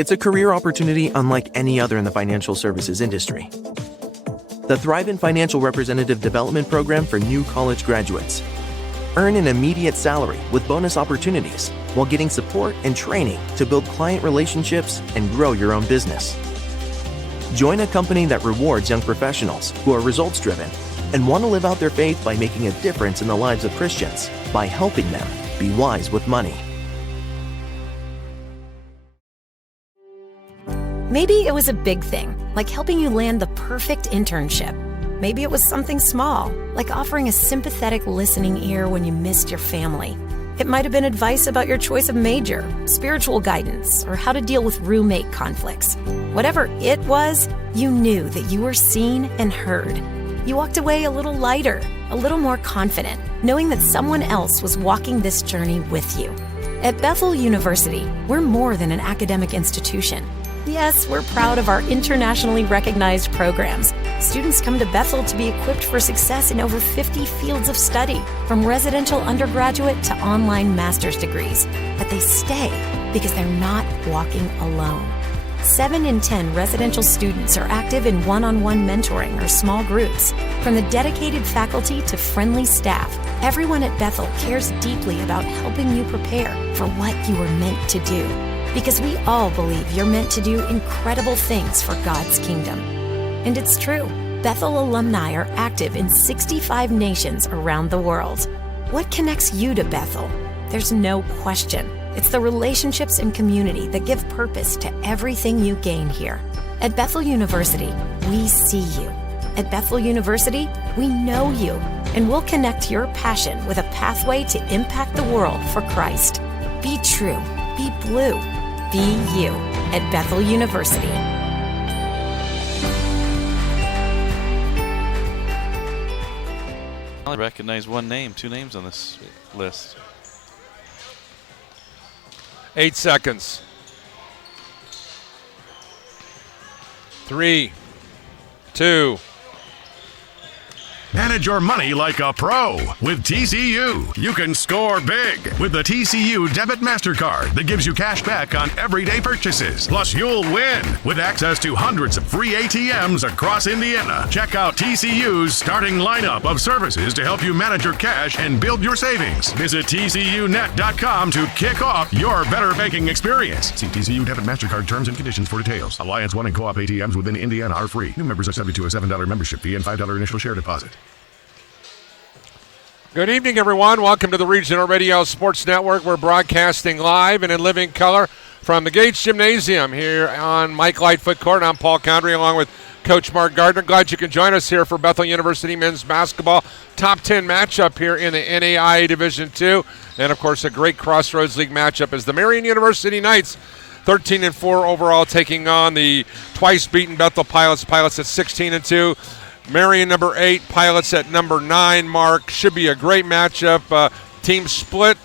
It's a career opportunity unlike any other in the financial services industry. The Thrive in Financial Representative Development Program for new college graduates. Earn an immediate salary with bonus opportunities while getting support and training to build client relationships and grow your own business. Join a company that rewards young professionals who are results-driven and want to live out their faith by making a difference in the lives of Christians by helping them be wise with money. Maybe it was a big thing, like helping you land the perfect internship. Maybe it was something small, like offering a sympathetic listening ear when you missed your family. It might have been advice about your choice of major, spiritual guidance, or how to deal with roommate conflicts. Whatever it was, you knew that you were seen and heard. You walked away a little lighter, a little more confident, knowing that someone else was walking this journey with you. At Bethel University, we're more than an academic institution. Yes, we're proud of our internationally recognized programs. Students come to Bethel to be equipped for success in over 50 fields of study, from residential undergraduate to online master's degrees. But they stay because they're not walking alone. 7 in 10 residential students are active in one-on-one mentoring or small groups. From the dedicated faculty to friendly staff, everyone at Bethel cares deeply about helping you prepare for what you were meant to do. Because we all believe you're meant to do incredible things for God's kingdom. And it's true. Bethel alumni are active in 65 nations around the world. What connects you to Bethel? There's no question. It's the relationships and community that give purpose to everything you gain here. At Bethel University, we see you. At Bethel University, we know you, and we'll connect your passion with a pathway to impact the world for Christ. Be true. Be blue. Be you at Bethel University. I only recognize one name, 2 names on this list. 8 seconds. 3, 2. Manage your money like a pro with TCU. You can score big with the TCU Debit MasterCard that gives you cash back on everyday purchases. Plus, you'll win with access to hundreds of free ATMs across Indiana. Check out TCU's starting lineup of services to help you manage your cash and build your savings. Visit TCUnet.com to kick off your better banking experience. See TCU Debit MasterCard terms and conditions for details. Alliance 1 and co-op ATMs within Indiana are free. New members are subject to a $7 membership fee and $5 initial share deposit. Good evening, everyone. Welcome to the Regional Radio Sports Network. We're broadcasting live and in living color from the Gates Gymnasium here on Mike Lightfoot Court. I'm Paul Condry along with Coach Mark Gardner. Glad you can join us here for Bethel University men's basketball top 10 matchup here in the NAIA Division II. And, of course, a great Crossroads League matchup as the Marian University Knights, 13-4 overall, taking on the twice-beaten Bethel Pilots. Pilots at 16-2. Marian number 8, Pilots at number 9. Mark, should be a great matchup. Teams split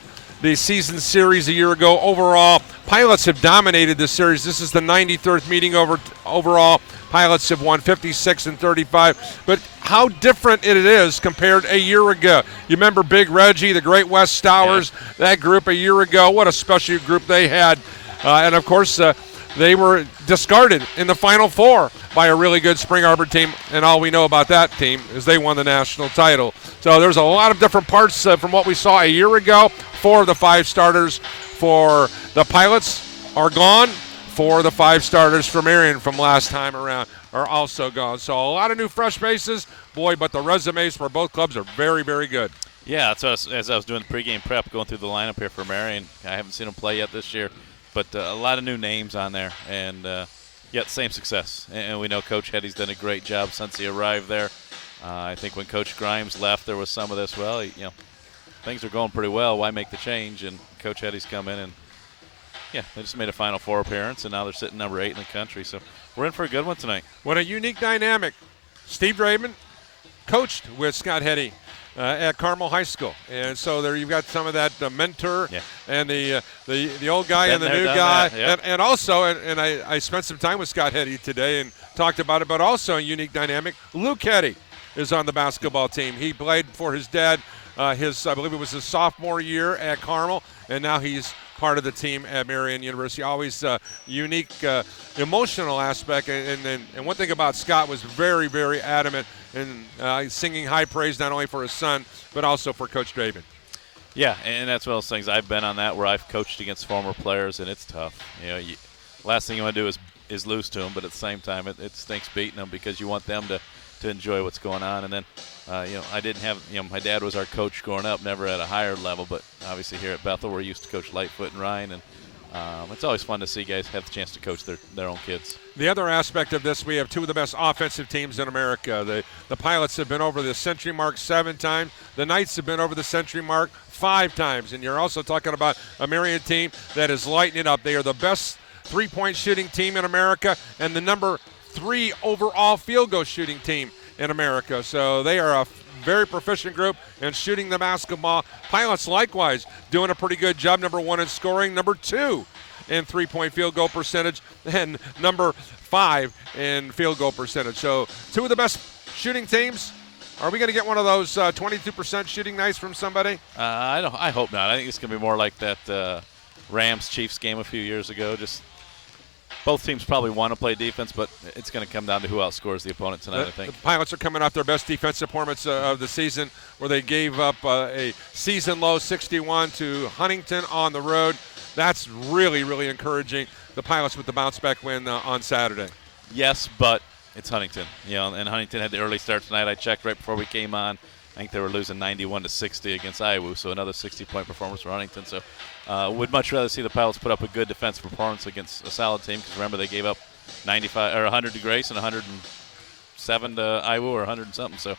the season series a year ago. Overall, Pilots have dominated this series. This is the 93rd meeting overall. Pilots have won 56-35. But how different it is compared a year ago. You remember Big Reggie, the Great West Stowers, that group a year ago. What a special group they had. And, of course, they were discarded in the Final Four by a really good Spring Arbor team, and all we know about that team is they won the national title. So there's a lot of different parts from what we saw a year ago. 4 of the 5 starters for the Pilots are gone. 4 of the 5 starters for Marian from last time around are also gone. So a lot of new fresh faces. Boy, but the resumes for both clubs are very, very good. Yeah, that's what as I was doing the pregame prep, going through the lineup here for Marian. I haven't seen them play yet this year, but a lot of new names on there, and yet same success. And we know Coach Hetty's done a great job since he arrived there. I think when Coach Grimes left, there was some of this, well, things are going pretty well. Why make the change? And Coach Hetty's come in, and, yeah, they just made a Final Four appearance, and now they're sitting number 8 in the country. So we're in for a good one tonight. What a unique dynamic. Steve Draven coached with Scott Hetty at Carmel High School, and so there you've got some of that mentor and the old guy and the new guy, and also and I spent some time with Scott Hetty today and talked about it, but also a unique dynamic. Luke Hetty is on the basketball team. He played for his dad I believe it was his sophomore year at Carmel, and now he's part of the team at Marian University. Always unique emotional aspect. And one thing about Scott was very, very adamant in singing high praise not only for his son, but also for Coach Draven. Yeah, and that's one of those things. I've been on that where I've coached against former players, and it's tough. Last thing you want to do is lose to them, but at the same time, it stinks beating them because you want them to enjoy what's going on. And then, I didn't have, my dad was our coach growing up, never at a higher level, but obviously here at Bethel we're used to Coach Lightfoot and Ryan, and it's always fun to see guys have the chance to coach their own kids. The other aspect of this, we have two of the best offensive teams in America. The Pilots have been over the century mark 7 times. The Knights have been over the century mark 5 times. And you're also talking about a Marian team that is lighting it up. They are the best three-point shooting team in America and the number 3 overall field goal shooting team in America. So they are a very proficient group in shooting the basketball. Pilots likewise doing a pretty good job. Number 1 in scoring, number 2 in three-point field goal percentage, and number 5 in field goal percentage. So 2 of the best shooting teams. Are we going to get one of those 22% shooting nights from somebody? I hope not. I think it's going to be more like that Rams-Chiefs game a few years ago. Just both teams probably want to play defense, but it's going to come down to who outscores the opponent tonight, I think. The Pilots are coming off their best defensive performance of the season, where they gave up a season-low 61 to Huntington on the road. That's really, really encouraging. The Pilots with the bounce-back win on Saturday. Yes, but it's Huntington. And Huntington had the early start tonight. I checked right before we came on. I think they were losing 91-60 against Iowa, so another 60-point performance for Huntington. So would much rather see the Pilots put up a good defensive performance against a solid team, because remember they gave up 100 to Grace and 107 to Iowa, or 100 and something. So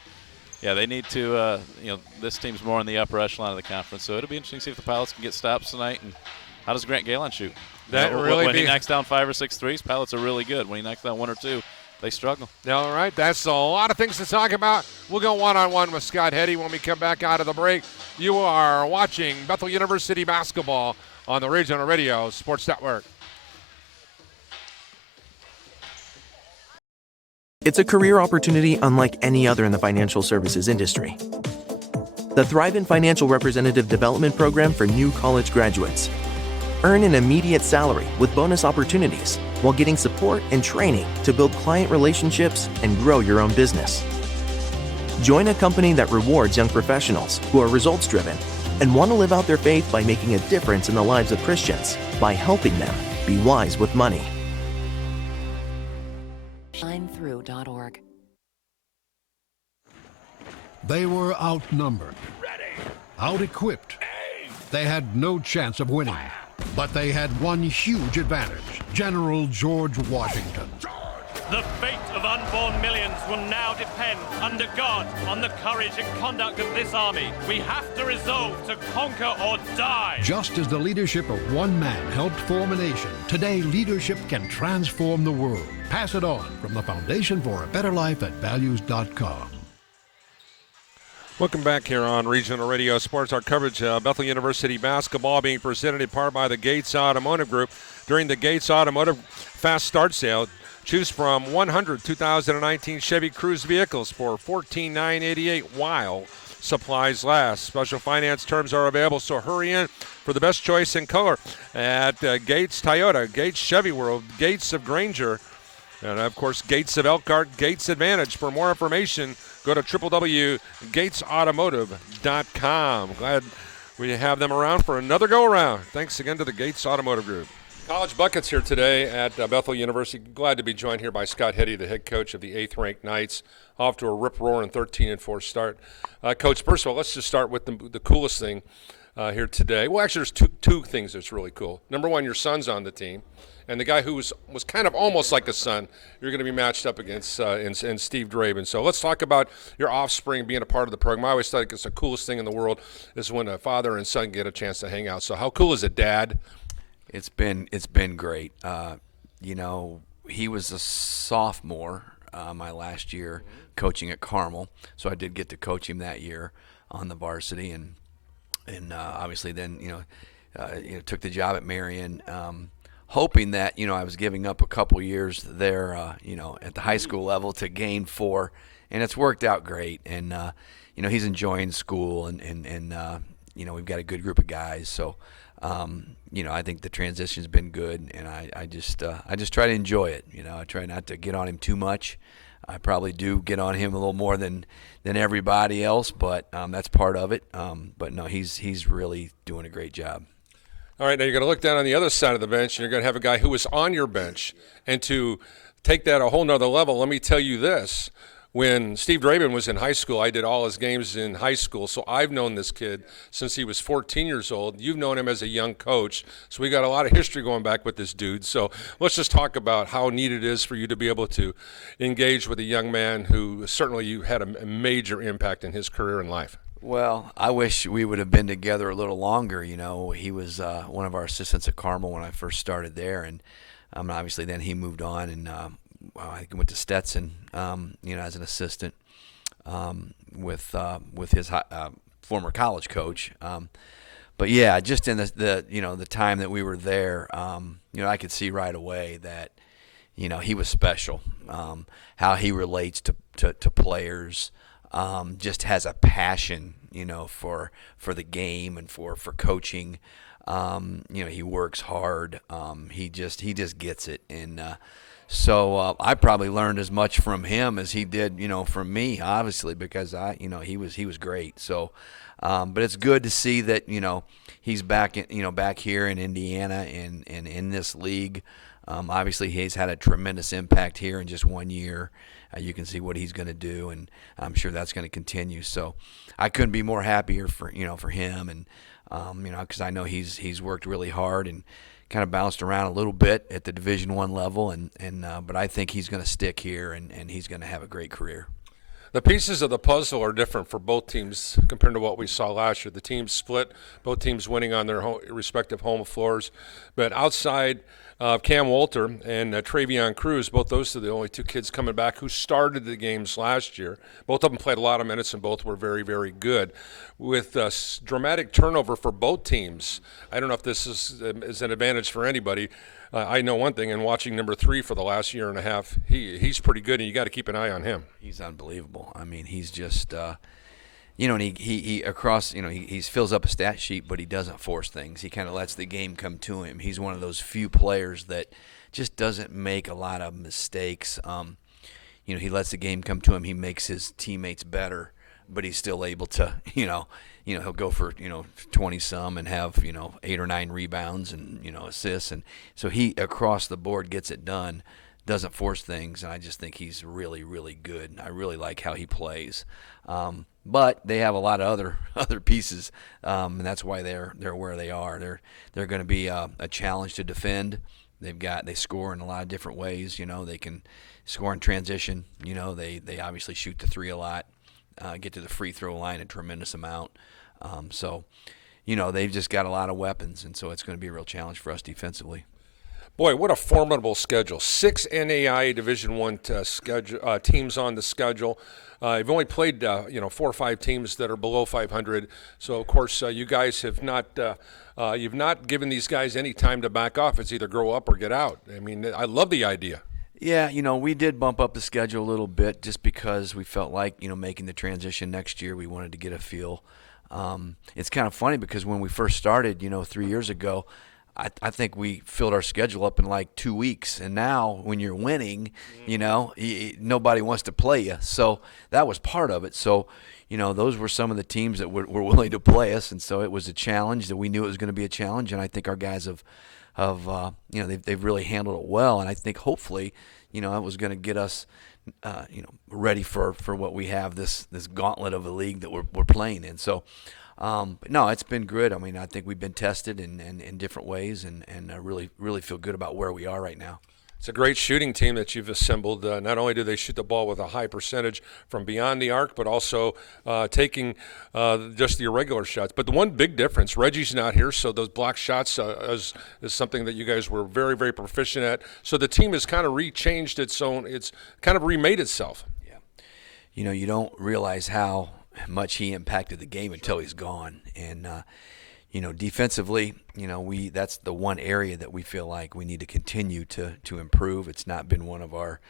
yeah, they need to. This team's more in the upper echelon of the conference, so it'll be interesting to see if the Pilots can get stops tonight. And how does Grant Galen shoot? When he knocks down 5 or 6 threes, Pilots are really good. When he knocks down 1 or 2, they struggle. All right, that's a lot of things to talk about. We'll go one-on-one with Scott Heddy when we come back out of the break. You are watching Bethel University basketball on the Regional Radio Sports Network. It's a career opportunity unlike any other in the financial services industry. The Thrive in Financial Representative Development Program for new college graduates. Earn an immediate salary with bonus opportunities while getting support and training to build client relationships and grow your own business. Join a company that rewards young professionals who are results-driven and want to live out their faith by making a difference in the lives of Christians by helping them be wise with money. ShineThrough.org. They were outnumbered, out-equipped. They had no chance of winning. But they had one huge advantage: General George Washington. The fate of unborn millions will now depend, under God, on the courage and conduct of this army. We have to resolve to conquer or die. Just as the leadership of one man helped form a nation, today leadership can transform the world. Pass it on from the Foundation for a Better Life at Values.com. Welcome back here on Regional Radio Sports. Our coverage of Bethel University basketball being presented in part by the Gates Automotive Group. During the Gates Automotive Fast Start Sale, choose from 100 2019 Chevy Cruze vehicles for $14,988 while supplies last. Special finance terms are available, so hurry in for the best choice in color at Gates Toyota, Gates Chevy World, Gates of Granger, and of course Gates of Elkhart, Gates Advantage. For more information, go to www.gatesautomotive.com. Glad we have them around for another go-around. Thanks again to the Gates Automotive Group. College Buckets here today at Bethel University. Glad to be joined here by Scott Heddy, the head coach of the 8th-ranked Knights, off to a rip-roaring 13-4 start. Coach, first of all, let's just start with the coolest thing here today. Well, actually, there's two things that's really cool. Number one, your son's on the team. And the guy who was kind of almost like a son, you're going to be matched up against in Steve Draven. So let's talk about your offspring being a part of the program. I always thought it's the coolest thing in the world is when a father and son get a chance to hang out. So how cool is it, Dad? It's been great. He was a sophomore my last year coaching at Carmel, so I did get to coach him that year on the varsity, and obviously then took the job at Marian. Hoping that, I was giving up a couple years there, at the high school level to gain 4, and it's worked out great. And, he's enjoying school, and we've got a good group of guys. So I think the transition's been good, and I just try to enjoy it. I try not to get on him too much. I probably do get on him a little more than everybody else, but that's part of it. But no, he's really doing a great job. All right, now you're going to look down on the other side of the bench, and you're going to have a guy who was on your bench. And to take that a whole nother level, let me tell you this. When Steve Draven was in high school, I did all his games in high school, so I've known this kid since he was 14 years old. You've known him as a young coach, so we got a lot of history going back with this dude. So let's just talk about how neat it is for you to be able to engage with a young man who certainly you had a major impact in his career and life. Well, I wish we would have been together a little longer. He was one of our assistants at Carmel when I first started there, and obviously then he moved on and I went to Stetson, as an assistant with his former college coach. But yeah, just in the time that we were there, I could see right away that he was special. How he relates to players. Just has a passion, for the game and for coaching. He works hard. He just gets it. And so I probably learned as much from him as he did, from me, obviously, because he was great. So, but it's good to see that, he's back here in Indiana and in this league. Obviously, he's had a tremendous impact here in just 1 year. You can see what he's going to do, and I'm sure that's going to continue. So I couldn't be more happier for him, and because I know he's worked really hard and kind of bounced around a little bit at the Division I level, but I think he's going to stick here, and he's going to have a great career. The pieces of the puzzle are different for both teams compared to what we saw last year. The teams split, both teams winning on their respective home floors, but outside Cam Walter and Travion Cruz, both those are the only two kids coming back who started the games last year. Both of them played a lot of minutes, and both were very, very good. With dramatic turnover for both teams, I don't know if this is an advantage for anybody. I know one thing, in watching number 3 for the last year and a half, he's pretty good, and you got to keep an eye on him. He's unbelievable. I mean, he's just and he fills up a stat sheet, but he doesn't force things. He kind of lets the game come to him. He's one of those few players that just doesn't make a lot of mistakes. He lets the game come to him. He makes his teammates better, but he's still able to, he'll go for 20-some and have 8 or 9 rebounds and assists, and so he across the board gets it done. Doesn't force things, and I just think he's really, really good. I really like how he plays. But they have a lot of other pieces, and that's why they're where they are. They're going to be a challenge to defend. They score in a lot of different ways. They can score in transition. They obviously shoot the 3 a lot, get to the free throw line a tremendous amount. So they've just got a lot of weapons, and so it's going to be a real challenge for us defensively. Boy, what a formidable schedule. 6 NAIA Division I teams on the schedule. You've only played 4 or 5 teams that are below 500. So, of course, you guys have you've not given these guys any time to back off. It's either grow up or get out. I mean, I love the idea. Yeah, we did bump up the schedule a little bit just because we felt like, making the transition next year, we wanted to get a feel. It's kind of funny because when we first started, 3 years ago, I think we filled our schedule up in like 2 weeks. And now when you're winning, nobody wants to play you. So that was part of it. So, those were some of the teams that were willing to play us. And so it was a challenge that we knew it was going to be a challenge. And I think our guys they've really handled it well. And I think hopefully, it was going to get us, ready for what we have, this gauntlet of a league that we're playing in. So, but no, it's been good. I mean, I think we've been tested in different ways, and I really feel good about where we are right now. It's a great shooting team that you've assembled. Not only do they shoot the ball with a high percentage from beyond the arc, but also taking just the irregular shots. But the one big difference, Reggie's not here, so those block shots is something that you guys were very, very proficient at. So the team has kind of rechanged its own. It's kind of remade itself. Yeah. You don't realize how much he impacted the game until he's gone. And, defensively, that's the one area that we feel like we need to continue to improve. It's not been one of our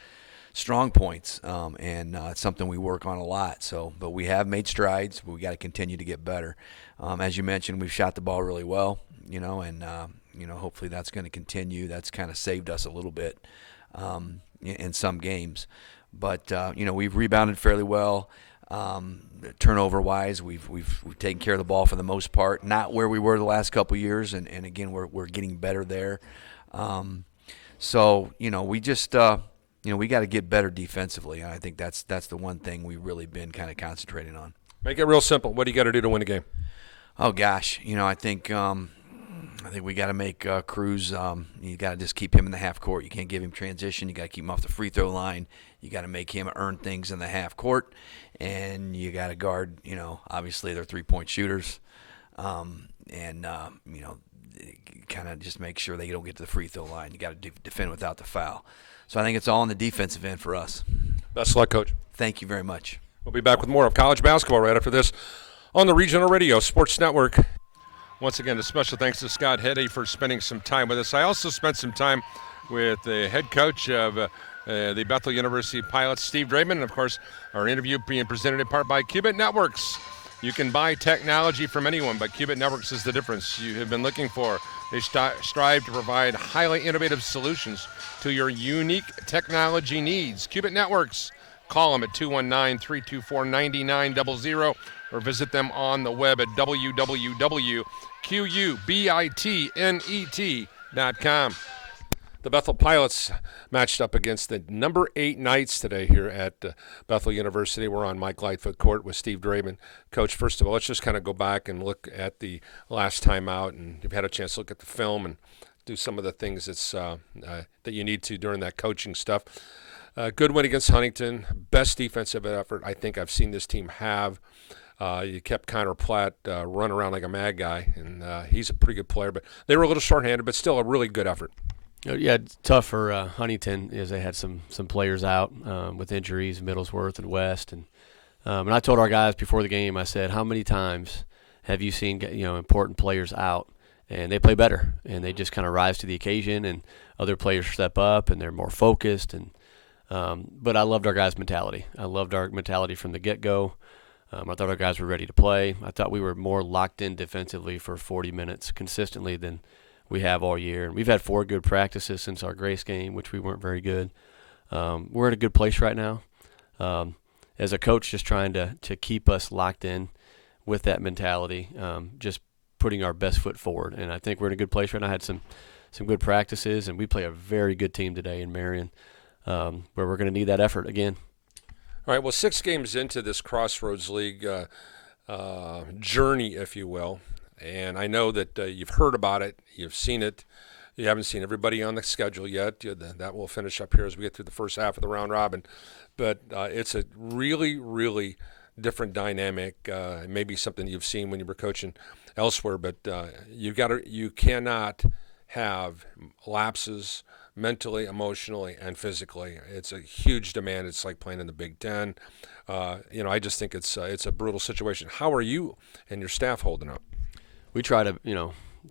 strong points, and it's something we work on a lot. So, but we have made strides. But we got to continue to get better. As you mentioned, we've shot the ball really well. and hopefully that's going to continue. That's kind of saved us a little bit in some games. But we've rebounded fairly well. Turnover-wise, we've taken care of the ball for the most part. Not where we were the last couple of years, and again we're getting better there. So we just we got to get better defensively, and I think that's the one thing we've really been kind of concentrating on. Make it real simple. What do you got to do to win a game? Oh gosh, I think we got to make Cruz. You got to just keep him in the half court. You can't give him transition. You got to keep him off the free throw line. You got to make him earn things in the half court, and you got to guard. Obviously they're 3-point shooters, kind of just make sure they don't get to the free throw line. You got to defend without the foul. So I think it's all on the defensive end for us. Best of luck, Coach. Thank you very much. We'll be back with more of college basketball right after this on the Regional Radio Sports Network. Once again, a special thanks to Scott Heddy for spending some time with us. I also spent some time with the head coach of the Bethel University Pilots, Steve Draymond, and, of course, our interview being presented in part by Qubit Networks. You can buy technology from anyone, but Qubit Networks is the difference you have been looking for. They strive to provide highly innovative solutions to your unique technology needs. Qubit Networks. Call them at 219-324-9900 or visit them on the web at www.qubitnet.com. The Bethel Pilots matched up against the number 8 Knights today here at Bethel University. We're on Mike Lightfoot Court with Steve Draymond. Coach, first of all, let's just kind of go back and look at the last time out, and you've had a chance to look at the film and do some of the things that you need to during that coaching stuff. Good win against Huntington. Best defensive effort I think I've seen this team have. You kept Connor Platt run around like a mad guy, and he's a pretty good player. But they were a little shorthanded, but still a really good effort. Yeah, it's tough for Huntington as they had some players out with injuries, Middlesworth and West. And I told our guys before the game, I said, how many times have you seen important players out? And they play better, and they just kind of rise to the occasion, and other players step up, and they're more focused. And but I loved our guys' mentality. I loved our mentality from the get-go. I thought our guys were ready to play. I thought we were more locked in defensively for 40 minutes consistently than we have all year. And we've had 4 good practices since our Grace game, which we weren't very good. We're in a good place right now. As a coach, just trying to keep us locked in with that mentality, just putting our best foot forward. And I think we're in a good place right now. I had some good practices, and we play a very good team today in Marian, where we're going to need that effort again. All right, well, 6 games into this Crossroads League journey, if you will, and I know that you've heard about it, you've seen it, you haven't seen everybody on the schedule yet. That will finish up here as we get through the first half of the round robin, but it's a really, really different dynamic, maybe something you've seen when you were coaching elsewhere, but you cannot have lapses mentally, emotionally, and physically. It's a huge demand. It's like playing in the Big Ten. I just think it's a brutal situation. How are you and your staff holding up? We try to,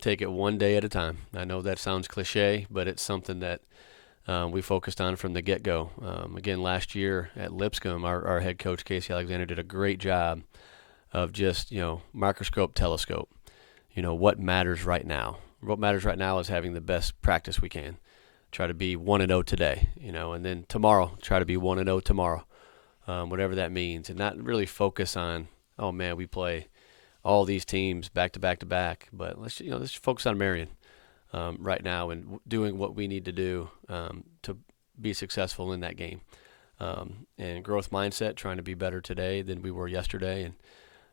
take it one day at a time. I know that sounds cliche, but it's something that we focused on from the get-go. Again, last year at Lipscomb, our head coach, Casey Alexander, did a great job of just, microscope, telescope. What matters right now. What matters right now is having the best practice we can. Try to be 1-0 today, and then tomorrow, try to be 1-0 tomorrow, whatever that means, and not really focus on, oh man, we play all these teams back to back to back, but let's focus on Marian right now and doing what we need to do to be successful in that game, and growth mindset, trying to be better today than we were yesterday,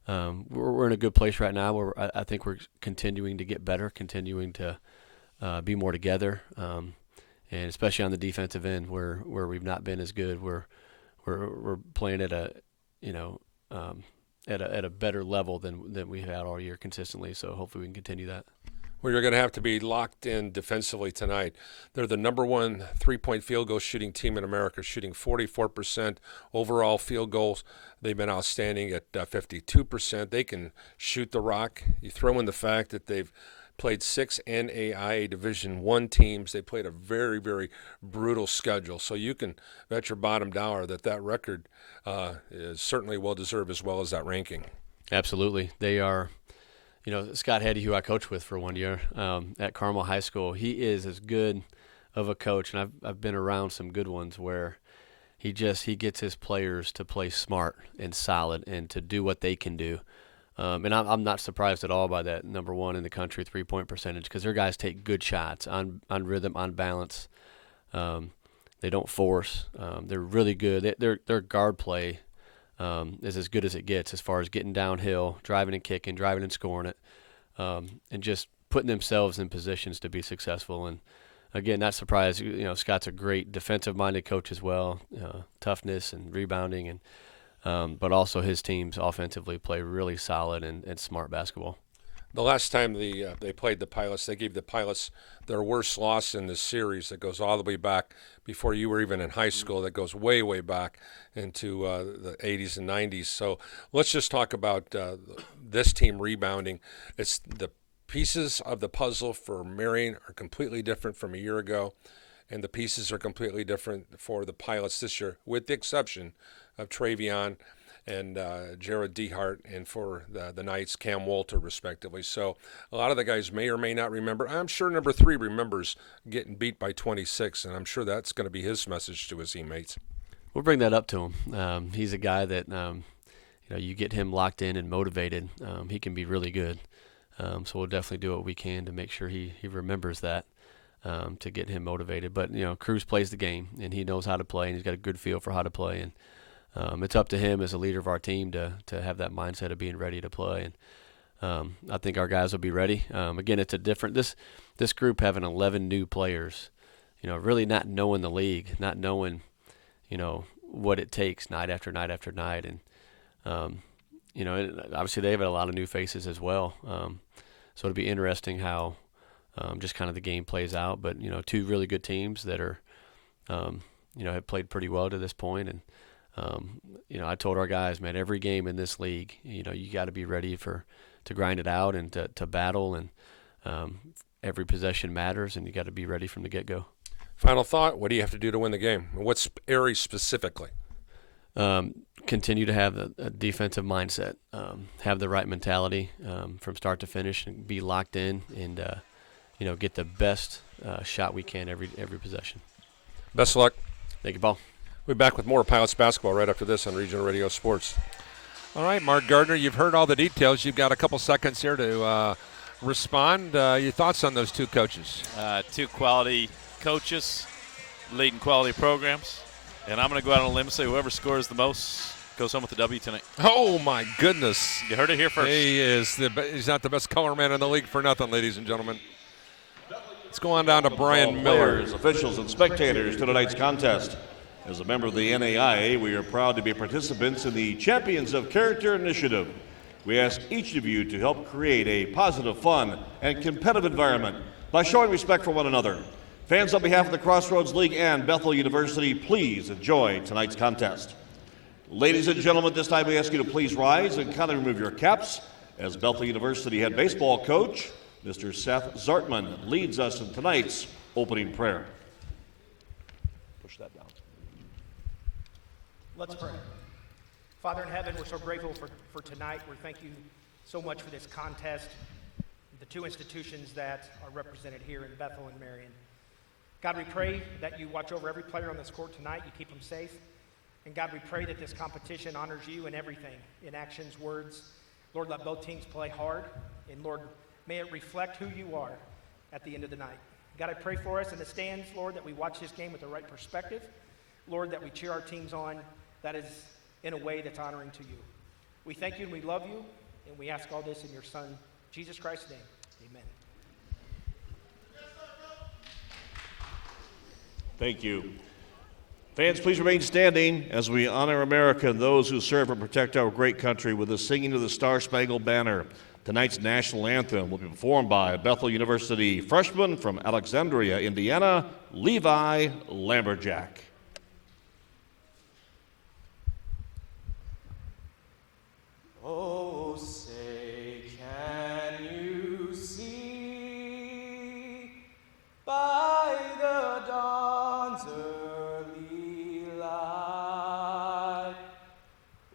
and we're in a good place right now where I think we're continuing to get better, continuing to be more together. And especially on the defensive end, where we've not been as good, we're playing at a at a better level than we've had all year consistently. So hopefully we can continue that. Well, you're going to have to be locked in defensively tonight. They're the number 1 3-point field goal shooting team in America, shooting 44% overall field goals. They've been outstanding at 52%. They can shoot the rock. You throw in the fact that they've played 6 NAIA Division I teams. They played a very, very brutal schedule. So you can bet your bottom dollar that record is certainly well-deserved as well as that ranking. Absolutely. They are, Scott Heddy, who I coached with for 1 year at Carmel High School, he is as good of a coach, and I've been around some good ones where he gets his players to play smart and solid and to do what they can do. And I'm not surprised at all by that. Number one in the country 3-point percentage, because their guys take good shots on rhythm, on balance. They don't force. They're really good. Their guard play is as good as it gets as far as getting downhill, driving and kicking, driving and scoring it, and just putting themselves in positions to be successful. And again, not surprised. Scott's a great defensive-minded coach as well, toughness and rebounding, and but also his teams offensively play really solid and smart basketball. The last time they played the Pilots, they gave the Pilots their worst loss in the series that goes all the way back before you were even in high school, that goes way, way back into the 80s and 90s. So let's just talk about this team rebounding. It's the pieces of the puzzle for Marian are completely different from a year ago, and the pieces are completely different for the Pilots this year, with the exception of Travion and Jared Dehart, and for the Knights, Cam Walter, respectively. So a lot of the guys may or may not remember. I'm sure number 3 remembers getting beat by 26, and I'm sure that's going to be his message to his teammates. We'll bring that up to him. He's a guy that, you get him locked in and motivated, he can be really good. So we'll definitely do what we can to make sure he remembers that, to get him motivated. But, Cruz plays the game, and he knows how to play, and he's got a good feel for how to play. And it's up to him as a leader of our team to have that mindset of being ready to play. And I think our guys will be ready. Again, it's a different – this group having 11 new players, really not knowing the league, not knowing, what it takes night after night after night. And, obviously they have a lot of new faces as well. So it'll be interesting how just kind of the game plays out. But, 2 really good teams that are, have played pretty well to this point. And, I told our guys, man, every game in this league, you got to be ready to grind it out and to battle. And every possession matters, and you got to be ready from the get-go. Final thought, what do you have to do to win the game? What's Aries specifically? Continue to have a defensive mindset, have the right mentality from start to finish, and be locked in and, get the best shot we can every possession. Best of luck. Thank you, Paul. We'll be back with more Pilots basketball right after this on Regional Radio Sports. All right, Mark Gardner, you've heard all the details. You've got a couple seconds here to respond. Your thoughts on those 2 coaches? 2 quality coaches leading quality programs. And I'm going to go out on a limb and say whoever scores the most goes home with the W tonight. Oh, my goodness. You heard it here first. He's not the best color man in the league for nothing, ladies and gentlemen. Let's go on down to Brian Miller. Players, officials, and spectators to tonight's contest. As a member of the NAIA, we are proud to be participants in the Champions of Character Initiative. We ask each of you to help create a positive, fun, and competitive environment by showing respect for one another. Fans, on behalf of the Crossroads League and Bethel University, please enjoy tonight's contest. Ladies and gentlemen, at this time we ask you to please rise and kindly remove your caps as Bethel University head baseball coach, Mr. Seth Zartman, leads us in tonight's opening prayer. Push that down. Let's pray. Father in heaven, we're so grateful for tonight. We thank you so much for this contest, the 2 institutions that are represented here in Bethel and Marian. God, we pray that you watch over every player on this court tonight. You keep them safe. And God, we pray that this competition honors you in everything, in actions, words. Lord, let both teams play hard. And Lord, may it reflect who you are at the end of the night. God, I pray for us in the stands, Lord, that we watch this game with the right perspective. Lord, that we cheer our teams on, that is in a way that's honoring to you. We thank you and we love you, and we ask all this in your Son, Jesus Christ's name. Amen. Thank you. Fans, please remain standing as we honor America and those who serve and protect our great country with the singing of the Star-Spangled Banner. Tonight's national anthem will be performed by Bethel University freshman from Alexandria, Indiana, Levi Lamberjack. Oh, say, can you see by the dawn's early light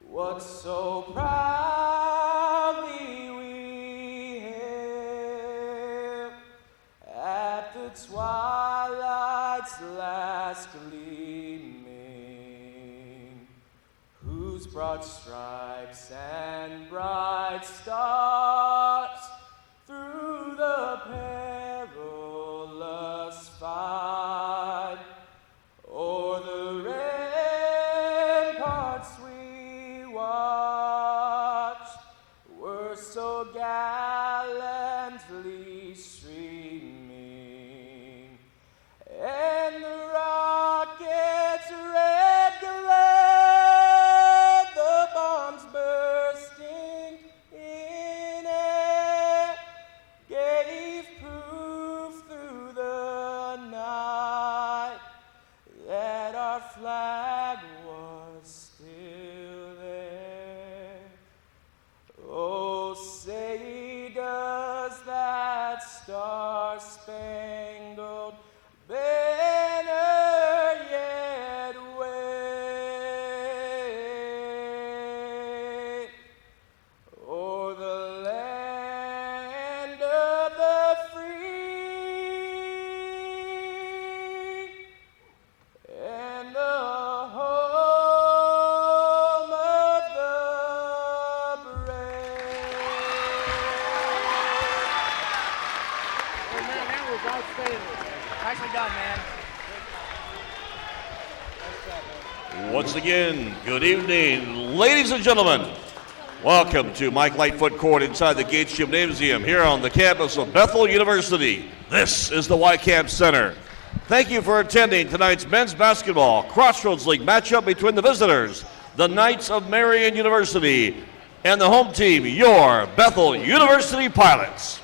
what so proudly we twilight's last gleaming, whose broad stripes and bright stars through the perilous fight o'er the ramparts we watched were so gallantly streaming, and the rocket's red glare, the bombs bursting in air, gave proof through the night that our flag was still there. Oh, say does that star-spangled banner yet wave o'er the land of the free and the home of the brave. Hey, man, that was outstanding. Nicely done, man. Once again, good evening, ladies and gentlemen. Welcome to Mike Lightfoot Court inside the Gates Gymnasium here on the campus of Bethel University. This is the Y-Camp Center. Thank you for attending tonight's men's basketball Crossroads League matchup between the visitors, the Knights of Marian University, and the home team, your Bethel University Pilots.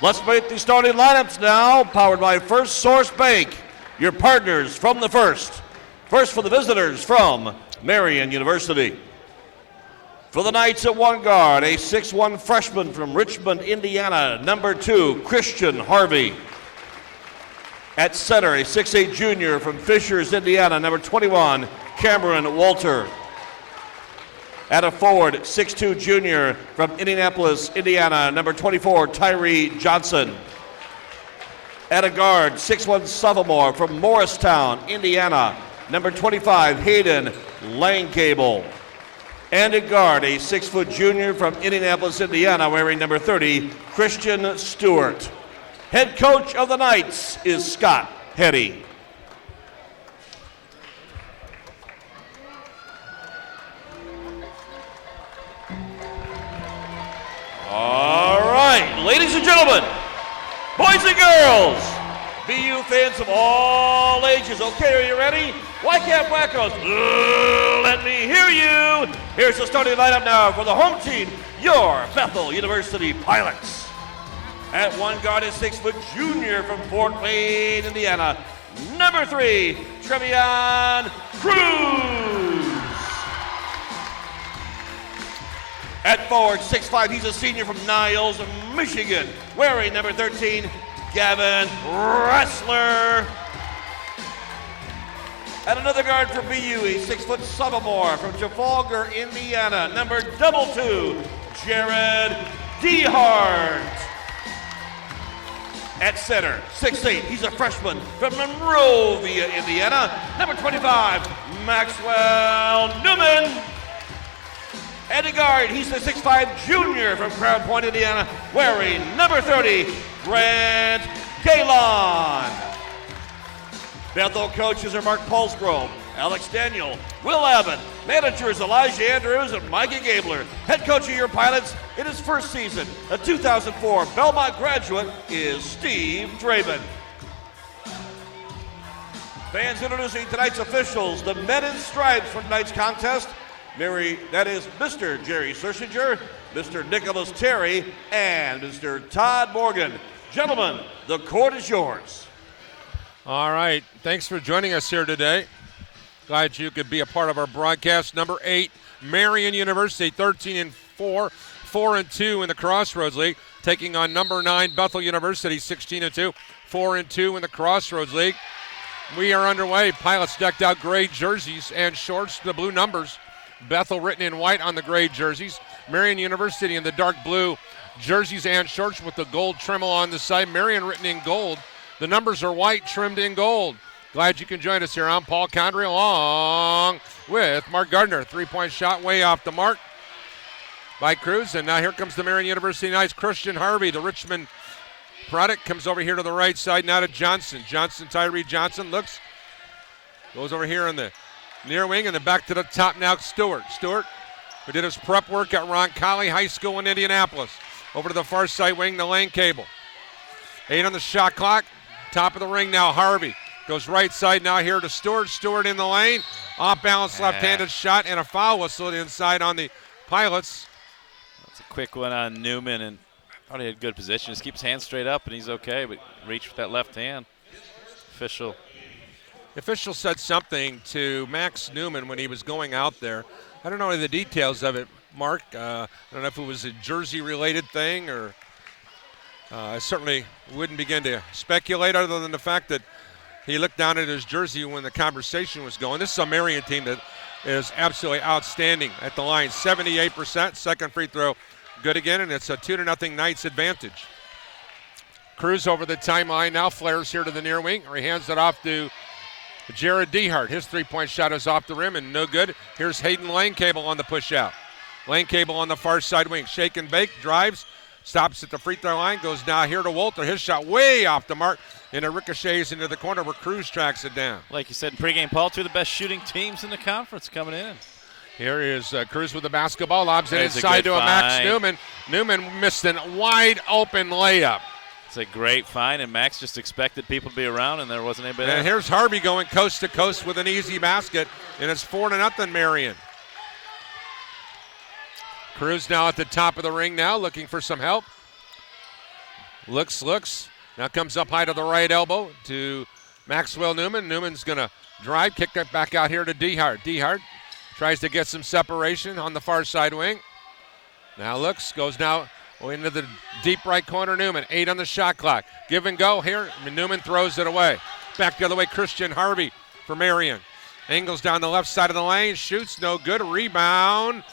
Let's make the starting lineups now, powered by First Source Bank, your partners from the first. First for the visitors from Marian University. For the Knights at one guard, a 6'1 freshman from Richmond, Indiana, number 2, Christian Harvey. At center, a 6'8 junior from Fishers, Indiana, number 21, Cameron Walter. At a forward, 6'2 junior from Indianapolis, Indiana, number 24, Tyree Johnson. At a guard, 6'1 sophomore from Morristown, Indiana, number 25, Hayden Langcable. And at guard, a 6-foot junior from Indianapolis, Indiana, wearing number 30, Christian Stewart. Head coach of the Knights is Scott Hetty. All right, ladies and gentlemen, boys and girls, BU fans of all ages. Okay, are you ready? Y-Camp Wackos, let me hear you. Here's the starting lineup now for the home team, your Bethel University Pilots. At one guard, a 6-foot junior from Fort Wayne, Indiana, number 3, Trevion Cruz. At forward, 6'5", he's a senior from Niles, Michigan, wearing number 13, Gavin Ressler. At another guard for BU, a 6-foot sophomore from Trafalgar, Indiana, number 22, Jared Dehart. At center, 6'8", he's a freshman from Monrovia, Indiana, number 25, Maxwell Newman. At a guard, he's the 6'5 junior from Crown Point, Indiana, wearing number 30, Grant Galon. Bethel coaches are Mark Paulsgrove, Alex Daniel, Will Abbott, managers Elijah Andrews and Mikey Gabler. Head coach of your Pilots in his first season, a 2004 Belmont graduate, is Steve Draven. Fans introducing tonight's officials, the men in stripes for tonight's contest. That is Mr. Jerry Sershinger, Mr. Nicholas Terry, and Mr. Todd Morgan. Gentlemen, the court is yours. All right, thanks for joining us here today. Glad you could be a part of our broadcast. Number 8, Marian University, 13-4, 4-2 in the Crossroads League, taking on number 9, Bethel University, 16-2, 4-2 in the Crossroads League. We are underway. Pilots decked out gray jerseys and shorts, the blue numbers. Bethel written in white on the gray jerseys. Marian University in the dark blue jerseys and shorts with the gold trim on the side. Marian written in gold The numbers are white, trimmed in gold. Glad you can join us here. I'm Paul Condry along with Mark Gardner. Three-point shot way off the mark by Cruz. And now here comes the Marian University Knights. Christian Harvey, the Richmond product, comes over here to the right side. Now to Johnson. Tyree Johnson looks. Goes over here in the near wing and then back to the top now. Stewart, who did his prep work at Roncalli High School in Indianapolis. Over to the far side wing, the lane cable. 8 on the shot clock. Top of the ring now, Harvey. Goes right side now here to Stewart. Stewart in the lane. Off balance left-handed shot and a foul whistle inside on the Pilots. That's a quick one on Newman, and thought he had good position. Just keeps his hands straight up and he's okay, but reach with that left hand. The official said something to Max Newman when he was going out there. I don't know the details of it, Mark. I don't know if it was a jersey-related thing or I certainly wouldn't begin to speculate other than the fact that he looked down at his jersey when the conversation was going. This is a Marian team that is absolutely outstanding at the line. 78%, second free throw good again, and it's a 2-0 Knights advantage. Cruz over the timeline now, flares here to the near wing, or he hands it off to Jared Dehart. His three-point shot is off the rim and no good. Here's Hayden Lanecable on the push-out. Lanecable on the far side wing. Shake and bake, drives, stops at the free throw line, goes now here to Walter. His shot way off the mark, and it ricochets into the corner where Cruz tracks it down. Like you said in pregame, Paul, two of the best shooting teams in the conference coming in. Here is Cruz with the basketball, lobs it inside to a Max Newman. Newman missed a wide open layup. It's a great find, and Max just expected people to be around, and there wasn't anybody there. And here's Harvey going coast to coast with an easy basket, and it's 4-0 Marian. Cruz now at the top of the ring now, looking for some help. Looks. Now comes up high to the right elbow to Maxwell Newman. Newman's going to drive, kick it back out here to Dehart. Dehart tries to get some separation on the far side wing. Now looks, goes now into the deep right corner. Newman, 8 on the shot clock. Give and go here. Newman throws it away. Back the other way, Christian Harvey for Marian. Angles down the left side of the lane, shoots, no good. Rebound,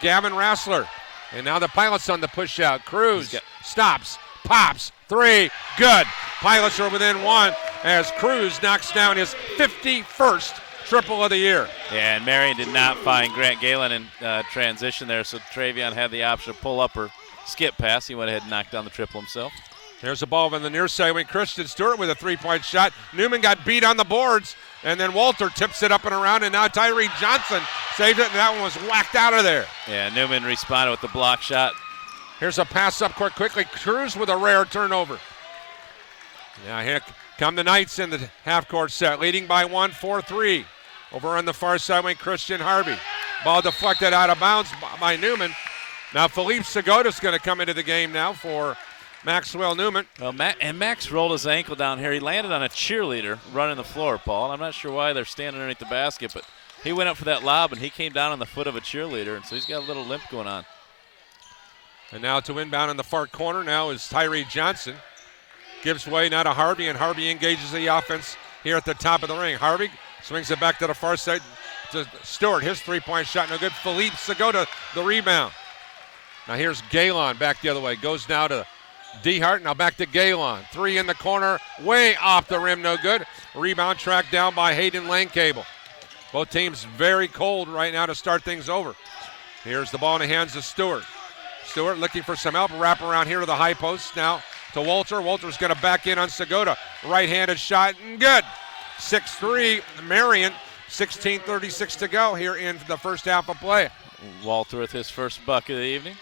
Gavin Rassler. And now the Pilots on the push out. Cruz stops, pops, 3, good. Pilots are within 1 as Cruz knocks down his 51st triple of the year. Yeah, and Marian did not find Grant Galen in transition there, so Travion had the option to pull up or skip pass. He went ahead and knocked down the triple himself. There's a ball on the near side wing. Christian Stewart with a three-point shot. Newman got beat on the boards, and then Walter tips it up and around, and now Tyree Johnson saved it, and that one was whacked out of there. Yeah, Newman responded with the block shot. Here's a pass up court quickly. Cruz with a rare turnover. Now here come the Knights in the half-court set, leading by 1, 4-3. Over on the far side wing, Christian Harvey. Ball deflected out of bounds by Newman. Now Philippe Segoda's going to come into the game now for Maxwell Newman. Well, Max rolled his ankle down here. He landed on a cheerleader running the floor, Paul. I'm not sure why they're standing underneath the basket, but he went up for that lob, and he came down on the foot of a cheerleader, and so he's got a little limp going on. And now to inbound in the far corner now is Tyree Johnson. Gives way now to Harvey, and Harvey engages the offense here at the top of the ring. Harvey swings it back to the far side to Stewart. His three-point shot, no good. Philippe Segoda, the rebound. Now here's Galen back the other way. Goes now to Dehart, now back to Galen. 3 in the corner, way off the rim, no good. Rebound tracked down by Hayden Lanecable. Both teams very cold right now to start things over. Here's the ball in the hands of Stewart. Stewart looking for some help, wrap around here to the high post now to Walter. Walter's going to back in on Segoda. Right-handed shot, and good. 6-3, Marian, 16:36 to go here in the first half of play. Walter with his first bucket of the evening.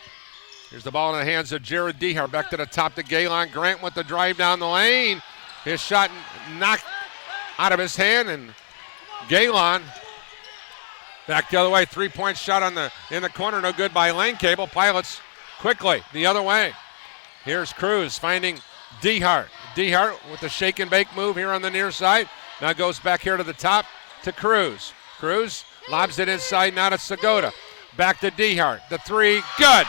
Here's the ball in the hands of Jared Dehart. Back to the top to Galen Grant with the drive down the lane. His shot knocked out of his hand, and Galen back the other way. 3-point shot in the corner, no good by Lanecable. Pilots quickly the other way. Here's Cruz finding Dehart. Dehart with the shake and bake move here on the near side. Now goes back here to the top to Cruz. Cruz lobs it inside now to Segoda. Back to Dehart. The 3, good.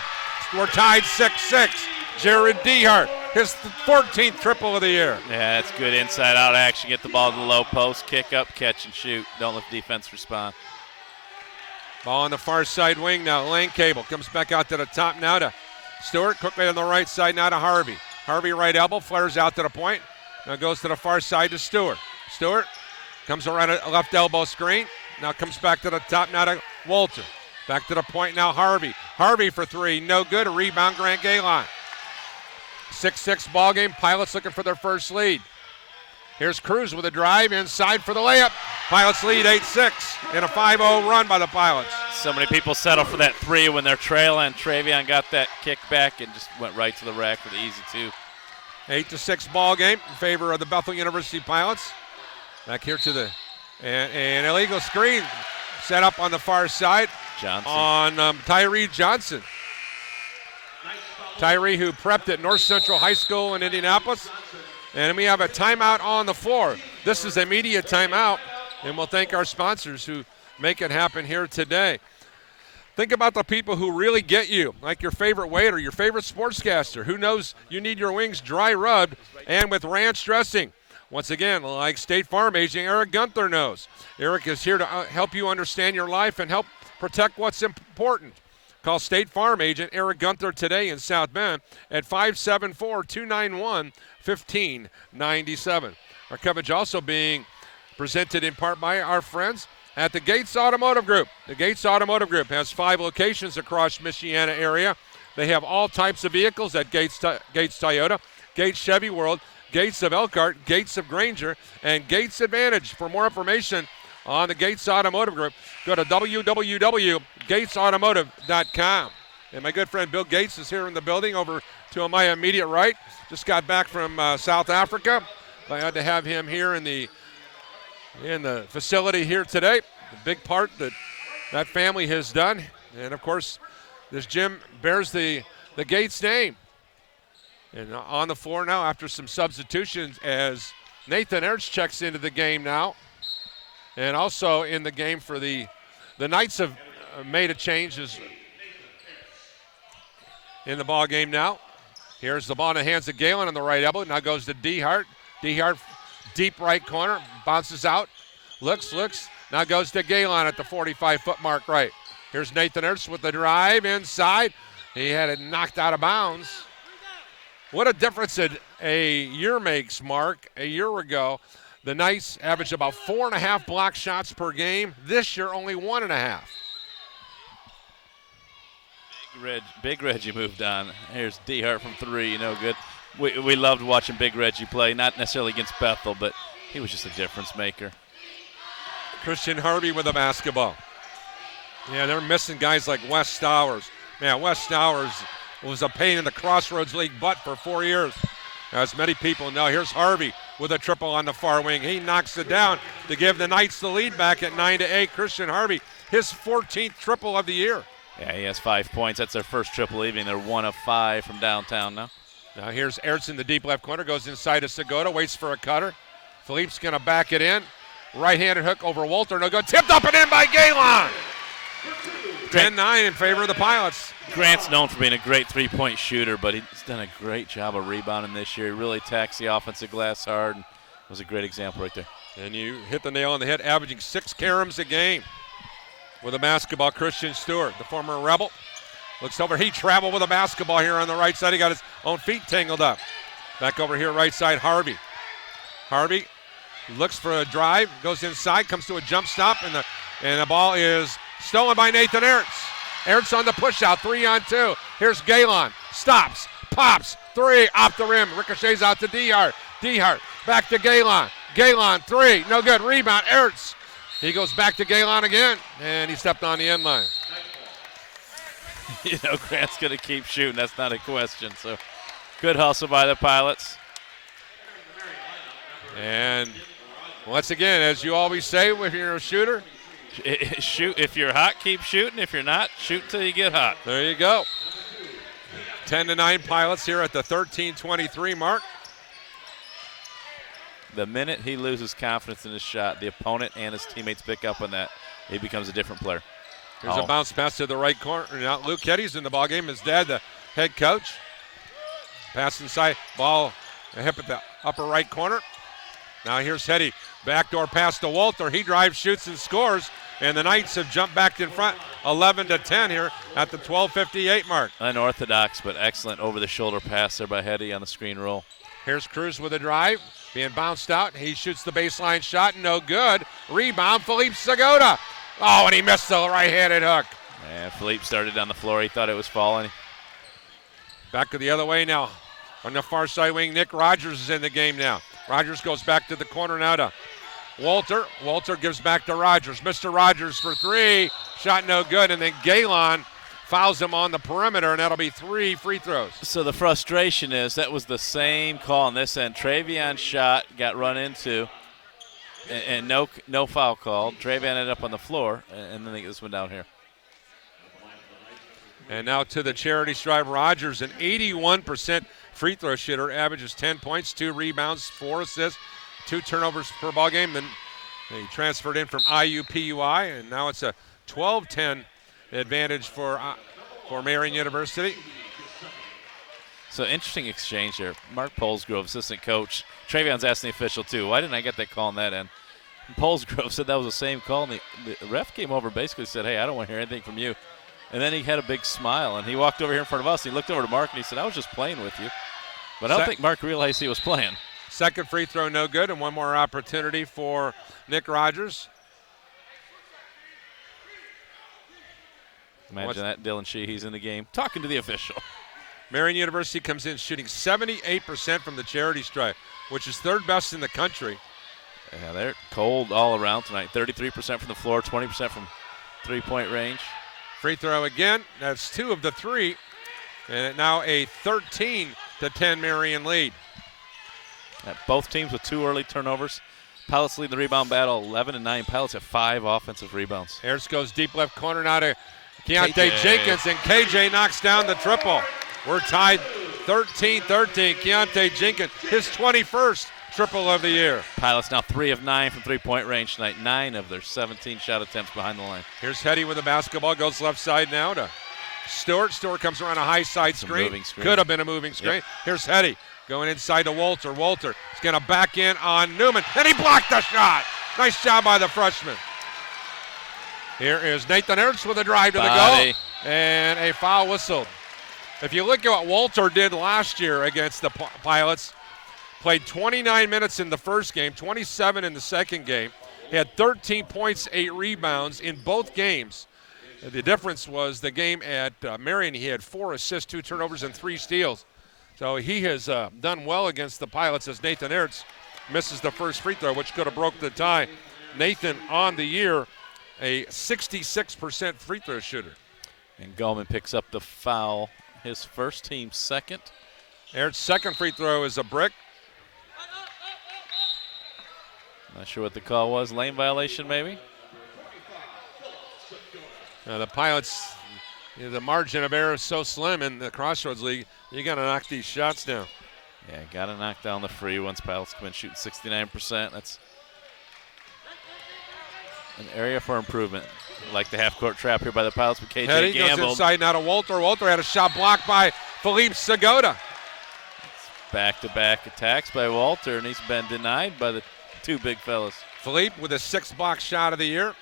We're tied 6-6. Jared Dehart, his 14th triple of the year. Yeah, that's good inside-out action. Get the ball to the low post, kick up, catch, and shoot. Don't let the defense respond. Ball on the far side wing now. Lanecable comes back out to the top now to Stewart. Quickly on the right side now to Harvey. Harvey right elbow, flares out to the point. Now goes to the far side to Stewart. Stewart comes around a left elbow screen. Now comes back to the top, now to Walter. Back to the point now, Harvey. Harvey for three, no good. A rebound, Grant Galen. 6-6 ball game. Pilots looking for their first lead. Here's Cruz with a drive inside for the layup. Pilots lead 8-6 in a 5-0 run by the Pilots. So many people settle for that three when they're trailing. Travion got that kick back and just went right to the rack for the easy two. 8-6 ball game in favor of the Bethel University Pilots. Back here to the and illegal screen set up on the far side Johnson. On Tyree Johnson. Tyree, who prepped at North Central High School in Indianapolis. And we have a timeout on the floor. This is a media timeout, and we'll thank our sponsors who make it happen here today. Think about the people who really get you, like your favorite waiter, your favorite sportscaster, who knows you need your wings dry rubbed and with ranch dressing. Once again, like State Farm agent Eric Gunther knows. Eric is here to help you understand your life and help protect what's important. Call State Farm agent Eric Gunther today in South Bend at 574-291-1597. Our coverage also being presented in part by our friends at the Gates Automotive Group. The Gates Automotive Group has 5 locations across Michiana area. They have all types of vehicles at Gates Toyota, Gates Chevy World, Gates of Elkhart, Gates of Granger, and Gates Advantage. For more information on the Gates Automotive Group, go to www.gatesautomotive.com. And my good friend Bill Gates is here in the building over to my immediate right. Just got back from South Africa. Glad to have him here in the facility here today. The big part that family has done. And, of course, this gym bears the Gates name. And on the floor now after some substitutions as Nathan Ertz checks into the game now. And also in the game for the Knights have made a change in the ball game now. Here's the ball in the hands of Galen on the right elbow. Now goes to DeHart. DeHart deep right corner, bounces out, looks. Now goes to Galen at the 45-foot mark right. Here's Nathan Ertz with the drive inside. He had it knocked out of bounds. What a difference a year makes, Mark. A year ago, the Knights averaged about 4.5 block shots per game. This year, only 1.5. Big Reggie moved on. Here's DeHart from three, no good. We loved watching Big Reggie play, not necessarily against Bethel, but he was just a difference maker. Christian Harvey with the basketball. Yeah, they're missing guys like Wes Stowers. Man, Wes Stowers was a pain in the Crossroads League butt for 4 years. As many people know, here's Harvey with a triple on the far wing. He knocks it down to give the Knights the lead back at 9-8. Christian Harvey, his 14th triple of the year. Yeah, he has 5 points. That's their first triple evening. They're 1 of 5 from downtown now. Now here's Ertz in the deep left corner, goes inside to Segota, waits for a cutter. Philippe's going to back it in. Right-handed hook over Walter, no good. Tipped up and in by Galen. 10-9 in favor of the Pilots. Grant's known for being a great three-point shooter, but he's done a great job of rebounding this year. He really taxed the offensive glass hard, and was a great example right there. And you hit the nail on the head, averaging 6 caroms a game. With a basketball, Christian Stewart, the former Rebel. Looks over, he traveled with a basketball here on the right side. He got his own feet tangled up. Back over here, right side, Harvey. Harvey looks for a drive, goes inside, comes to a jump stop, and the ball is stolen by Nathan Ertz. Ertz on the push out, 3-on-2. Here's Galen, stops, pops, 3, off the rim, ricochets out to DeHart. DeHart, back to Galen. Galen, 3, no good, rebound, Ertz. He goes back to Galen again, and he stepped on the end line. You know, Grant's going to keep shooting. That's not a question. So, good hustle by the Pilots. And once again, as you always say, if you're a shooter, shoot. If you're hot, keep shooting. If you're not, shoot till you get hot. There you go. 10-9 Pilots here at the 13:23 mark. The minute he loses confidence in his shot, the opponent and his teammates pick up on that. He becomes a different player. Here's a bounce pass to the right corner. Now Luke Heddy's in the ballgame. His dad, the head coach. Pass inside. Ball hip at the upper right corner. Now here's Heddy. Backdoor pass to Walter. He drives, shoots, and scores. And the Knights have jumped back in front 11-10 here at the 12:58 mark. Unorthodox, but excellent over-the-shoulder pass there by Heddy on the screen roll. Here's Cruz with a drive, being bounced out. He shoots the baseline shot, no good. Rebound, Philippe Segota. Oh, and he missed the right-handed hook. Yeah, Philippe started on the floor. He thought it was falling. Back to the other way now. On the far side wing, Nick Rogers is in the game now. Rogers goes back to the corner now to Walter. Walter gives back to Rogers. Mr. Rogers for three. Shot no good, and then Galen fouls him on the perimeter, and that'll be 3 free throws. So the frustration is that was the same call on this end. Travion's shot got run into, and no foul called. Travion ended up on the floor, and then they get this one down here. And now to the charity stripe, Rogers, an 81% free throw shooter, averages 10 points, 2 rebounds, 4 assists, 2 turnovers per ball game. Then he transferred in from IUPUI, and now it's a 12-10 advantage for Marian University. So interesting exchange here. Mark Polsgrove, assistant coach. Travion's asking the official too, why didn't I get that call on that end? And Polsgrove said that was the same call, and the ref came over and basically said, hey, I don't want to hear anything from you. And then he had a big smile, and he walked over here in front of us. He looked over to Mark, and he said, I was just playing with you. But I don't think Mark realized he was playing. Second free throw, no good, and one more opportunity for Nick Rogers. Imagine that, Dylan Sheehy's in the game talking to the official. Marian University comes in shooting 78% from the charity stripe, which is 3rd best in the country. Yeah, they're cold all around tonight. 33% from the floor, 20% from three-point range. Free throw again. That's 2 of the 3. And now a 13-10 Marian lead. Both teams with 2 early turnovers. Pilots lead the rebound battle 11-9. Pilots have 5 offensive rebounds. Harris goes deep left corner now to Keontae Jenkins, and KJ knocks down the triple. We're tied 13-13. Keontae Jenkins, his 21st triple of the year. Pilots now 3 of 9 from three-point range tonight. 9 of their 17 shot attempts behind the line. Here's Hetty with the basketball, goes left side now to Stewart. Stewart comes around a high side screen. Could have been a moving screen. Yep. Here's Hetty going inside to Walter. Walter is going to back in on Newman, and he blocked the shot. Nice job by the freshman. Here is Nathan Ertz with a drive to the goal, and a foul whistled. If you look at what Walter did last year against the Pilots, played 29 minutes in the first game, 27 in the second game. He had 13 points, 8 rebounds in both games. The difference was the game at Marian, he had 4 assists, 2 turnovers, and 3 steals. So he has done well against the Pilots as Nathan Ertz misses the first free throw, which could have broke the tie. Nathan on the year, a 66% free throw shooter. And Gallman picks up the foul, his first, team second. Ertz's second free throw is a brick. Not sure what the call was. Lane violation, maybe? The Pilots, the margin of error is so slim in the Crossroads League, you got to knock these shots down. Yeah, got to knock down the free once Pilots come in shooting 69%. That's an area for improvement. Like the half-court trap here by the Pilots with KJ Hetty gambled. goes inside now to Walter. Walter had a shot blocked by Philippe Segota. Back-to-back attacks by Walter, and he's been denied by the 2 big fellas. Philippe with his 6th block shot of the year.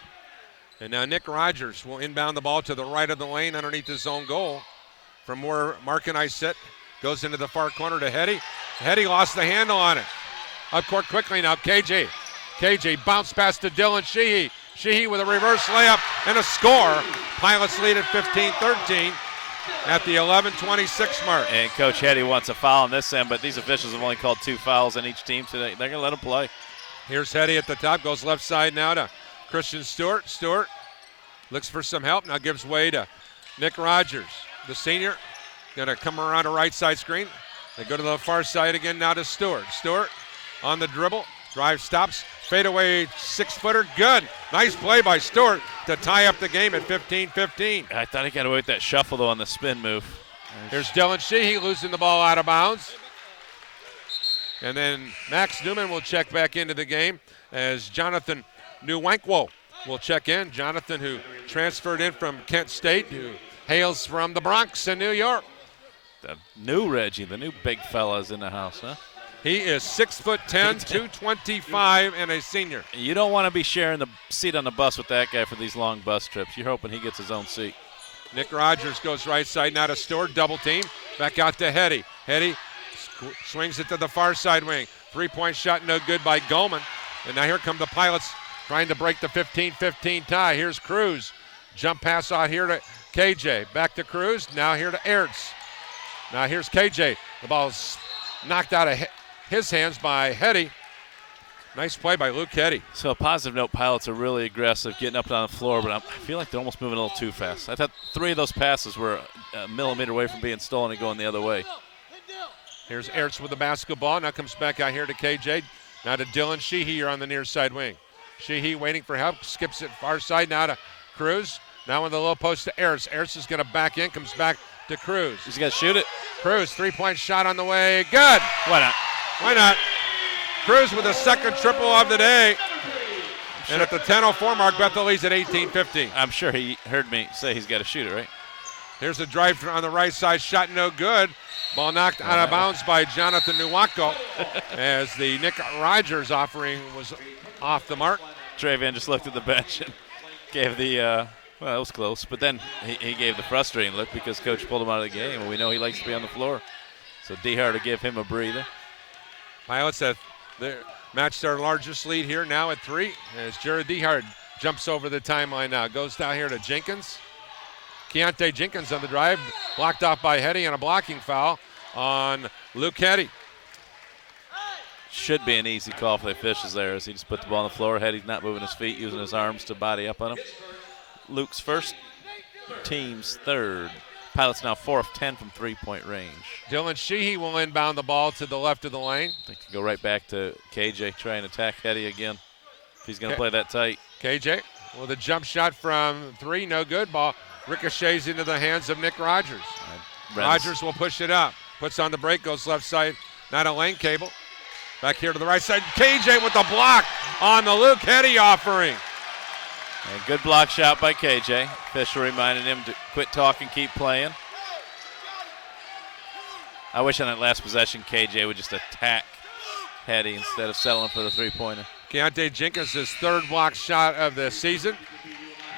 And now Nick Rogers will inbound the ball to the right of the lane underneath his own goal. From where Mark and I sit, goes into the far corner to Hetty. Hetty lost the handle on it. Up court quickly now, KJ. KJ bounced pass to Dylan Sheehy. Sheehy with a reverse layup and a score. Pilots lead at 15-13 at the 11:26 mark. And Coach Hetty wants a foul on this end, but these officials have only called 2 fouls on each team today. They're going to let him play. Here's Hetty at the top, goes left side now to Christian Stewart. Stewart looks for some help, now gives way to Nick Rogers, the senior. Going to come around a right side screen. They go to the far side again now to Stewart. Stewart on the dribble, drive stops, fadeaway 6-footer, good. Nice play by Stewart to tie up the game at 15-15. I thought he got away with that shuffle, though, on the spin move. Here's Dylan Sheehy losing the ball out of bounds. And then Max Newman will check back into the game as Jonathan Nwankwo will check in. Jonathan, who transferred in from Kent State, who hails from the Bronx in New York. The new Reggie, the new big fella's in the house, huh? He is 6'10", 225, and a senior. You don't want to be sharing the seat on the bus with that guy for these long bus trips. You're hoping he gets his own seat. Nick Rogers goes right side now to Stewart, double team. Back out to Hetty. Hetty Swings it to the far side wing. 3-point shot no good by Goldman. And now here come the Pilots trying to break the 15-15 tie. Here's Cruz. Jump pass out here to KJ. Back to Cruz. Now here to Ertz. Now here's KJ. The ball's knocked out of his hands by Hetty. Nice play by Luke Hetty. So a positive note, Pilots are really aggressive, getting up and down the floor, but I feel like they're almost moving a little too fast. I thought 3 of those passes were a millimeter away from being stolen and going the other way. Here's Ertz with the basketball. Now comes back out here to KJ. Now to Dylan Sheehy here on the near side wing. Sheehy waiting for help. Skips it far side now to Cruz. Now on the low post to Ertz. Ertz is going to back in. Comes back to Cruz. He's got to shoot it. Cruz, 3-point shot on the way. Good. Why not? Why not? Cruz with the second triple of the day. And at the 10:04 mark, Bethel leads at 18-15. I'm sure he heard me say he's got to shoot it, right? Here's a drive on the right side. Shot no good. Ball knocked out of bounds by Jonathan Nwankwo as the Nick Rogers offering was off the mark. Travian just looked at the bench and gave the, well, it was close, but then he gave the frustrating look because Coach pulled him out of the game, and we know he likes to be on the floor. So Dehart to give him a breather. Pilots have matched their largest lead here now at 3 as Jared Dehart jumps over the timeline now. Goes down here to Jenkins. Keontae Jenkins on the drive, blocked off by Hetty and a blocking foul on Luke Hetty. Should be an easy call for the officials there as he just put the ball on the floor. Hetty's not moving his feet, using his arms to body up on him. Luke's first, team's third. Pilots now 4 of 10 from 3-point range. Dylan Sheehy will inbound the ball to the left of the lane. They can go right back to KJ, try and attack Hetty again if he's going to play that tight. KJ with a jump shot from 3, no good. Ball ricochets into the hands of Nick Rogers. Rogers will push it up. Puts on the break, goes left side. Not a lane cable. Back here to the right side. KJ with the block on the Luke Hetty offering. And good block shot by KJ. Fisher reminded him to quit talking, keep playing. I wish on that last possession KJ would just attack Hetty instead of settling for the 3-pointer. Keontae Jenkins, his 3rd block shot of the season.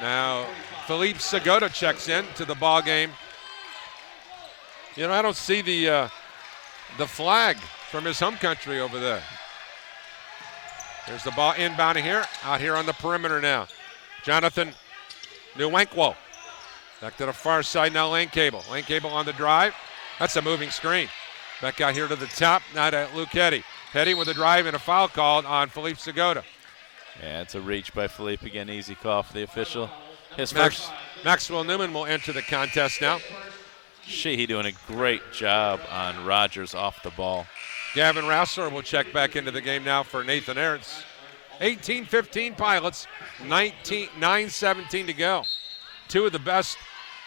Now Philippe Segota checks in to the ball game. You know, I don't see the flag from his home country over there. There's the ball inbounding here, out here on the perimeter now. Jonathan Nwankwo. Back to the far side now, Lane Cable. Lane Cable on the drive. That's a moving screen. Back out here to the top, now to Luke Hetty. Hetty with a drive and a foul called on Philippe Segota. Yeah, it's a reach by Philippe. Again, easy call for the official. His Maxwell Newman will enter the contest now. Sheehy doing a great job on Rogers off the ball. Gavin Rassler will check back into the game now for Nathan Ertz. 18-15 Pilots, 9:17 to go. 2 of the best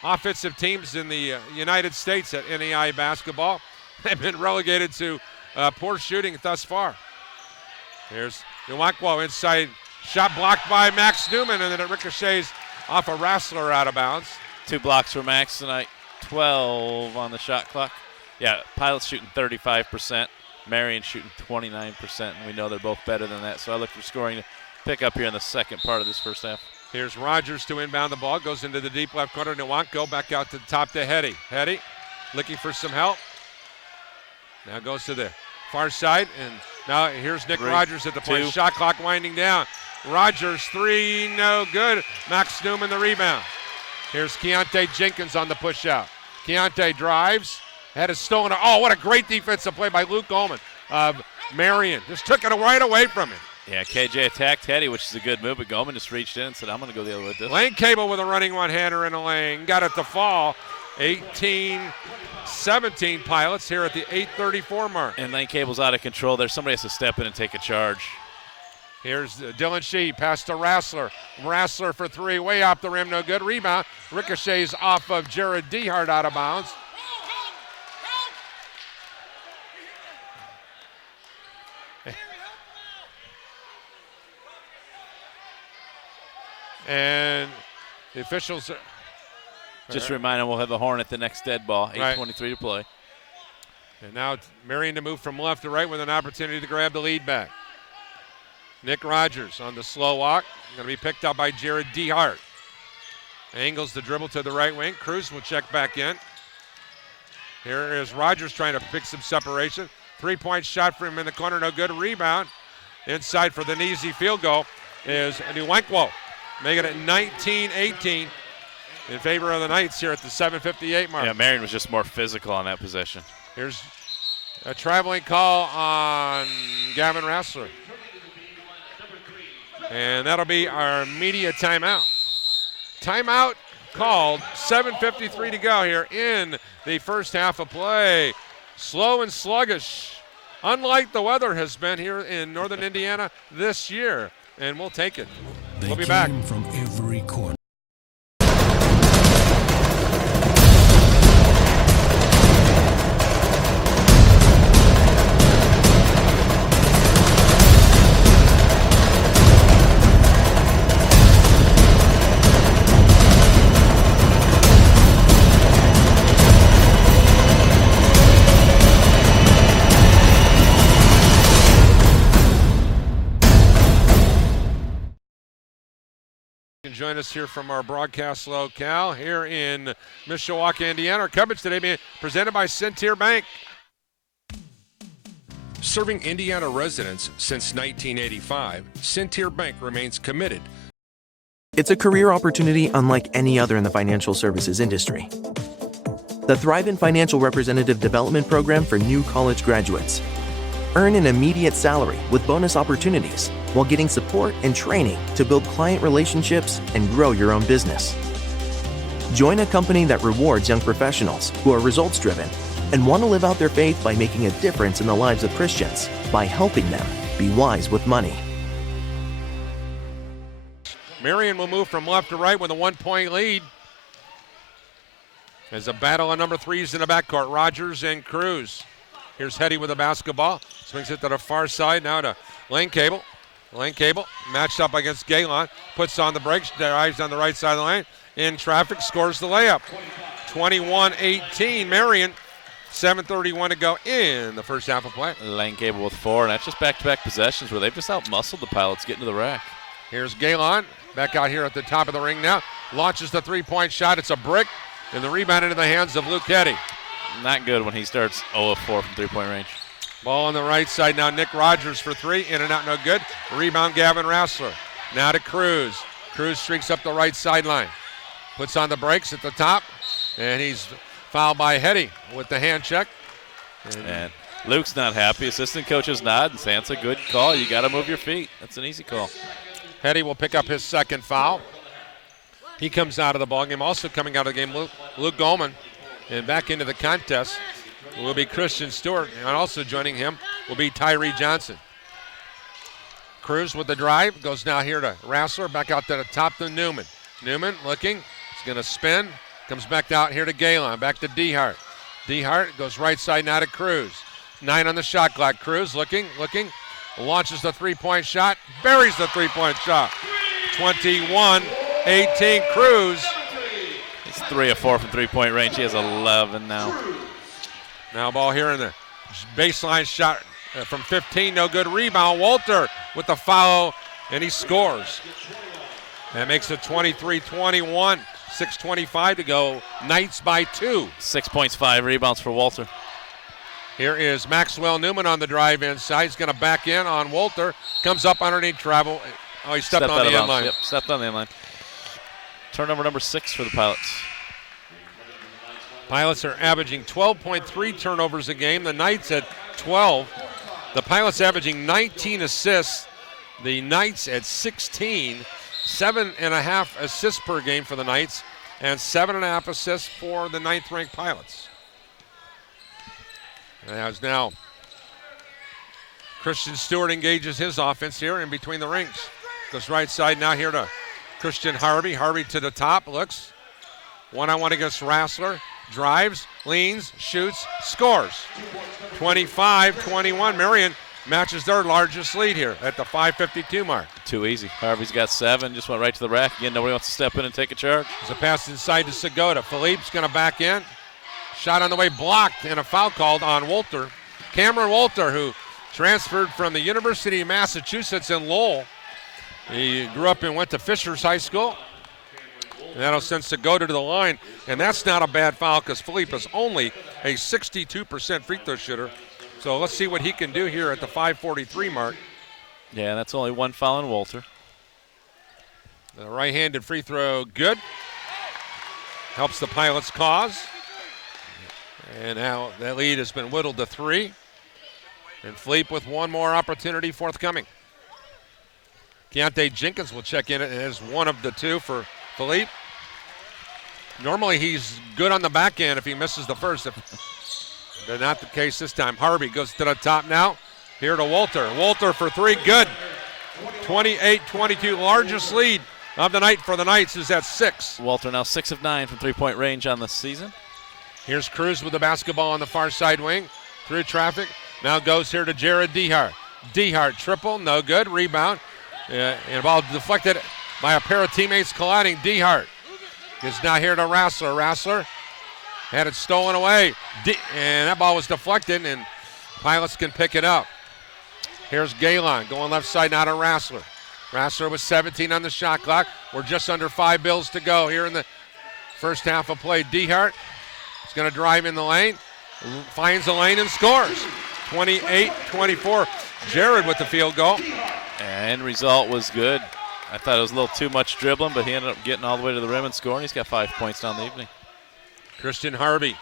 offensive teams in the United States at NAI basketball have been relegated to poor shooting thus far. Here's Nwankwo inside, shot blocked by Max Newman, and then it ricochets off a Rassler out of bounds. 2 blocks for Max tonight, 12 on the shot clock. Yeah, Pilots shooting 35%. Marian shooting 29%, and we know they're both better than that. So I look for scoring to pick up here in the second part of this first half. Here's Rogers to inbound the ball, goes into the deep left corner. Nwankwo back out to the top to Hetty. Hetty looking for some help. Now goes to the far side, and now here's Nick Rogers at the point. Shot clock winding down. Rogers 3, no good. Max Newman the rebound. Here's Keontae Jenkins on the push out. Keontae drives. Had it stolen. Oh, what a great defensive play by Luke Goldman of Marian. Just took it right away from him. Yeah, KJ attacked Hetty, which is a good move, but Goldman just reached in and said, I'm going to go the other way with this. Lane Cable with a running one-hander in the lane. Got it to fall. 18-17 Pilots here at the 8:34 mark. And Lane Cable's out of control there. Somebody has to step in and take a charge. Here's Dylan Sheehy, pass to Rassler. Rassler for 3, way off the rim, no good. Rebound, ricochets off of Jared Dehart out of bounds. And the officials just remind them we'll have a horn at the next dead ball. 8:23 to play. And now Marian to move from left to right with an opportunity to grab the lead back. Nick Rogers on the slow walk. Going to be picked up by Jared Dehart. Angles the dribble to the right wing. Cruz will check back in. Here is Rogers trying to pick some separation. Three-point shot from him in the corner, no good. Rebound inside for the easy field goal is Nuwenkwo, making it 19-18 in favor of the Knights here at the 7:58 mark. Yeah, Marian was just more physical on that possession. Here's a traveling call on Gavin Rassler. And that'll be our media timeout. Timeout called, 7:53 to go here in the first half of play. Slow and sluggish, unlike the weather has been here in northern Indiana this year. And we'll take it. We'll be back. From every corner. Join us here from our broadcast locale here in Mishawaka, Indiana. Our coverage today being presented by Centier Bank. Serving Indiana residents since 1985, Centier Bank remains committed. It's a career opportunity unlike any other in the financial services industry. The Thrive Financial Representative Development Program for new college graduates. Earn an immediate salary with bonus opportunities while getting support and training to build client relationships and grow your own business. Join a company that rewards young professionals who are results-driven and want to live out their faith by making a difference in the lives of Christians by helping them be wise with money. Marian will move from left to right with a 1-point lead. There's a battle on number threes in the backcourt, Rogers and Cruz. Here's Hetty with the basketball. Swings it to the far side, now to Lane Cable. Lane Cable matched up against Galen. Puts on the brakes, drives on the right side of the lane. In traffic, scores the layup. 21-18, Marian. 7:31 to go in the first half of play. Lane Cable with 4, and that's just back-to-back possessions where they've just out-muscled the Pilots getting to the rack. Here's Galen, back out here at the top of the ring now. Launches the three-point shot. It's a brick, and the rebound into the hands of Luke Hetty. Not good when he starts 0 of 4 from three-point range. Ball on the right side now. Nick Rogers for 3. In and out, no good. Rebound, Gavin Rassler. Now to Cruz. Cruz streaks up the right sideline. Puts on the brakes at the top. And he's fouled by Hetty with the hand check. And Luke's not happy. Assistant coaches nod and say, it's a good call. You got to move your feet. That's an easy call. Hetty will pick up his second foul. He comes out of the ballgame. Also coming out of the game, Luke Goldman. And back into the contest will be Christian Stewart. And also joining him will be Tyree Johnson. Cruz with the drive. Goes now here to Rassler. Back out to the top to Newman. Newman looking. He's going to spin. Comes back out here to Galen. Back to DeHart. DeHart goes right side now to Cruz. 9 on the shot clock. Cruz looking. Launches the three-point shot. Buries the three-point shot. 21-18 Cruz. He's 3 of 4 from three-point range. He has 11 now. Now ball here in the baseline shot from 15. No good. Rebound. Walter with the foul, and he scores. That makes it 23-21. 6:25 to go. Knights by 2. 6 points, 5 rebounds for Walter. Here is Maxwell Newman on the drive inside. He's going to back in on Walter. Comes up underneath travel. Oh, he stepped on the end line. Yep, stepped on the end line. Turnover number 6 for the Pilots. Pilots are averaging 12.3 turnovers a game. The Knights at 12. The Pilots averaging 19 assists. The Knights at 16. 7.5 assists per game for the Knights and 7.5 assists for the 9th-ranked Pilots. And as now Christian Stewart engages his offense here in between the rings. Goes right side now here to Christian Harvey. Harvey to the top, looks. One-on-one against Rassler. Drives, leans, shoots, scores. 25-21. Marian matches their largest lead here at the 5:52 mark. Too easy. Harvey's got 7, just went right to the rack. Again, nobody wants to step in and take a charge. There's a pass inside to Segota. Philippe's going to back in. Shot on the way blocked and a foul called on Walter. Cameron Walter, who transferred from the University of Massachusetts in Lowell. He grew up and went to Fishers High School. And that'll send Segota to the line. And that's not a bad foul because Philippe is only a 62% free throw shooter. So let's see what he can do here at the 5:43 mark. Yeah, that's only one foul on Walter. The right-handed free throw, good. Helps the Pilots' cause. And now that lead has been whittled to 3. And Philippe with one more opportunity forthcoming. Keontae Jenkins will check in as one of the two for Philippe. Normally he's good on the back end if he misses the first. But not the case this time. Harvey goes to the top now. Here to Walter. Walter for 3, good. 28-22, largest lead of the night for the Knights is at 6. Walter now 6 of 9 from three-point range on the season. Here's Cruz with the basketball on the far side wing. Through traffic. Now goes here to Jared Dehart. Dehart triple, no good. Rebound. And ball deflected by a pair of teammates colliding. Dehart is now here to Rassler. Rassler had it stolen away. And that ball was deflected, and Pilots can pick it up. Here's Galen going left side now to Rassler. Rassler with 17 on the shot clock. We're just under 5 bills to go here in the first half of play. Dehart is going to drive in the lane, finds the lane and scores. 28-24. Jared with the field goal. And result was good. I thought it was a little too much dribbling, but he ended up getting all the way to the rim and scoring. He's got 5 points down the evening. Christian Harvey,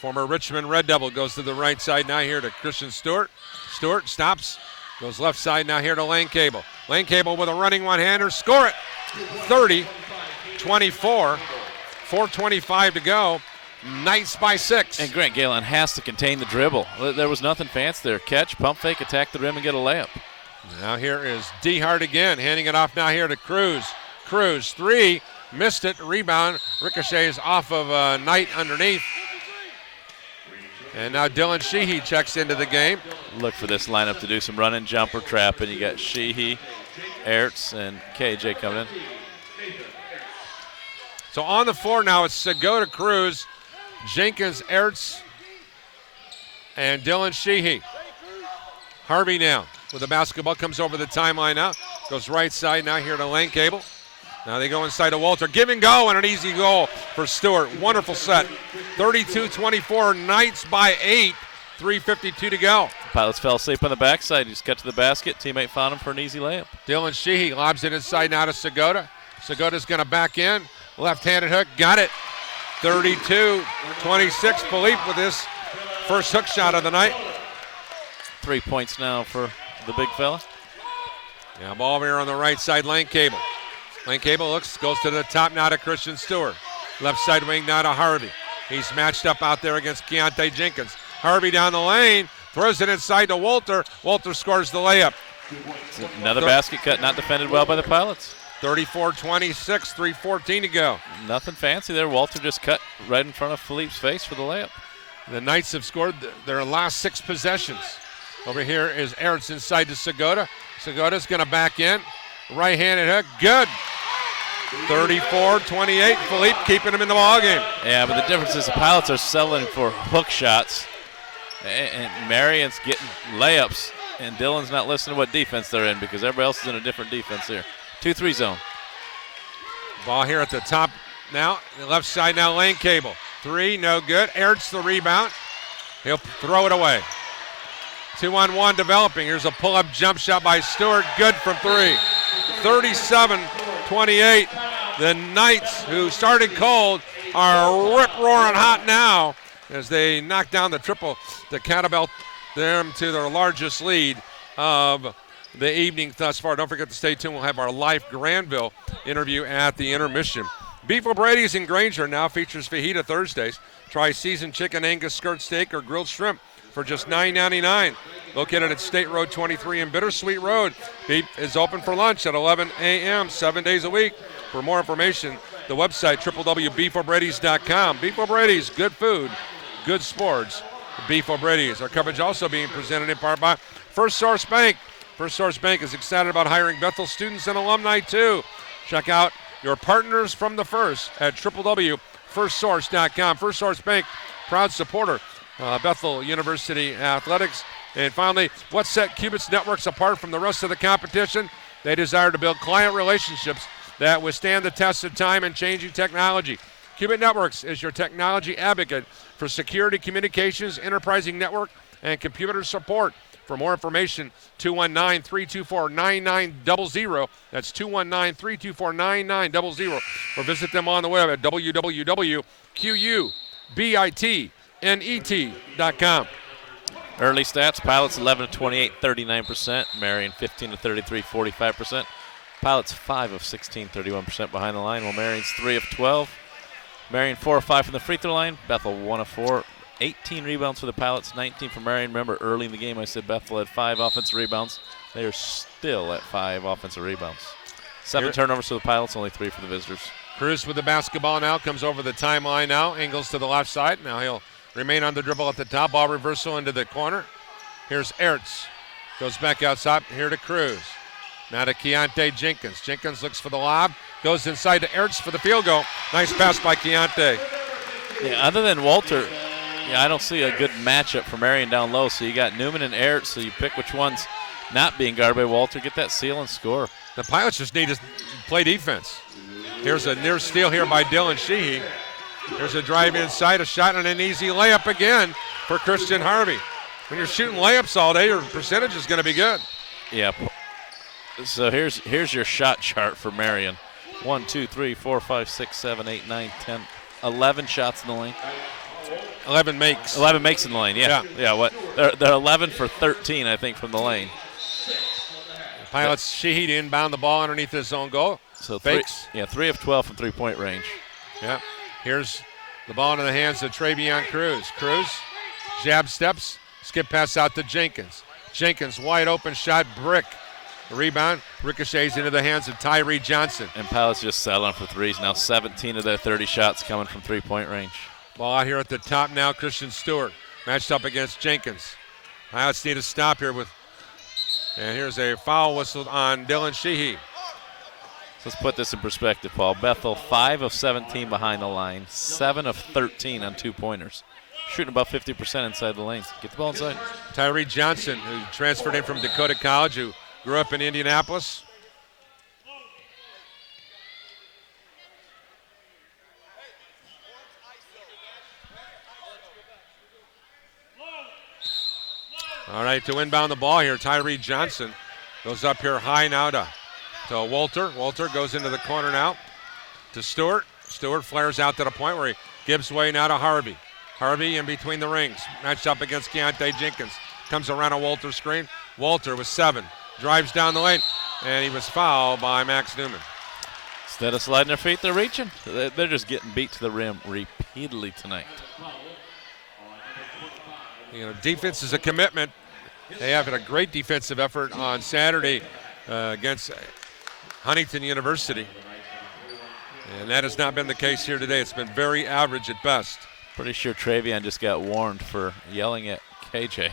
former Richmond Red Devil, goes to the right side now here to Christian Stewart. Stewart stops, goes left side now here to Lane Cable. Lane Cable with a running one-hander, score it. 30-24, 4:25 to go. Knights by 6. And Grant Galen has to contain the dribble. There was nothing fancy there. Catch, pump fake, attack the rim, and get a layup. Now here is Dehart again, handing it off now here to Cruz. Cruz, 3, missed it, rebound, ricochets off of Knight underneath. And now Dylan Sheehy checks into the game. Look for this lineup to do some run and jumper trap, and you got Sheehy, Ertz, and KJ coming in. So on the floor now it's Segota, Cruz, Jenkins, Ertz, and Dylan Sheehy. Harvey now with the basketball, comes over the timeline now, goes right side now here to Lane Cable. Now they go inside to Walter. Give and go, and an easy goal for Stewart. Wonderful set. 32-24, Knights by 8, 3:52 to go. Pilots fell asleep on the backside. He just got to the basket. Teammate found him for an easy layup. Dylan Sheehy lobs it inside now to Segota. Segota's going to back in. Left-handed hook, got it. 32-26, Philippe with his first hook shot of the night. 3 points now for the big fella. Now ball here on the right side, Lane Cable. Lane Cable looks, goes to the top now to Christian Stewart. Left side wing now to Harvey. He's matched up out there against Keontae Jenkins. Harvey down the lane, throws it inside to Walter. Walter scores the layup. Another basket cut, not defended well by the Pilots. 34-26, 3:14 to go. Nothing fancy there. Walter just cut right in front of Philippe's face for the layup. The Knights have scored their last 6 possessions. Over here is Ertz inside to Segota. Segota's going to back in. Right-handed hook, good. 34-28, Philippe keeping him in the ballgame. Yeah, but the difference is the Pilots are settling for hook shots, and Marian's getting layups, and Dylan's not listening to what defense they're in because everybody else is in a different defense here. 2-3 zone. Ball here at the top now. The left side now, Lane Cable. 3, no good. Ertz the rebound. He'll throw it away. 2-on-1 developing. Here's a pull-up jump shot by Stewart. Good from 3. 37-28. The Knights, who started cold, are rip-roaring hot now as they knock down the triple to counterbalance them to their largest lead of the evening thus far. Don't forget to stay tuned. We'll have our live Granville interview at the intermission. Beef O'Brady's in Granger now features fajita Thursdays. Try seasoned chicken Angus skirt steak or grilled shrimp for just $9.99. Located at State Road 23 and Bittersweet Road. Beef is open for lunch at 11 a.m. 7 days a week. For more information, the website www.beefobradys.com. Beef O'Brady's, good food, good sports. Beef O'Brady's. Our coverage also being presented in part by First Source Bank. First Source Bank is excited about hiring Bethel students and alumni too. Check out your partners from the First at www.firstsource.com. First Source Bank, proud supporter, Bethel University Athletics. And finally, what set Cubits Networks apart from the rest of the competition? They desire to build client relationships that withstand the test of time and changing technology. Cubit Networks is your technology advocate for security, communications, enterprising network, and computer support. For more information, 219-324-9900. That's 219-324-9900. Or visit them on the web at www.qubitnet.com. Early stats, Pilots 11 of 28, 39%. Marian 15 of 33, 45%. Pilots 5 of 16, 31% behind the line, while Marian's 3 of 12. Marian 4 of 5 from the free throw line. Bethel 1 of 4. 18 rebounds for the Pilots, 19 for Marian. Remember, early in the game I said Bethel had 5 offensive rebounds. They are still at 5 offensive rebounds. 7 turnovers for the Pilots, only 3 for the visitors. Cruz with the basketball now, comes over the timeline now, angles to the left side. Now he'll remain on the dribble at the top, ball reversal into the corner. Here's Ertz, goes back outside, here to Cruz. Now to Keontae Jenkins. Jenkins looks for the lob, goes inside to Ertz for the field goal. Nice pass by Keontae. Yeah, other than Walter, I don't see a good matchup for Marian down low. So you got Newman and Ertz, so you pick which one's not being guarded by Walter. Get that seal and score. The Pilots just need to play defense. Here's a near steal here by Dylan Sheehy. Here's a drive inside, a shot and an easy layup again for Christian Harvey. When you're shooting layups all day, your percentage is going to be good. Yeah. So here's your shot chart for Marian. 1, 2, 3, 4, 5, 6, 7, 8, 9, 10, 11 shots in the lane. 11 makes. 11 makes in the lane, yeah. What? They're 11 for 13, I think, from the lane. Pilots Sheehy to inbound the ball underneath his own goal. So fakes. 3 of 12 from three-point range. Yeah. Here's the ball into the hands of Travion Cruz. Cruz, jab steps, skip pass out to Jenkins. Jenkins, wide open shot, brick. The rebound ricochets into the hands of Tyree Johnson. And Pilots just settling for threes. Now 17 of their 30 shots coming from three-point range. Ball out here at the top now, Christian Stewart matched up against Jenkins. Pilots need to stop here and here's a foul whistle on Dylan Sheehy. Let's put this in perspective, Paul. Bethel 5 of 17 behind the line, 7 of 13 on two-pointers. Shooting about 50% inside the lanes. Get the ball inside. Tyree Johnson, who transferred in from Dakota College, who grew up in Indianapolis. All right, to inbound the ball here, Tyree Johnson goes up here high now to Walter. Walter goes into the corner now to Stewart. Stewart flares out to the point where he gives way now to Harvey. Harvey in between the rings, matched up against Keontae Jenkins. Comes around a Walter screen. Walter with 7, drives down the lane, and he was fouled by Max Newman. Instead of sliding their feet, they're reaching. They're just getting beat to the rim repeatedly tonight. You know, defense is a commitment. They have had a great defensive effort on Saturday against Huntington University. And that has not been the case here today. It's been very average at best. Pretty sure Travion just got warned for yelling at KJ.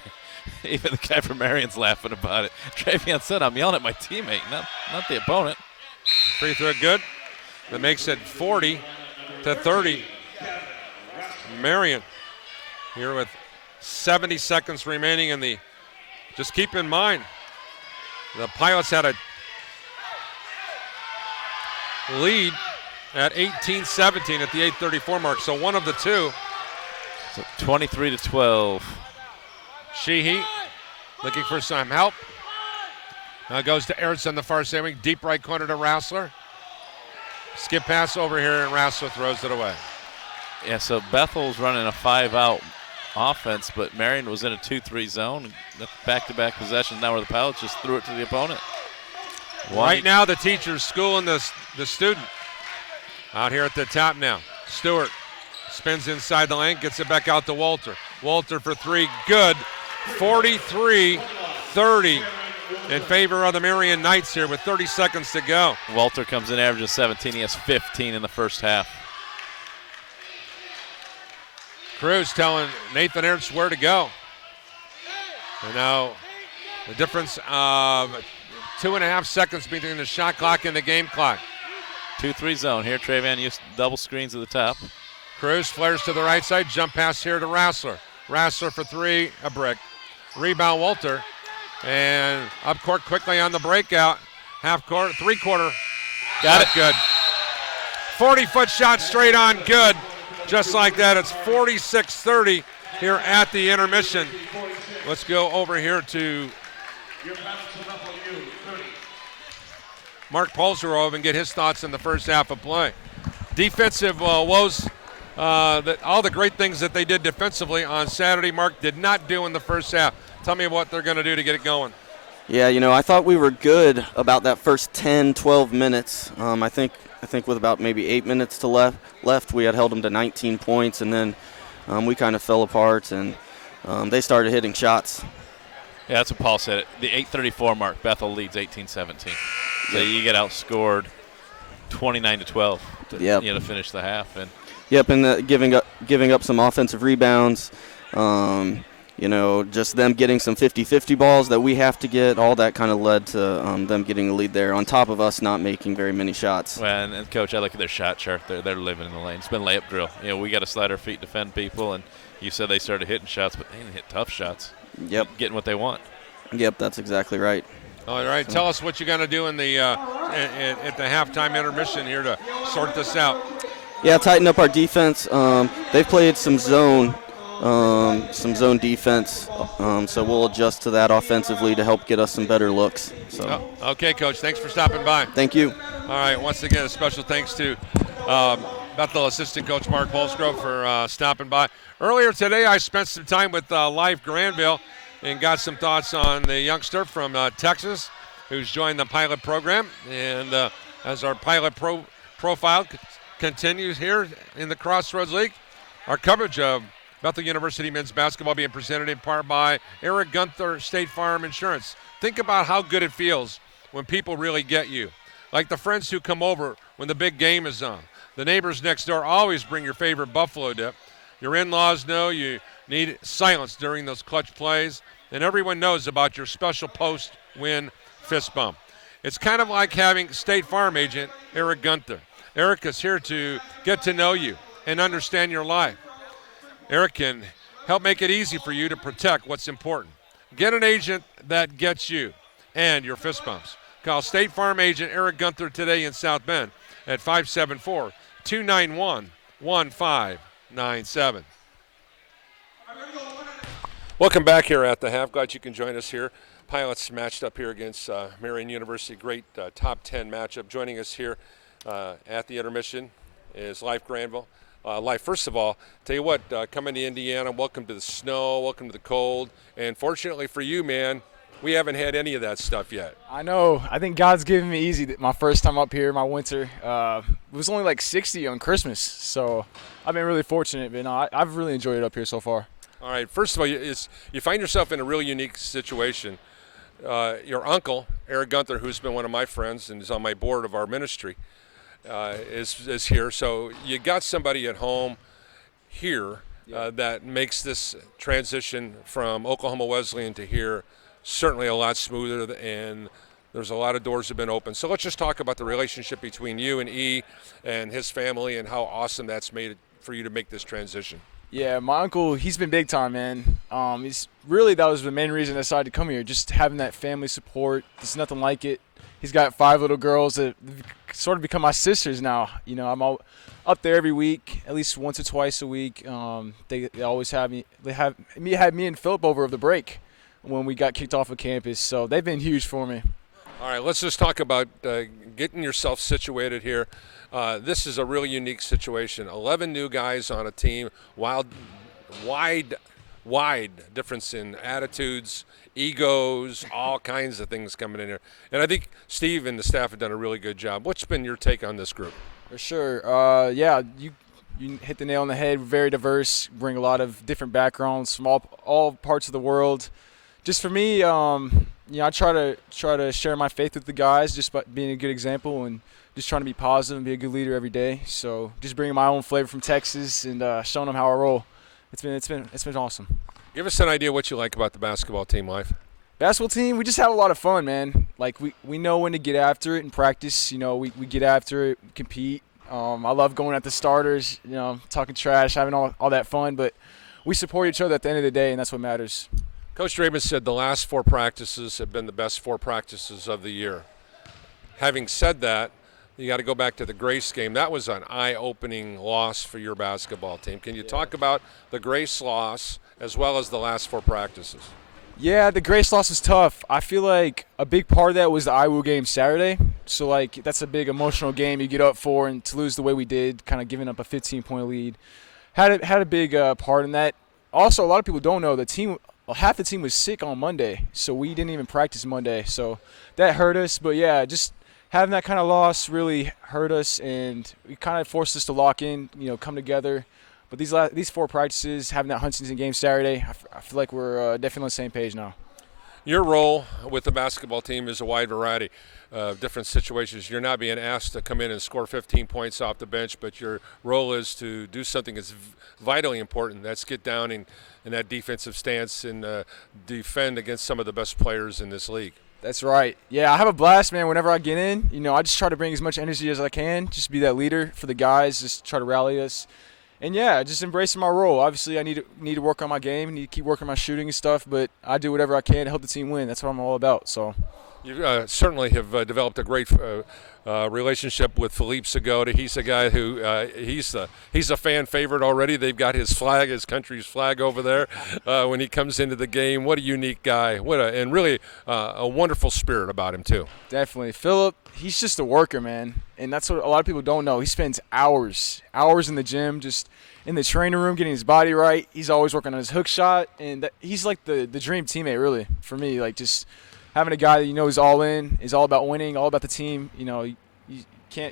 Even the guy from Marian's laughing about it. Travion said, I'm yelling at my teammate, not the opponent. Free throw good. That makes it 40-30. Marian here with 70 seconds remaining in the. Just keep in mind, the Pilots had a lead at 18-17 at the 8:34 mark. So one of the two. So 23-12. Sheehy looking for some help. Now goes to Ertz on the far side wing. Deep right corner to Rassler. Skip pass over here, and Rassler throws it away. Yeah, so Bethel's running a 5-out offense, but Marian was in a 2-3 zone. Back-to-back possessions now where the Pilots just threw it to the opponent. Right now the teacher's schooling the student. Out here at the top now. Stewart spins inside the lane, gets it back out to Walter. Walter for 3, good. 43-30 in favor of the Marian Knights here with 30 seconds to go. Walter comes in averaging 17. He has 15 in the first half. Cruz telling Nathan Ertz where to go. And now the difference of 2.5 seconds between the shot clock and the game clock. 2-3 zone here. Travion used double screens at the top. Cruz flares to the right side. Jump pass here to Rassler. Rassler for 3, a brick. Rebound Walter. And up court quickly on the breakout. Half court, 3-quarter. Got it. Good. 40-foot shot straight on, good. Just like that, it's 46-30 here at the intermission. Let's go over here to Mark Polzerov and get his thoughts on the first half of play. Defensive woes, that all the great things that they did defensively on Saturday, Mark, did not do in the first half. Tell me what they're going to do to get it going. Yeah, I thought we were good about that first 10, 12 minutes. I think with about maybe 8 minutes to left, we had held them to 19 points, and then we kind of fell apart, and they started hitting shots. Yeah, that's what Paul said. The 8:34 mark, Bethel leads 18-17. So you get outscored 29-12 to finish the half. And giving up some offensive rebounds. Just them getting some 50-50 balls that we have to get, all that kind of led to them getting the lead there, on top of us not making very many shots. Well, and Coach, I look at their shot chart. They're living in the lane. It's been layup drill. We got to slide our feet, defend people, and you said they started hitting shots, but they didn't hit tough shots. Yep. Getting what they want. Yep, that's exactly right. All right, tell us what you're going to do in the at the halftime intermission here to sort this out. Yeah, tighten up our defense. They've played some zone defense, so we'll adjust to that offensively to help get us some better looks. So. Okay, Coach, thanks for stopping by. Thank you. All right, once again, a special thanks to Bethel assistant coach Mark Polsgrove for stopping by. Earlier today, I spent some time with Life Granville and got some thoughts on the youngster from Texas who's joined the pilot program. And as our pilot profile continues here in the Crossroads League, our coverage of Bethel University men's basketball being presented in part by Eric Gunther State Farm Insurance. Think about how good it feels when people really get you. Like the friends who come over when the big game is on. The neighbors next door always bring your favorite buffalo dip. Your in-laws know you need silence during those clutch plays. And everyone knows about your special post-win fist bump. It's kind of like having State Farm agent Eric Gunther. Eric is here to get to know you and understand your life. Eric can help make it easy for you to protect what's important. Get an agent that gets you and your fist bumps. Call State Farm agent Eric Gunther today in South Bend at 574-291-1597. Welcome back here at the half. Glad you can join us here. Pilots matched up here against Marian University. Great top 10 matchup. Joining us here at the intermission is Life Granville. Life, first of all, tell you what, coming to Indiana, welcome to the snow, welcome to the cold. And fortunately for you, man, we haven't had any of that stuff yet. I know. I think God's given me easy. My first time up here, my winter, it was only like 60 on Christmas. So I've been really fortunate. But no, I've really enjoyed it up here so far. All right. First of all, you find yourself in a really unique situation. Your uncle, Eric Gunther, who's been one of my friends and is on my board of our ministry, is here. So you got somebody at home here that makes this transition from Oklahoma Wesleyan to here certainly a lot smoother, and there's a lot of doors have been opened. So let's just talk about the relationship between you and E and his family and how awesome that's made it for you to make this transition. Yeah, my uncle, he's been big time, man. That was the main reason I decided to come here, just having that family support. There's nothing like it. He's got 5 little girls that sort of become my sisters now. I'm all up there every week, at least once or twice a week. They always have me. They had me and Philip over the break when we got kicked off of campus. So they've been huge for me. All right, let's just talk about getting yourself situated here. This is a really unique situation. 11 new guys on a team, wide difference in attitudes, egos, all kinds of things coming in here. And I think Steve and the staff have done a really good job. What's been your take on this group? For sure. You hit the nail on the head. We're very diverse, bring a lot of different backgrounds from all parts of the world. Just for me, I try to share my faith with the guys, just by being a good example and just trying to be positive and be a good leader every day. So just bringing my own flavor from Texas and showing them how I roll. It's been awesome. Give us an idea what you like about the basketball team, Life. Basketball team, we just have a lot of fun, man. Like we know when to get after it in practice. We get after it, compete. I love going at the starters, talking trash, having all that fun. But we support each other at the end of the day, and that's what matters. Coach Draven said the last 4 practices have been the best 4 practices of the year. Having said that, you got to go back to the Grace game. That was an eye-opening loss for your basketball team. Can you talk about the Grace loss as well as the last 4 practices? Yeah, the Grace loss was tough. I feel like a big part of that was the Iowa game Saturday. So, like, that's a big emotional game you get up for, and to lose the way we did, kind of giving up a 15-point lead, had a big part in that. Also, a lot of people don't know half the team was sick on Monday, so we didn't even practice Monday. So that hurt us. But, yeah, just having that kind of loss really hurt us, and it kind of forced us to lock in, come together. But these 4 practices, having that Huntington game Saturday, I feel like we're definitely on the same page now. Your role with the basketball team is a wide variety of different situations. You're not being asked to come in and score 15 points off the bench, but your role is to do something that's vitally important. That's get down in that defensive stance and defend against some of the best players in this league. That's right. Yeah, I have a blast, man, whenever I get in. I just try to bring as much energy as I can, just be that leader for the guys, just try to rally us. And, yeah, just embracing my role. Obviously, I need to work on my game, need to keep working my shooting and stuff, but I do whatever I can to help the team win. That's what I'm all about. So, you certainly have developed a great relationship with Philippe Segota. He's a guy who he's a fan favorite already. They've got his country's flag over there when he comes into the game. What a unique guy. And really a wonderful spirit about him, too. Definitely. Philip, he's just a worker, man. And that's what a lot of people don't know. He spends hours in the gym, just in the training room, getting his body right. He's always working on his hook shot. And he's like the dream teammate, really, for me. Like, just having a guy that is all in, is all about winning, all about the team. You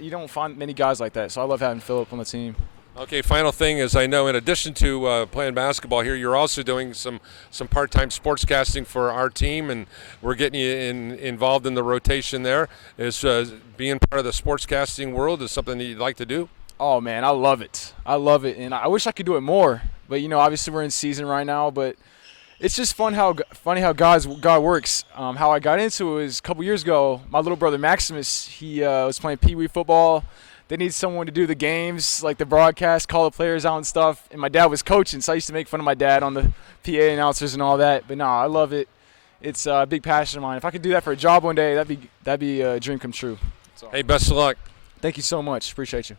don't find many guys like that. So I love having Philip on the team. Okay, final thing is I know in addition to playing basketball here, you're also doing some part-time sportscasting for our team, and we're getting you involved in the rotation there. Is being part of the sportscasting world is something that you'd like to do? Oh, man, I love it. And I wish I could do it more. But, obviously we're in season right now, but it's just funny how God works. How I got into it was a couple years ago. My little brother Maximus, he was playing Pee Wee football. They needed someone to do the games, like the broadcast, call the players out and stuff. And my dad was coaching, so I used to make fun of my dad on the PA announcers and all that. But no, I love it. It's a big passion of mine. If I could do that for a job one day, that'd be a dream come true. Hey, best of luck. Thank you so much. Appreciate you.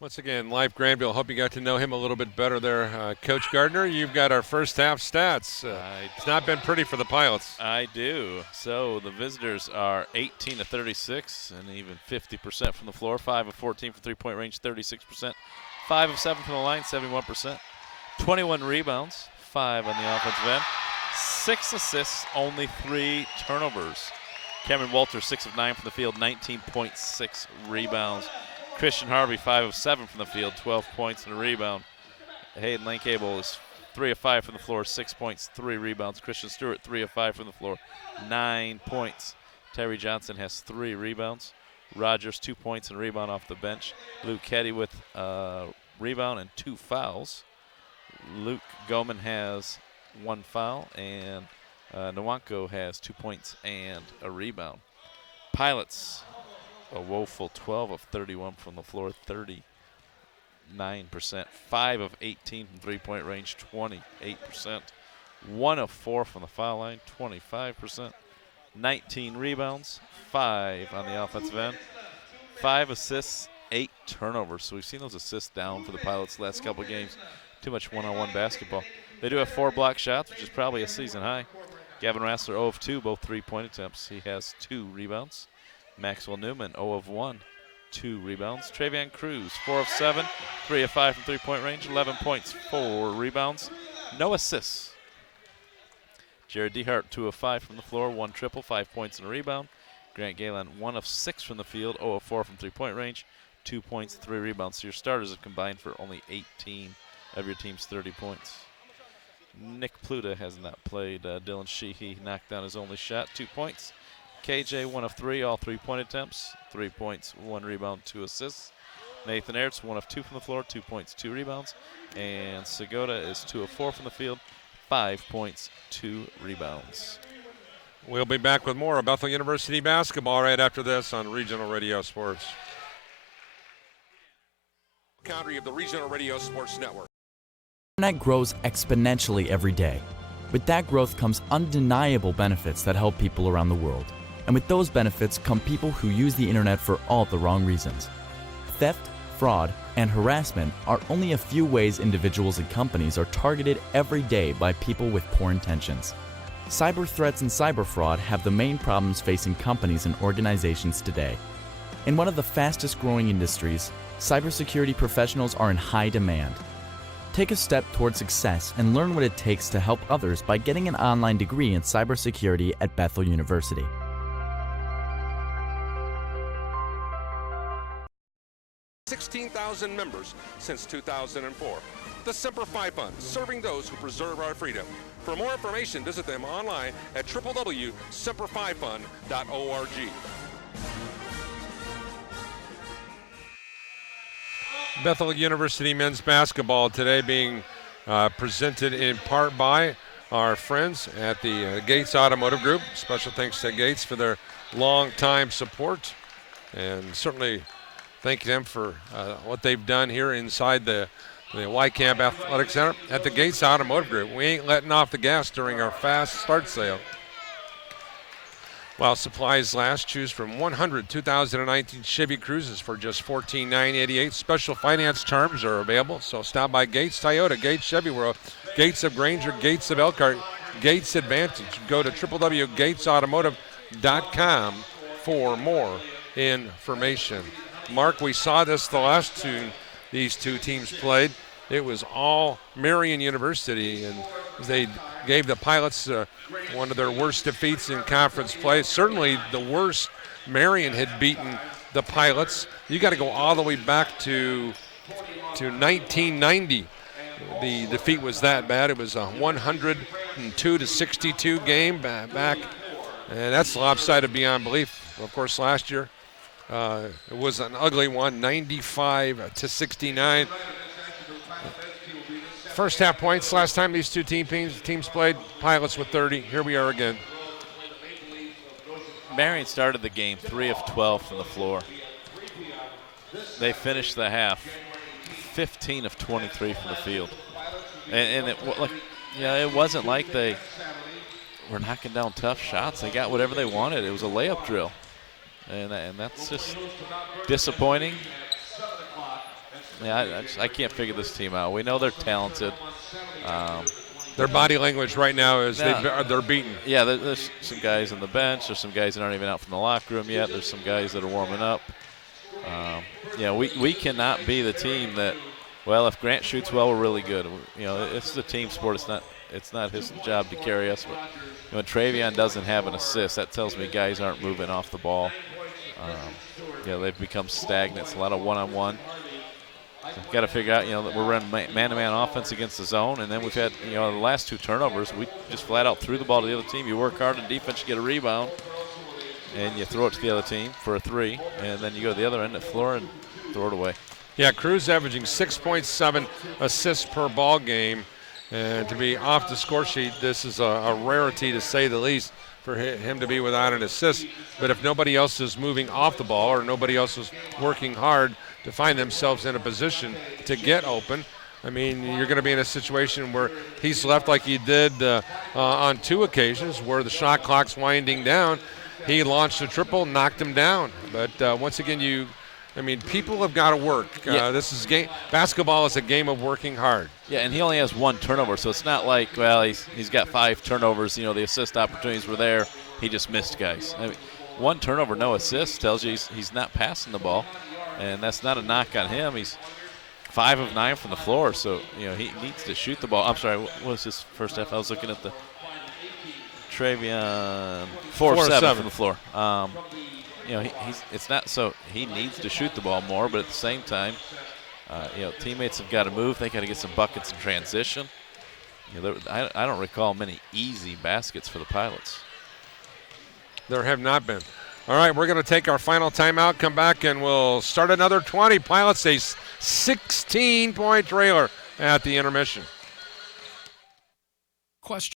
Once again, Life Granville. Hope you got to know him a little bit better there. Coach Gardner, you've got our first half stats. It's not been pretty for the Pilots. I do. So the visitors are 18 of 36 and even 50% from the floor. 5 of 14 from three-point range, 36%. 5 of 7 from the line, 71%. 21 rebounds, 5 on the offensive end. 6 assists, only 3 turnovers. Cameron Walters, 6 of 9 from the field, 19.6 rebounds. Christian Harvey, 5 of 7 from the field, 12 points and a rebound. Hayden Lankable is 3 of 5 from the floor, 6 points, 3 rebounds. Christian Stewart, 3 of 5 from the floor, 9 points. Tyree Johnson has 3 rebounds. Rogers, 2 points and a rebound off the bench. Luke Keddy with a rebound and 2 fouls. Luke Goman has 1 foul, and Nwanko has 2 points and a rebound. Pilots, a woeful 12 of 31 from the floor, 39%. 5 of 18 from three-point range, 28%. 1 of 4 from the foul line, 25%. 19 rebounds, 5 on the offensive end. 5 assists, 8 turnovers. So we've seen those assists down for the Pilots the last couple of games. Too much one-on-one basketball. They do have 4 block shots, which is probably a season high. Gavin Rassler, 0 of 2, both three-point attempts. He has 2 rebounds. Maxwell Newman, 0 of 1, 2 rebounds. Travion Cruz, 4 of 7, 3 of 5 from three-point range, 11 points, 4 rebounds, no assists. Jared DeHart, 2 of 5 from the floor, 1 triple, 5 points and a rebound. Grant Galen, 1 of 6 from the field, 0 of 4 from three-point range, 2 points, 3 rebounds. So your starters have combined for only 18 of your team's 30 points. Nick Pluta has not played. Dylan Sheehy knocked down his only shot, 2 points. KJ, 1 of 3, all three-point attempts, 3 points, 1 rebound, 2 assists. Nathan Ertz, 1 of 2 from the floor, 2 points, 2 rebounds. And Segota is 2 of 4 from the field, 5 points, 2 rebounds. We'll be back with more of Bethel University basketball right after this on Regional Radio Sports. Country of the Regional Radio Sports Network. Internet grows exponentially every day. With that growth comes undeniable benefits that help people around the world. And with those benefits come people who use the internet for all the wrong reasons. Theft, fraud, and harassment are only a few ways individuals and companies are targeted every day by people with poor intentions. Cyber threats and cyber fraud have the main problems facing companies and organizations today. In one of the fastest growing industries, cybersecurity professionals are in high demand. Take a step toward success and learn what it takes to help others by getting an online degree in cybersecurity at Bethel University. $16,000 members since 2004. The Semper Fi Fund, serving those who preserve our freedom. For more information, visit them online at www.semperfifund.org. Bethel University men's basketball today being presented in part by our friends at the Gates Automotive Group. Special thanks to Gates for their long-time support, and certainly thank them for what they've done here inside the Y Camp Athletic Center at the Gates Automotive Group. We ain't letting off the gas during our fast start sale. While supplies last, choose from 100 2019 Chevy Cruzes for just $14,988. Special finance terms are available, so stop by Gates Toyota, Gates Chevy World, Gates of Granger, Gates of Elkhart, Gates Advantage. Go to www.gatesautomotive.com for more information. Mark, we saw this the last these two teams played. It was all Marian University, and they gave the Pilots one of their worst defeats in conference play. Certainly the worst Marian had beaten the Pilots. You got to go all the way back to 1990. The defeat was that bad. It was a 102-62 game back, and that's lopsided beyond belief. Of course, last year it was an ugly one, 95-69. First half points last time these two teams played, Pilots with 30. Here we are again. Marian started the game 3 of 12 from the floor. They finished the half 15 of 23 from the field. And it wasn't like they were knocking down tough shots. They got whatever they wanted. It was a layup drill. And that's just disappointing. Yeah, I can't figure this team out. We know they're talented. Their body language right now is they're beaten. Yeah, there's some guys on the bench. There's some guys that aren't even out from the locker room yet. There's some guys that are warming up. We cannot be the team that, well, if Grant shoots well, we're really good. It's a team sport. It's not his job to carry us. But when Travion doesn't have an assist, that tells me guys aren't moving off the ball. They've become stagnant. It's a lot of one-on-one. Got to figure out, that we're running man-to-man offense against the zone, and then we've had, the last 2 turnovers. We just flat out threw the ball to the other team. You work hard in defense, you get a rebound, and you throw it to the other team for a 3, and then you go to the other end of the floor and throw it away. Yeah, Cruz averaging 6.7 assists per ball game, and to be off the score sheet, this is a rarity to say the least for him to be without an assist. But if nobody else is moving off the ball or nobody else is working hard to find themselves in a position to get open, I mean, you're going to be in a situation where he's left like he did on 2 occasions where the shot clock's winding down. He launched a triple, knocked him down. But once again, people have got to work. This is basketball is a game of working hard. Yeah, and he only has 1 turnover, so it's not like, well, he's got 5 turnovers. The assist opportunities were there. He just missed guys. 1 turnover, no assist tells you he's not passing the ball, and that's not a knock on him. He's 5 of 9 from the floor, so he needs to shoot the ball. I'm sorry, what was his first half? I was looking at the Travion 4 of 7 from the floor. It's not so he needs to shoot the ball more, but at the same time, teammates have got to move. They got to get some buckets in transition. I don't recall many easy baskets for the Pilots. There have not been. All right, we're going to take our final timeout, come back, and we'll start another 20. Pilots a 16-point trailer at the intermission. Question.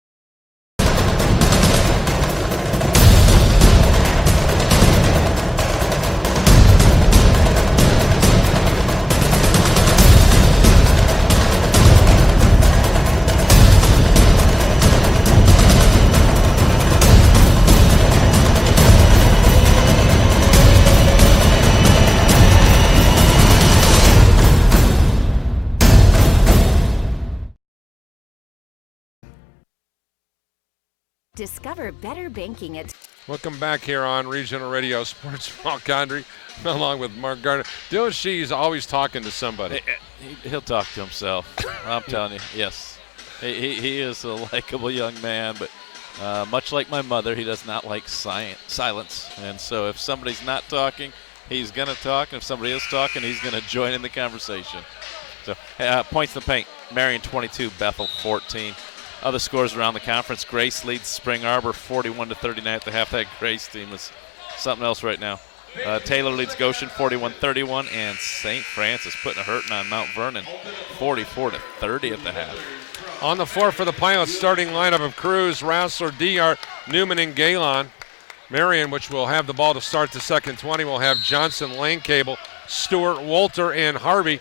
Discover better banking at... Welcome back here on Regional Radio Sports. Paul Condry, along with Mark Gardner. Dylan Shee's always talking to somebody. He'll talk to himself. I'm telling you, yes. He is a likable young man, but much like my mother, he does not like silence. And so if somebody's not talking, he's going to talk. And if somebody is talking, he's going to join in the conversation. So points in the paint, Marian 22, Bethel 14. Other scores around the conference, Grace leads Spring Arbor 41-39 at the half. That Grace team is something else right now. Taylor leads Goshen 41-31, and St. Francis putting a hurting on Mount Vernon 44-30 at the half. On the floor for the Pilots, starting lineup of Cruz, Rassler, Diart, Newman, and Galen. Marian, which will have the ball to start the second 20, will have Johnson, Lane Cable, Stewart, Walter, and Harvey.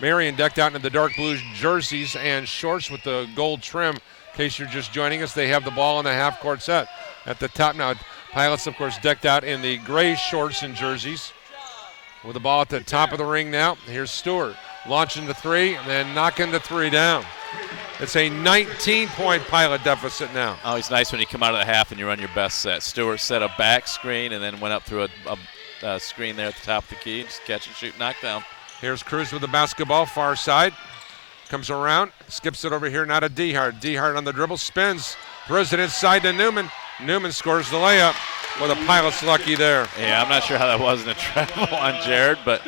Marian decked out in the dark blue jerseys and shorts with the gold trim. In case you're just joining us, they have the ball in the half-court set. At the top now, Pilots, of course, decked out in the gray shorts and jerseys. With the ball at the top of the ring now, here's Stewart. Launching the three, and then knocking the three down. It's a 19-point Pilot deficit now. Always nice when you come out of the half and you run your best set. Stewart set a back screen and then went up through a screen there at the top of the key. Just catch and shoot, knockdown. Here's Cruz with the basketball, far side. Comes around, skips it over here, now to Dehart. Dehart on the dribble, spins, throws it inside to Newman. Newman scores the layup. Well, the Pilots lucky there. Yeah, I'm not sure how that wasn't a travel on Jared, but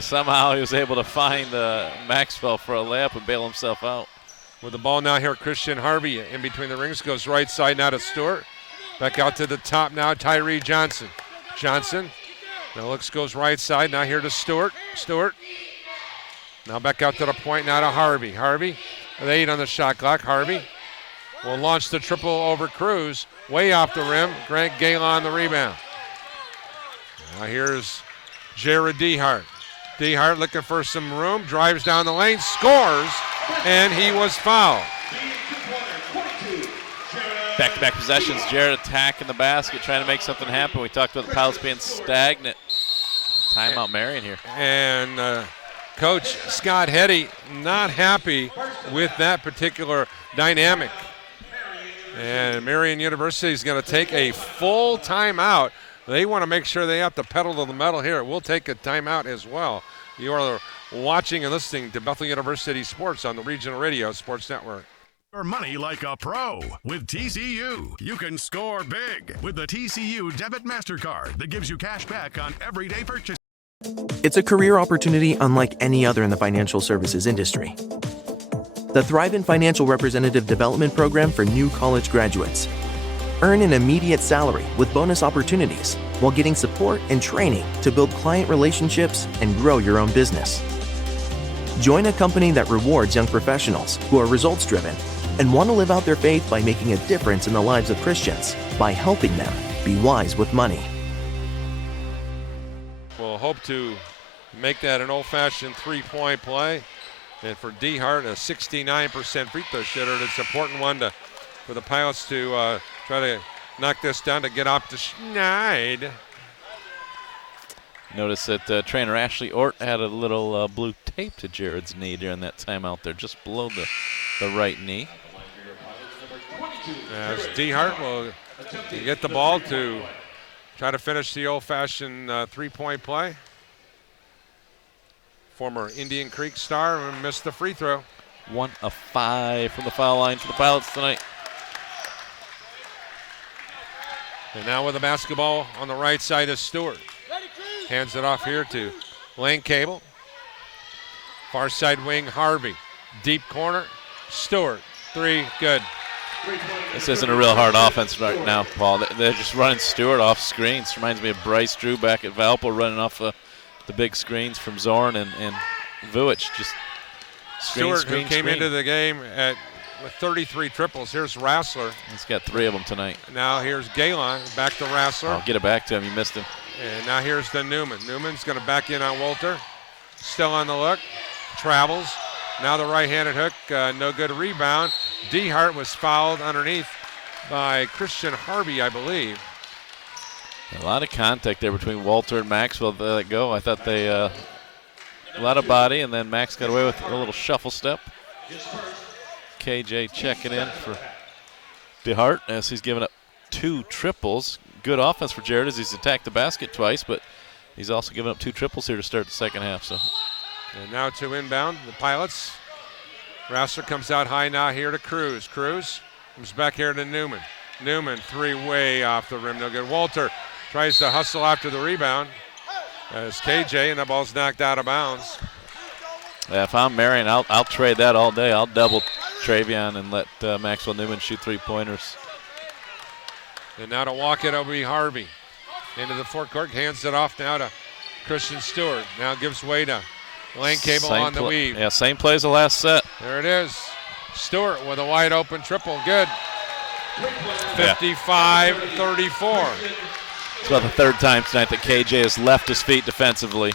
somehow he was able to find Maxwell for a layup and bail himself out. With the ball now here, Christian Harvey in between the rings, goes right side now to Stewart. Back out to the top now, Tyree Johnson. Johnson, now goes right side, now here to Stewart. Stewart, now back out to the point, now to Harvey. Harvey, with 8 on the shot clock. Harvey will launch the triple over Cruz, way off the rim. Grant Galen on the rebound. Now here's Jared Dehart. Dehart looking for some room, drives down the lane, scores, and he was fouled. Back-to-back possessions. Jared attacking the basket, trying to make something happen. We talked about the Pilots being stagnant. Timeout Marian here. And Coach Scott Heddy not happy with that particular dynamic. And Marian University is going to take a full timeout. They want to make sure they have to pedal to the metal here. We'll take a timeout as well. You are watching and listening to Bethel University Sports on the Regional Radio Sports Network. Your money like a pro with TCU. You can score big with the TCU Debit MasterCard that gives you cash back on everyday purchases. It's a career opportunity unlike any other in the financial services industry. The Thrive in Financial Representative Development Program for new college graduates. Earn an immediate salary with bonus opportunities while getting support and training to build client relationships and grow your own business. Join a company that rewards young professionals who are results-driven and want to live out their faith by making a difference in the lives of Christians by helping them be wise with money. We'll hope to make that an old-fashioned three-point play. And for Dehart, a 69% free throw shooter. It's an important one for the Pilots to try to knock this down to get off to Schneid. Notice that trainer Ashley Ort had a little blue tape to Jared's knee during that timeout there, just below the right knee. As Dehart will get the ball to try to finish the old-fashioned three-point play. Former Indian Creek star missed the free throw. 1 of 5 from the foul line for the Pilots tonight. And now with the basketball on the right side is Stewart. Hands it off here to Lane Cable. Far side wing, Harvey. Deep corner, Stewart. 3, good. This isn't a real hard offense right now, Paul. They're just running Stewart off screens. Reminds me of Bryce Drew back at Valpo running off the big screens from Zorn and Vujic. Just Stewart, who came into the game with 33 triples. Here's Rassler. He's got 3 of them tonight. Now here's Galen, back to Rassler. Oh, get it back to him. You missed him. And now here's the Newman. Newman's going to back in on Walter. Still on the look. Travels. Now the right-handed hook. No good rebound. Dehart was fouled underneath by Christian Harvey, I believe. A lot of contact there between Walter and Maxwell. They let go. I thought they a lot of body, and then Max got away with a little shuffle step. KJ checking in for DeHart as he's giving up 2 triples. Good offense for Jared as he's attacked the basket twice, but he's also given up 2 triples here to start the second half. So, and now to inbound, the Pilots. Rassler comes out high now here to Cruz. Cruz comes back here to Newman. Newman, 3 way off the rim, no good. Walter tries to hustle after the rebound as KJ, and the ball's knocked out of bounds. yeah, if I'm Marian, I'll trade that all day. I'll double Travion and let Maxwell Newman shoot 3-pointers. And now to walk it, it'll be Harvey. Into the forecourt, hands it off now to Christian Stewart. Now gives way to Lane Cable on the weave. Yeah, same play as the last set. There it is. Stewart with a wide open triple. Good. 55-34. It's about the 3rd time tonight that KJ has left his feet defensively,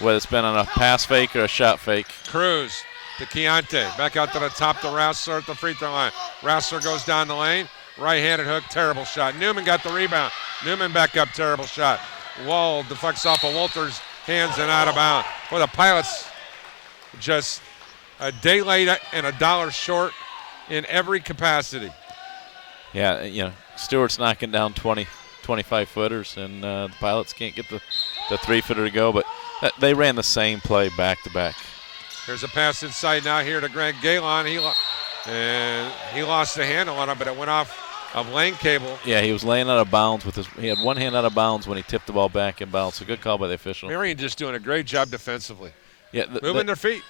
whether it's been on a pass fake or a shot fake. Cruz to Keontae. Back out to the top to Rassler at the free throw line. Rassler goes down the lane. Right-handed hook, terrible shot. Newman got the rebound. Newman back up, terrible shot. Wall deflects off of Walter's hands and out of bounds. Well, the Pilots just a day late and $1 short in every capacity. Yeah, Stewart's knocking down 25-footers, and the Pilots can't get the 3-footer to go, but they ran the same play back-to-back. There's a pass inside now here to Greg Galen. He lost the handle on it, but it went off of Lane Cable. Yeah, he was laying out of bounds he had one hand out of bounds when he tipped the ball back in bounds. So good call by the official. Marian just doing a great job defensively. Yeah, moving their feet.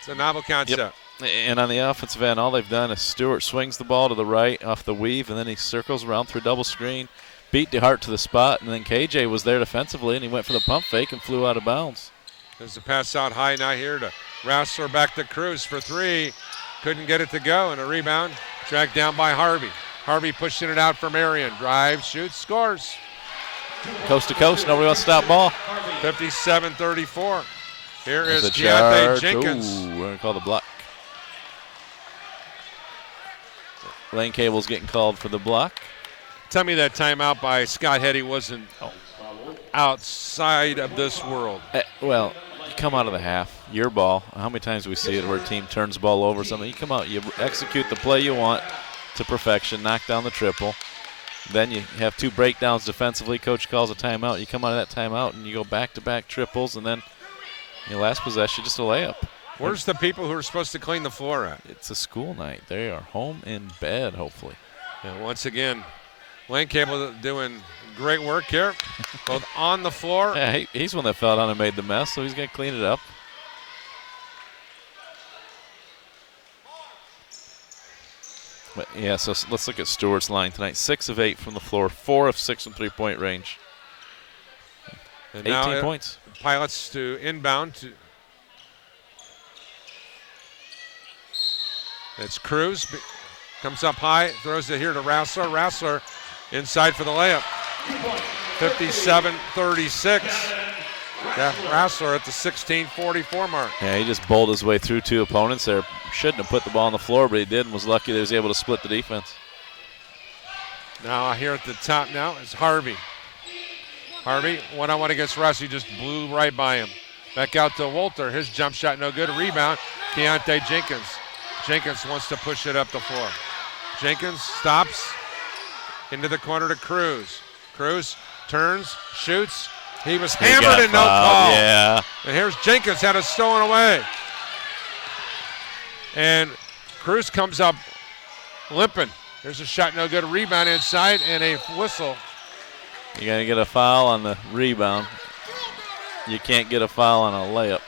It's a novel concept. Yep. And on the offensive end, all they've done is Stewart swings the ball to the right off the weave, and then he circles around through double screen, beat DeHart to the spot, and then KJ was there defensively, and he went for the pump fake and flew out of bounds. There's a pass out high now here to Rassler, back to Cruz for 3. Couldn't get it to go, and a rebound tracked down by Harvey. Harvey pushing it out for Marian. Drives, shoots, scores. Coast to coast, nobody wants to stop ball. 57-34. Here There's is a Keontae charge. Jenkins. Ooh, we're going to call the block. Lane Cable's getting called for the block. Tell me that timeout by Scott Hetty wasn't outside of this world. Well, you come out of the half, your ball. How many times do we see it where a team turns the ball over or something? You come out, you execute the play you want to perfection, knock down the triple. Then you have 2 breakdowns defensively. Coach calls a timeout. You come out of that timeout and you go back-to-back triples, and then your last possession, just a layup. Where's the people who are supposed to clean the floor at? It's a school night. They are home in bed, hopefully. And once again, Lane Cable doing great work here, both on the floor. Yeah, he's one that fell down and made the mess, so he's going to clean it up. But yeah, so let's look at Stewart's line tonight. 6 of 8 from the floor, 4 of 6 from three-point range. And 18 now points. Pilots to inbound. It's Cruz. Comes up high, throws it here to Rassler. Rassler inside for the layup. 57-36. Yeah, Rassler at the 16:44 mark. Yeah, he just bowled his way through 2 opponents there. Shouldn't have put the ball on the floor, but he did and was lucky that he was able to split the defense. Now here at the top now is Harvey. Harvey, one-on-one against Russ. He just blew right by him. Back out to Walter. His jump shot no good. Rebound, Keontae Jenkins. Jenkins wants to push it up the floor. Jenkins stops into the corner to Cruz. Cruz turns, shoots. He was hammered and no call. Yeah. And here's Jenkins, had it stolen away. And Cruz comes up limping. There's a shot, no good. Rebound inside and a whistle. You got to get a foul on the rebound. You can't get a foul on a layup.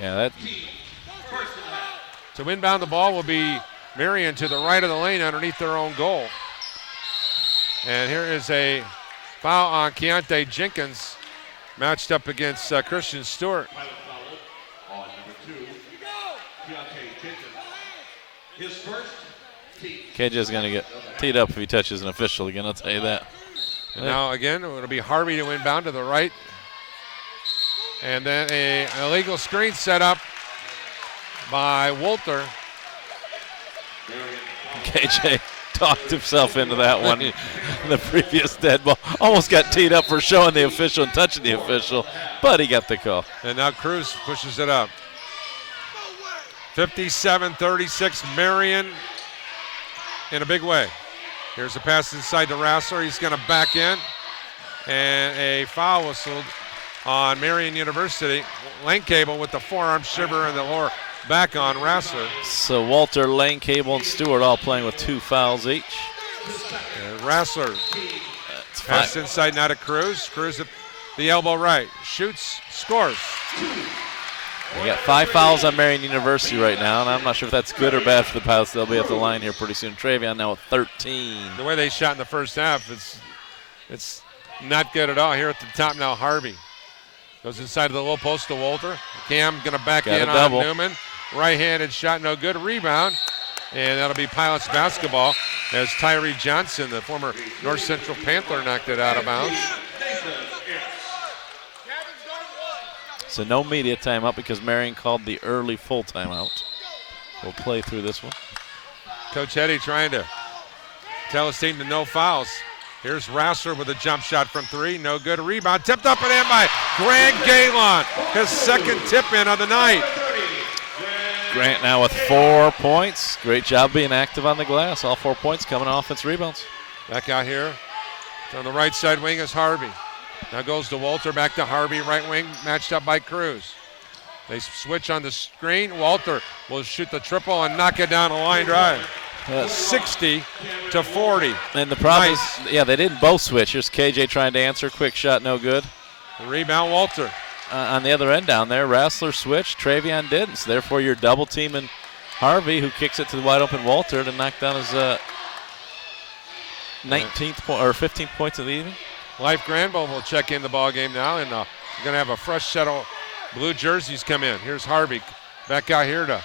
Yeah, that. To inbound the ball will be Marian to the right of the lane underneath their own goal. And here is a foul on Keontae Jenkins, matched up against Christian Stewart. KJ's going to get teed up if he touches an official again, I'll tell you that. And now again, it'll be Harvey to inbound to the right. And then an illegal screen set up by Walter. KJ talked himself into that one. The previous dead ball. Almost got teed up for showing the official and touching the official, but he got the call. And now Cruz pushes it up. 57-36, Marian in a big way. Here's a pass inside to Rassler. He's going to back in. And a foul whistled on Marian University. Lane Cable with the forearm shiver and the lower back on Rassler. So Walter, Lane Cable, and Stewart all playing with 2 fouls each. And Rassler pass inside now to Cruz. Cruz at the elbow right. Shoots, scores. We got 5 fouls on Marian University right now, and I'm not sure if that's good or bad for the Pilots. They'll be at the line here pretty soon. Travion now with 13. The way they shot in the first half, it's not good at all. Here at the top now, Harvey goes inside of the low post to Walter. Cam going to back in on Newman. Right-handed shot, no good. Rebound, and that'll be Pilots basketball as Tyree Johnson, the former North Central Panther, knocked it out of bounds. So no media timeout because Marian called the early full timeout. We'll play through this one. Coach Eddy trying to tell his team to no fouls. Here's Rassler with a jump shot from 3. No good. Rebound tipped up and in by Grant Galen. His second tip in of the night. Grant now with 4 points. Great job being active on the glass. All 4 points coming on offense rebounds. Back out here on the right side wing is Harvey. Now goes to Walter, back to Harvey, right wing, matched up by Cruz. They switch on the screen. Walter will shoot the triple and knock it down a line drive. 60-40. And the problem is, yeah, they didn't both switch. Here's KJ trying to answer. Quick shot, no good. Rebound, Walter. On the other end down there, Rassler switched. Travion didn't. So therefore, you're double teaming Harvey, who kicks it to the wide open Walter to knock down his 19th point or 15th points of the evening. Life Granville will check in the ball game now, and we're going to have a fresh set of blue jerseys come in. Here's Harvey back out here to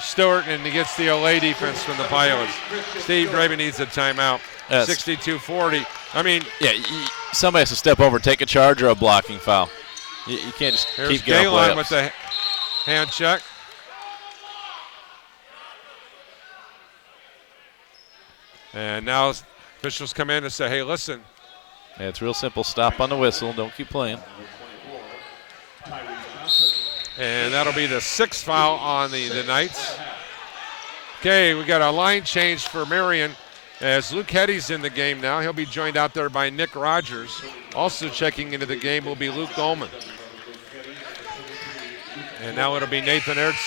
Stewart, and he gets the Olay defense from the Pilots. Steve Draven needs a timeout. 62-40. I mean, yeah, somebody has to step over, take a charge or a blocking foul. You can't just keep getting layups. Here's with the hand check. And now officials come in and say, hey, listen. Yeah, it's real simple. Stop on the whistle. Don't keep playing. And that'll be the 6th foul on the Knights. Okay, we got a line change for Marian as Luke Heddy's in the game now. He'll be joined out there by Nick Rogers. Also checking into the game will be Luke Goldman. And now it'll be Nathan Ertz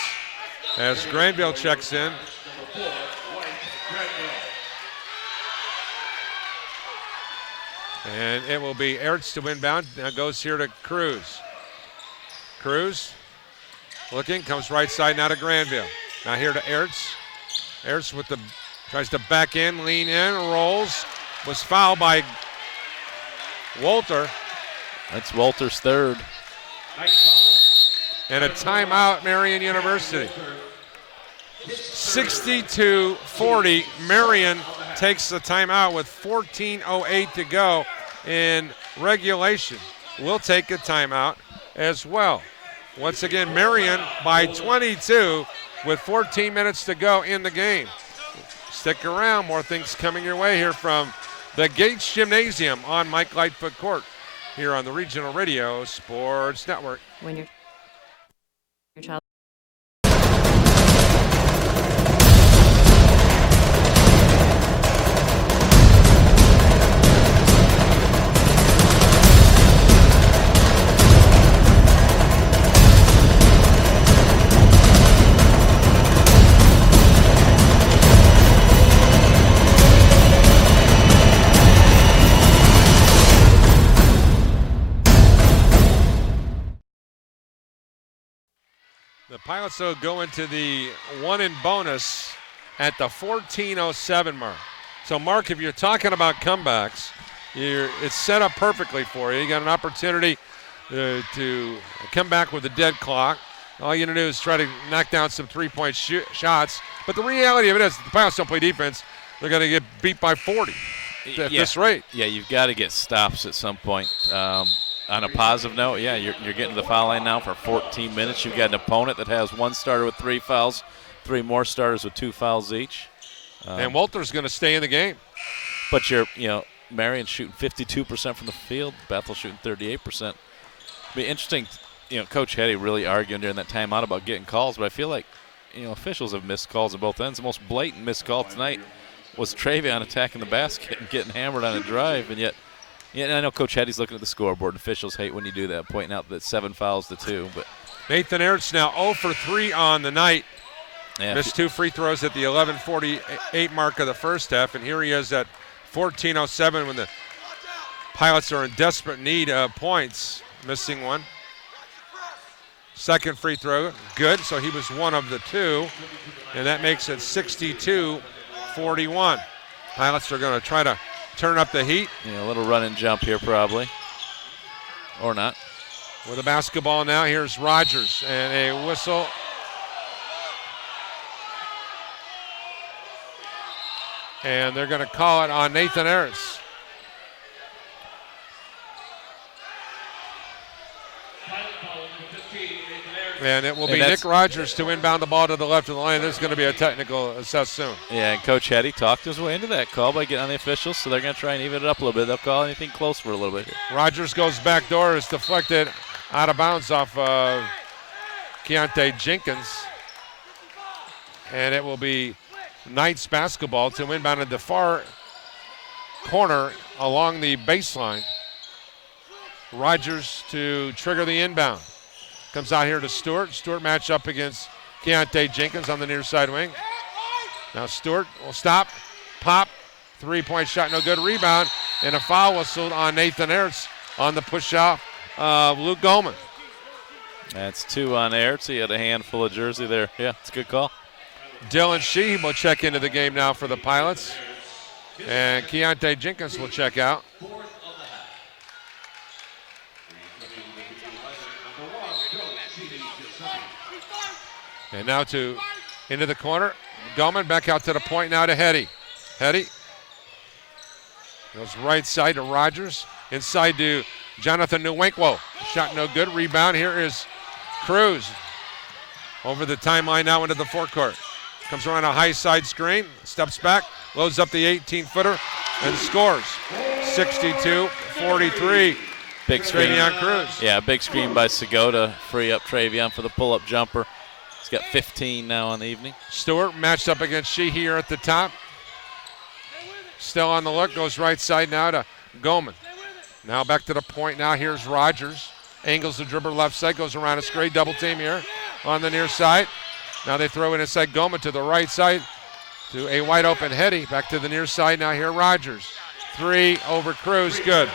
as Granville checks in. And it will be Ertz to inbound. Now goes here to Cruz. Cruz looking, comes right side now to Granville. Now here to Ertz. Ertz with the, tries to back in, lean in, rolls. Was fouled by Walter. That's Walter's 3rd. And a timeout, Marian University. 62-40, Marian takes the timeout with 14:08 to go in regulation. We'll take a timeout as well. Once again, Marian by 22 with 14 minutes to go in the game. Stick around, more things coming your way here from the Gates Gymnasium on Mike Lightfoot Court here on the Regional Radio Sports Network. When your child The Pilots, though, go into the 1 in bonus at the 14:07 mark. So, Mark, if you're talking about comebacks, it's set up perfectly for you. You got an opportunity to come back with a dead clock. All you got to do is try to knock down some three-point shots. But the reality of it is, if the Pilots don't play defense, they're going to get beat by 40 at this rate. Yeah, you've got to get stops at some point. On a positive note, yeah, you're getting to the foul line now for 14 minutes. You've got an opponent that has 1 starter with 3 fouls, 3 more starters with 2 fouls each. And Walter's going to stay in the game. But Marian shooting 52% from the field, Bethel shooting 38%. Be interesting, Coach Hetty really arguing during that timeout about getting calls, but I feel like, officials have missed calls on both ends. The most blatant missed call tonight was Travion attacking the basket and getting hammered on a drive, and yet, I know Coach Hetty's looking at the scoreboard. Officials hate when you do that, pointing out that 7 fouls to 2. But Nathan Ertz now 0 for 3 on the night. Yeah, Missed 2 free throws at the 11:48 mark of the first half, and here he is at 14:07 when the Pilots are in desperate need of points. Missing one. Second free throw, good, so he was one of the 2, and that makes it 62-41. Pilots are going to try to turn up the heat. Yeah, a little run and jump here probably, or not. With the basketball now, here's Rogers, and a whistle. And they're going to call it on Nathan Ertz. And it will be Nick Rogers to inbound the ball to the left of the lane. There's going to be a technical assessed soon. Yeah, and Coach Hetty talked his way into that call by getting on the officials, so they're going to try and even it up a little bit. They'll call anything close for a little bit here. Rogers goes back door. Is deflected out of bounds off of Keontae Jenkins. And it will be Knights basketball to inbound in the far corner along the baseline. Rogers to trigger the inbound. Comes out here to Stewart. Stewart match up against Keontae Jenkins on the near side wing. Now Stewart will stop, pop, three-point shot, no good. Rebound, and a foul whistled on Nathan Ertz on the push-out of Luke Goldman. That's 2 on Ertz. He had a handful of jersey there. Yeah, it's a good call. Dylan Shee will check into the game now for the Pilots. And Keontae Jenkins will check out. And now into the corner. Gellman back out to the point now to Hetty. Hetty goes right side to Rogers. Inside to Jonathan Nwankwo. Shot no good. Rebound. Here is Cruz. Over the timeline now into the forecourt. Comes around a high side screen. Steps back. Loads up the 18-footer and scores. 62-43. Big screen. Travion Cruz. Yeah, big screen by Segota. Free up Travion for the pull-up jumper. He's got 15 now on the evening. Stewart matched up against Shee here at the top. Still on the look, goes right side now to Goldman. Now back to the point now, here's Rogers. Angles the dribble left side, goes around a screen, double team here on the near side. Now they throw it inside Goldman to the right side to a wide open Hetty. Back to the near side now here, Rogers. 3 over Cruz, good.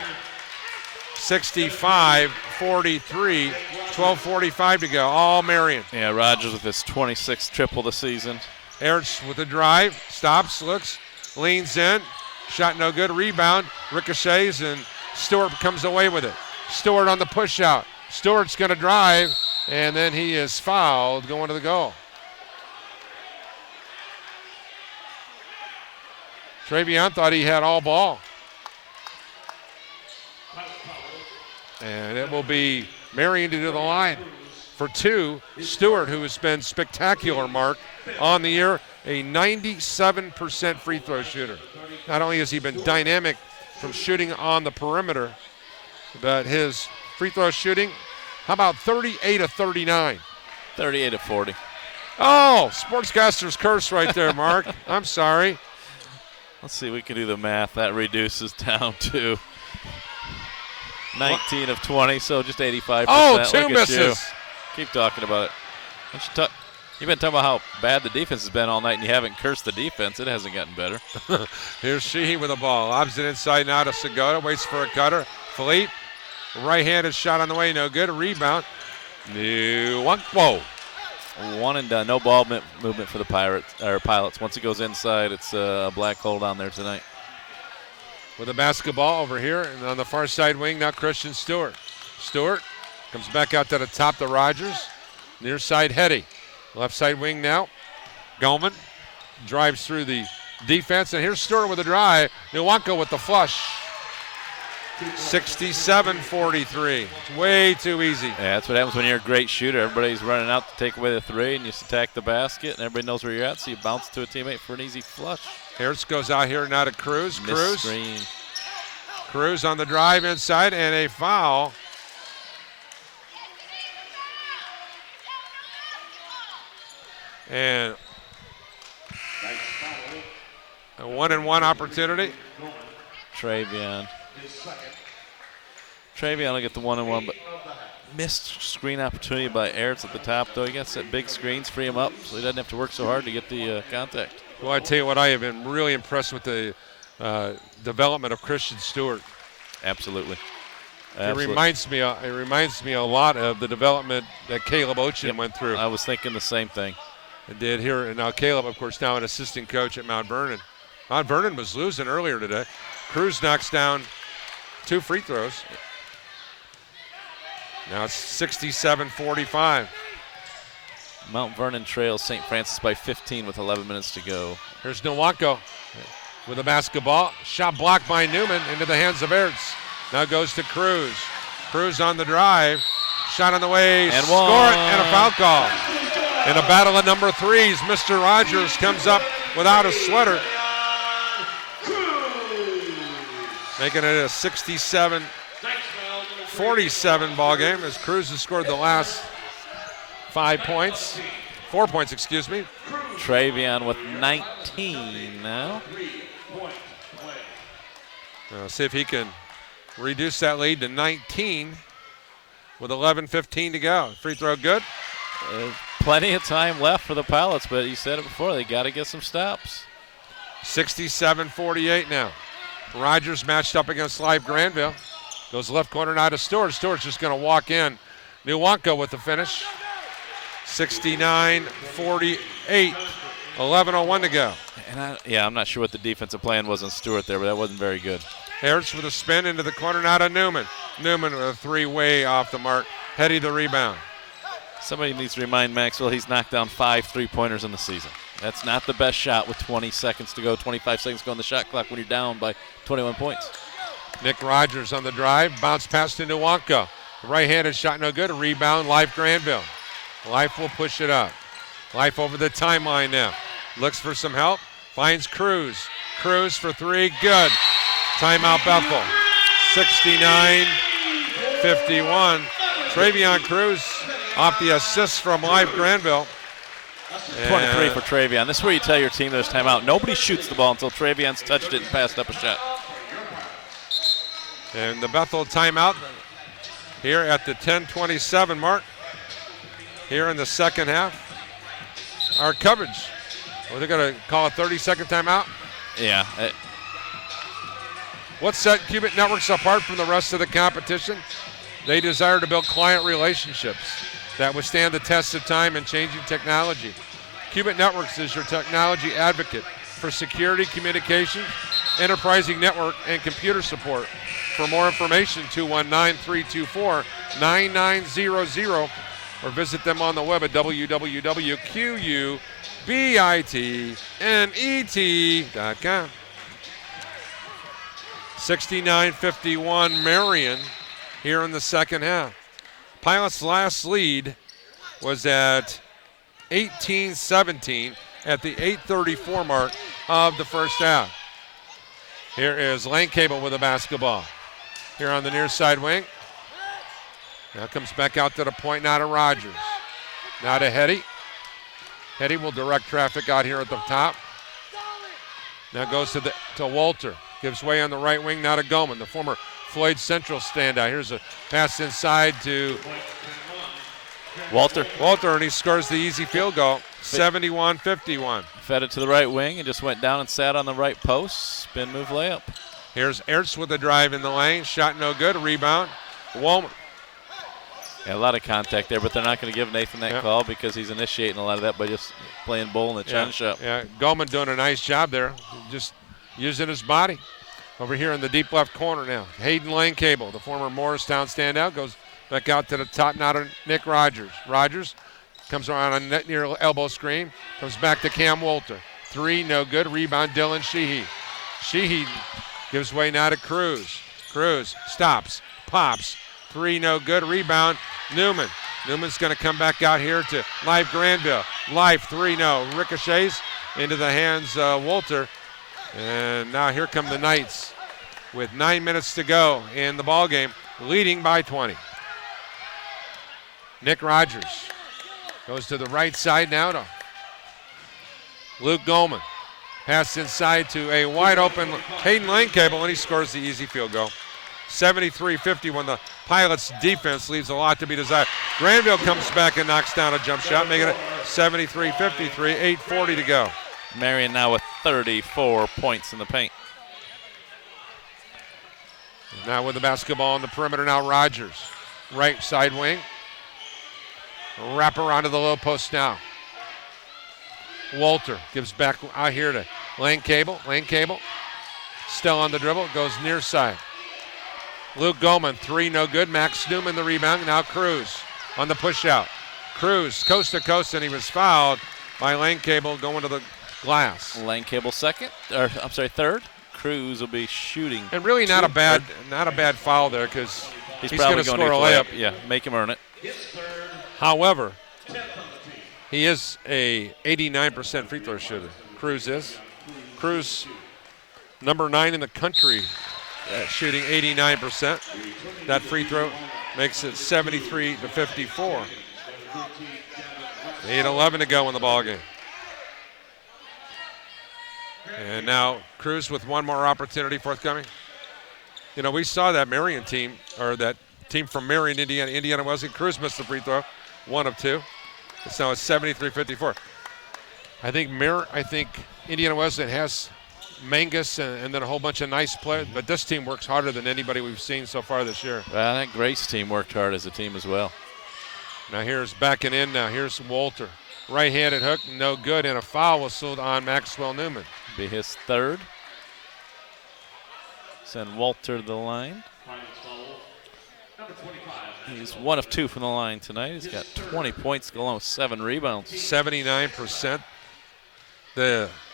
65-43, 12:45 to go, all Marian. Yeah, Rogers with his 26th triple this season. Ertz with a drive, stops, looks, leans in, shot no good, rebound, ricochets, and Stewart comes away with it. Stewart on the push out. Stewart's going to drive, and then he is fouled going to the goal. Travion thought he had all ball. And it will be Marian to do the line for 2. Stewart, who has been spectacular, Mark, on the year, a 97% free throw shooter. Not only has he been dynamic from shooting on the perimeter, but his free throw shooting, how about 38 of 39? 38 of 40. Oh, sportscaster's curse right there, Mark. I'm sorry. Let's see, we can do the math. That reduces down to 19 of 20, so just 85%. Oh, 2 Look misses. at you. Keep talking about it. You've been talking about how bad the defense has been all night, and you haven't cursed the defense. It hasn't gotten better. Here's Sheehy with the ball. Lobs it inside now to Segota. Waits for a cutter. Philippe, right-handed shot on the way. No good. A rebound. Whoa. One and done. No ball movement for the Pilots. Once it goes inside, it's a black hole down there tonight. With the basketball over here, and on the far side wing now Christian Stewart. Stewart comes back out to the top to Rogers. Near side Hetty. Left side wing now. Goldman drives through the defense, and here's Stewart with a drive. Nwankwo with the flush. 67-43. Way too easy. Yeah, that's what happens when you're a great shooter. Everybody's running out to take away the three, and you just attack the basket, and everybody knows where you're at, so you bounce to a teammate for an easy flush. Harris goes out here now to Cruz. Missed screen. Cruz on the drive inside, and a foul. And a 1-and-1 opportunity. Travion will get the 1-and-1, but missed screen opportunity by Ertz at the top, though. He gets that big screens, free him up, so he doesn't have to work so hard to get the contact. Well, I tell you what, I have been really impressed with the development of Christian Stewart. Absolutely. It reminds me a lot of the development that Caleb Ochin went through. I was thinking the same thing. It did here. And now Caleb, of course, now an assistant coach at Mount Vernon. Mount Vernon was losing earlier today. Cruz knocks down 2 free throws. Now it's 67-45. Mount Vernon trails St. Francis by 15 with 11 minutes to go. Here's Nwankwo with a basketball. Shot blocked by Newman into the hands of Ertz. Now goes to Cruz. Cruz on the drive. Shot on the way. And score it, and a foul call. In a battle of number threes, Mr. Rogers comes up without a sweater. Making it a 67-47 ball game as Cruz has scored the last 4 points, excuse me. Travion with 19 now. See if he can reduce that lead to 19 with 11:15 to go. Free throw good. Plenty of time left for the Pilots, but you said it before, they got to get some stops. 67-48 now. Rogers matched up against Live Granville. Goes left corner now to Stewart. Stewart's just going to walk in. Nwankwo with the finish. 69-48. 11:01 to go. And I'm not sure what the defensive plan was on Stewart there, but that wasn't very good. Harris with a spin into the corner now to Newman. Newman with a 3 way off the mark. Hetty the rebound. Somebody needs to remind Maxwell he's knocked down 5 3-pointers in the season. That's not the best shot with 20 seconds to go, 25 seconds to go on the shot clock when you're down by 21 points. Nick Rogers on the drive. Bounce pass to Nwankwo. Right-handed shot no good. A rebound, Life Granville. Life will push it up. Life over the timeline now. Looks for some help. Finds Cruz. Cruz for 3. Good. Timeout Bethel. 69-51. Travion Cruz off the assist from Life Granville. 23 for Travion. This is where you tell your team there's timeout. Nobody shoots the ball until Travion's touched it and passed up a shot. And the Bethel timeout here at the 10:27 mark. Here in the second half. Our coverage. Are they going to call a 30-second timeout? Yeah. What set Cubit Networks apart from the rest of the competition? They desire to build client relationships that withstand the test of time and changing technology. Cubit Networks is your technology advocate for security, communications, enterprising network, and computer support. For more information, 219-324-9900, or visit them on the web at www.qubitnet.com. 69-51 Marian here in the second half. Pilots' last lead was at 18-17 at the 8:34 mark of the first half. Here is Lane Cable with a basketball. Here on the near side wing. Now comes back out to the point, now to Rogers. Now to Hetty. Hetty will direct traffic out here at the top. Now goes to Walter. Gives way on the right wing, now to Goman, the former Floyd Central standout. Here's a pass inside to Walter, and he scores the easy field goal, 71-51. Fed it to the right wing and just went down and sat on the right post. Spin move layup. Here's Ertz with a drive in the lane. Shot no good. A rebound. Woolman. Yeah, a lot of contact there, but they're not going to give Nathan that call because he's initiating a lot of that by just playing bull in the challenge shop. Yeah, Goldman doing a nice job there, just using his body. Over here in the deep left corner now. Hayden Lane Cable, the former Morristown standout, goes back out to the top now to Nick Rogers. Rogers comes around on net near elbow screen, comes back to Cam Walter. 3, no good. Rebound, Dylan Sheehy. Sheehy gives way now to Cruz. Cruz stops, pops. 3 no good. Rebound, Newman. Newman's going to come back out here to Life Granville. Life 3 no. Ricochets into the hands of Walter. And now here come the Knights with 9 minutes to go in the ball game, leading by 20. Nick Rogers goes to the right side now to Luke Goldman. Pass inside to a wide open Hayden Langcable, and he scores the easy field goal. 73-50 when the Pilots' defense leaves a lot to be desired. Granville comes back and knocks down a jump shot, making it 73-53, 8:40 to go. Marian now with 34 points in the paint. Now with the basketball on the perimeter, now Rogers. Right side wing. Wrap around to the low post now. Walter gives back out here to Lane Cable. Lane Cable still on the dribble, goes near side. Luke Goldman, 3 no good. Max Newman the rebound. Now Cruz on the push out. Cruz coast to coast, and he was fouled by Lane Cable going to the glass. Lane Cable third. Cruz will be shooting. And really not a bad foul there, because he's going to score a layup. Yeah, make him earn it. However, he is a 89% free throw shooter. Cruz is. Cruz, number 9 in the country, shooting 89%. That free throw makes it 73-54. 8:11 to go in the ball game. And now Cruz with one more opportunity forthcoming. You know, we saw that Marian team, or that team from Marian, Indiana. Indiana wasn't. Cruz missed the free throw, 1 of 2. It's now 73-54. I think Indiana Wesleyan has Mangus and then a whole bunch of nice players, but this team works harder than anybody we've seen so far this year. Well, I think Grace's team worked hard as a team as well. Now here's backing in now. Here's Walter. Right-handed hook, no good, and a foul whistled on Maxwell Newman. Be his third. Send Walter to the line. He's 1 of 2 from the line tonight. He's got 20 points along with 7 rebounds. 79%.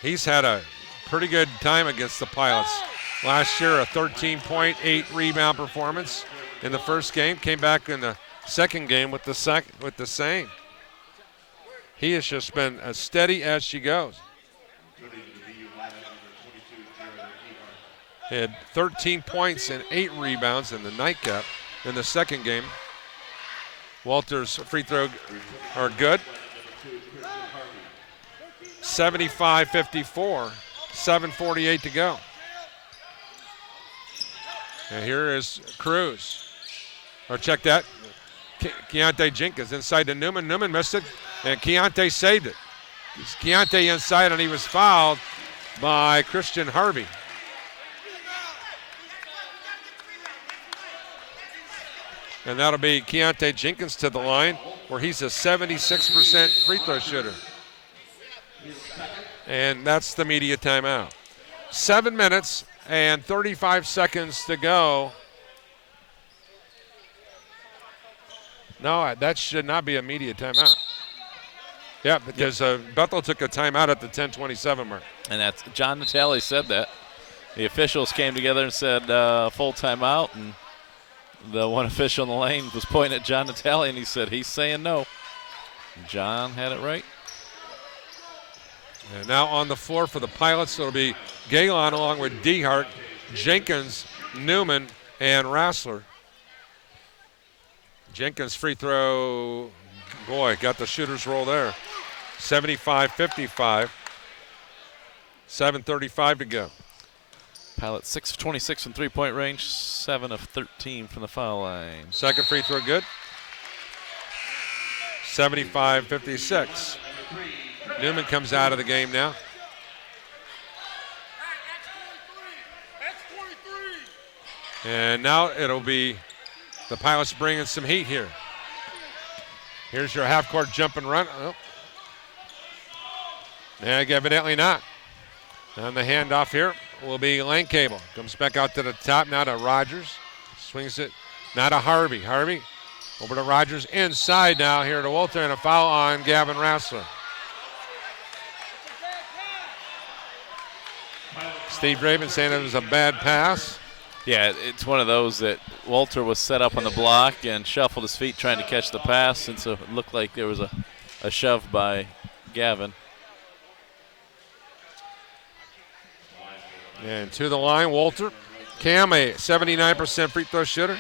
He's had a pretty good time against the Pilots. Last year, a 13-point, 8-rebound performance in the first game. Came back in the second game with the same. He has just been as steady as she goes. Had 13 points and 8 rebounds in the nightcap in the second game. Walter's free throw are good. 75-54, 7:48 to go. And here is Cruz. Or check that. Keontae Jenkins inside to Newman. Newman missed it, and Keontae saved it. Keontae inside, and he was fouled by Christian Harvey. And that'll be Keontae Jenkins to the line, where he's a 76% free throw shooter. And that's the media timeout. 7 minutes and 35 seconds to go. No, that should not be a media timeout. Yeah, because Bethel took a timeout at the 10:27 mark. And that's John Natale said that. The officials came together and said full timeout, and the one official in the lane was pointing at John Natale, and he said he's saying no. John had it right. And now on the floor for the Pilots, it'll be Galen along with Dehart, Jenkins, Newman, and Rassler. Jenkins free throw, boy, got the shooter's roll there. 75-55, 7:35 to go. Pilots 6 of 26 from three-point range, 7 of 13 from the foul line. Second free throw good. 75-56. Newman comes out of the game now. And now it'll be the Pilots bringing some heat here. Here's your half-court jump and run. Oh. Evidently not. And the handoff here will be Lane Cable. Comes back out to the top now to Rogers. Swings it now to Harvey. Harvey over to Rogers. Inside now here to Walter, and a foul on Gavin Rassler. Steve Draven saying it was a bad pass. Yeah, it's one of those that Walter was set up on the block and shuffled his feet trying to catch the pass, and so it looked like there was a shove by Gavin. And to the line, Walter. Cam, a 79% free throw shooter.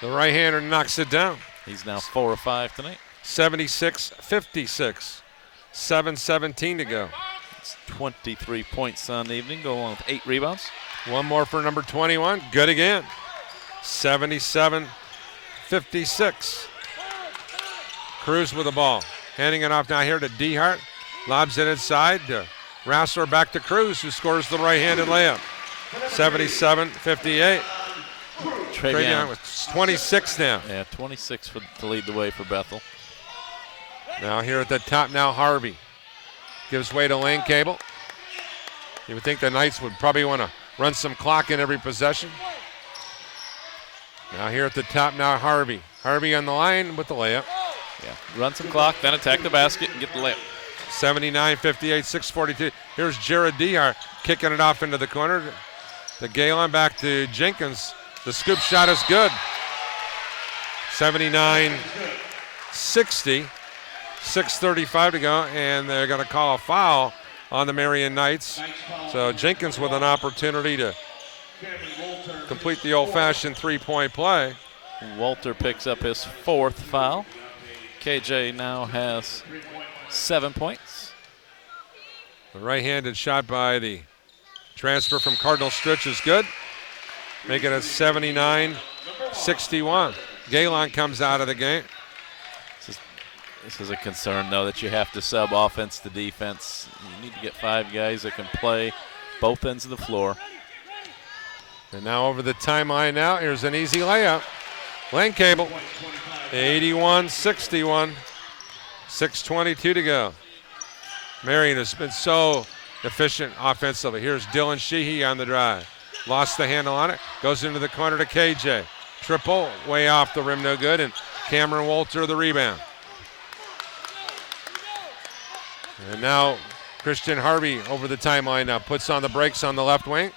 The right-hander knocks it down. He's now 4 of 5 tonight. 76-56. 7:17 to go. It's 23 points on the evening, go along with 8 rebounds. One more for number 21. Good again. 77-56. Cruz with the ball. Handing it off now here to Dehart. Lobs it inside to Rassler, back to Cruz, who scores the right-handed layup. 77-58. Travion with 26 now. Yeah, 26 to lead the way for Bethel. Now here at the top now, Harvey. Gives way to Lane Cable. You would think the Knights would probably want to run some clock in every possession. Now here at the top now, Harvey. Harvey on the line with the layup. Yeah, run some clock, then attack the basket and get the layup. 79-58, 6:42. Here's Jared Dehart kicking it off into the corner. The Galen back to Jenkins. The scoop shot is good. 79-60, 6:35 to go, and they're going to call a foul on the Marian Knights. So Jenkins with an opportunity to complete the old-fashioned three-point play. Walter picks up his 4th foul. KJ now has 7 points. The right-handed shot by the transfer from Cardinal Stritch is good. Make it a 79-61. Galen comes out of the game. This is a concern, though, that you have to sub offense to defense. You need to get 5 guys that can play both ends of the floor. And now over the timeline now. Here's an easy layup. Lane Cable, 81-61. 6:22 to go. Marian has been so efficient offensively. Here's Dylan Sheehy on the drive. Lost the handle on it. Goes into the corner to KJ. Triple, way off the rim, no good. And Cameron Walter the rebound. And now Christian Harvey over the timeline now. Puts on the brakes on the left wing.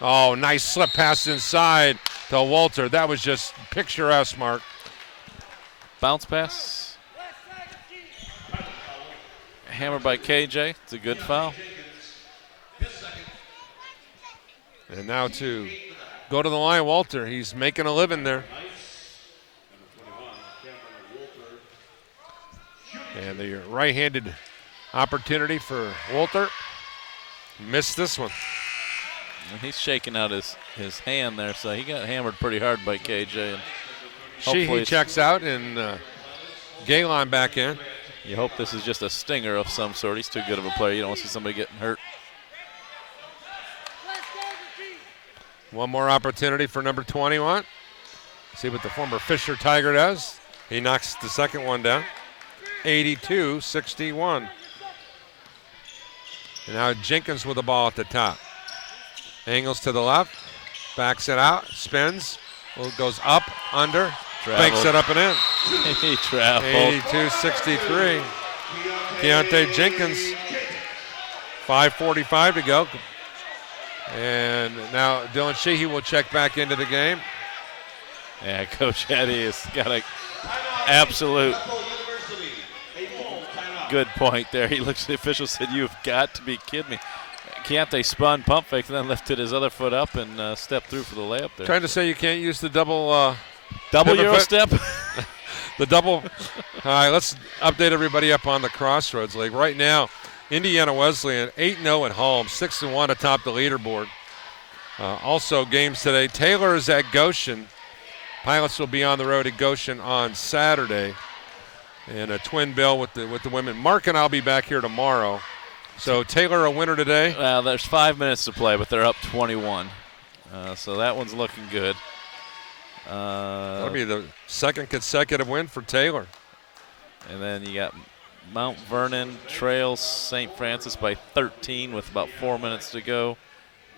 Oh, nice slip pass inside to Walter. That was just picturesque, Mark. Bounce pass. Hammered by KJ. It's a good foul. And now to go to the line, Walter. He's making a living there. And the right-handed opportunity for Walter. Missed this one. And he's shaking out his hand there, so he got hammered pretty hard by KJ. And Sheehy checks out, and Galen back in. You hope this is just a stinger of some sort. He's too good of a player. You don't want to see somebody getting hurt. One more opportunity for number 21. See what the former Fisher Tiger does. He knocks the second one down. 82-61. And now Jenkins with the ball at the top. Angles to the left. Backs it out. Spins. Goes up, under. Banks it up and in. He traveled. 82-63. Keontae Jenkins. 5:45 to go. And now Dylan Sheehy will check back into the game. Yeah, Coach Eddie has got an absolute good point there. He looks at the official, said, "You've got to be kidding me." Keontae spun, pump fake, and then lifted his other foot up and stepped through for the layup there. Trying to say you can't use the double Euro step? The double. All right, let's update everybody up on the Crossroads League. Right now, Indiana Wesleyan 8-0 at home, 6-1 atop the leaderboard. Also games today. Taylor is at Goshen. Pilots will be on the road at Goshen on Saturday. And a twin bill with the women. Mark and I'll be back here tomorrow. So Taylor a winner today. Well, there's 5 minutes to play, but they're up 21. So that one's looking good. That'll be the second consecutive win for Taylor. And then you got Mount Vernon trails St. Francis by 13 with about 4 minutes to go.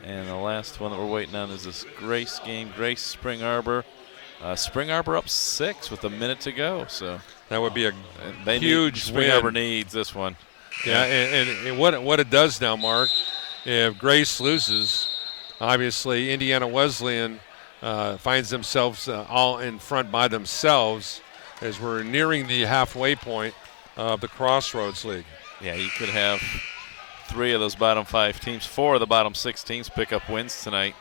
And the last one that we're waiting on is this Grace game, Grace Spring Arbor. Spring Arbor up 6 with a minute to go. So that would be a huge win. Spring Arbor needs this one. Yeah, and what it does now, Mark, if Grace loses, Obviously, Indiana Wesleyan finds themselves all in front by themselves as we're nearing the halfway point of the Crossroads League. Yeah, you could have 3 of those bottom 5 teams, 4 of the bottom 6 teams pick up wins tonight.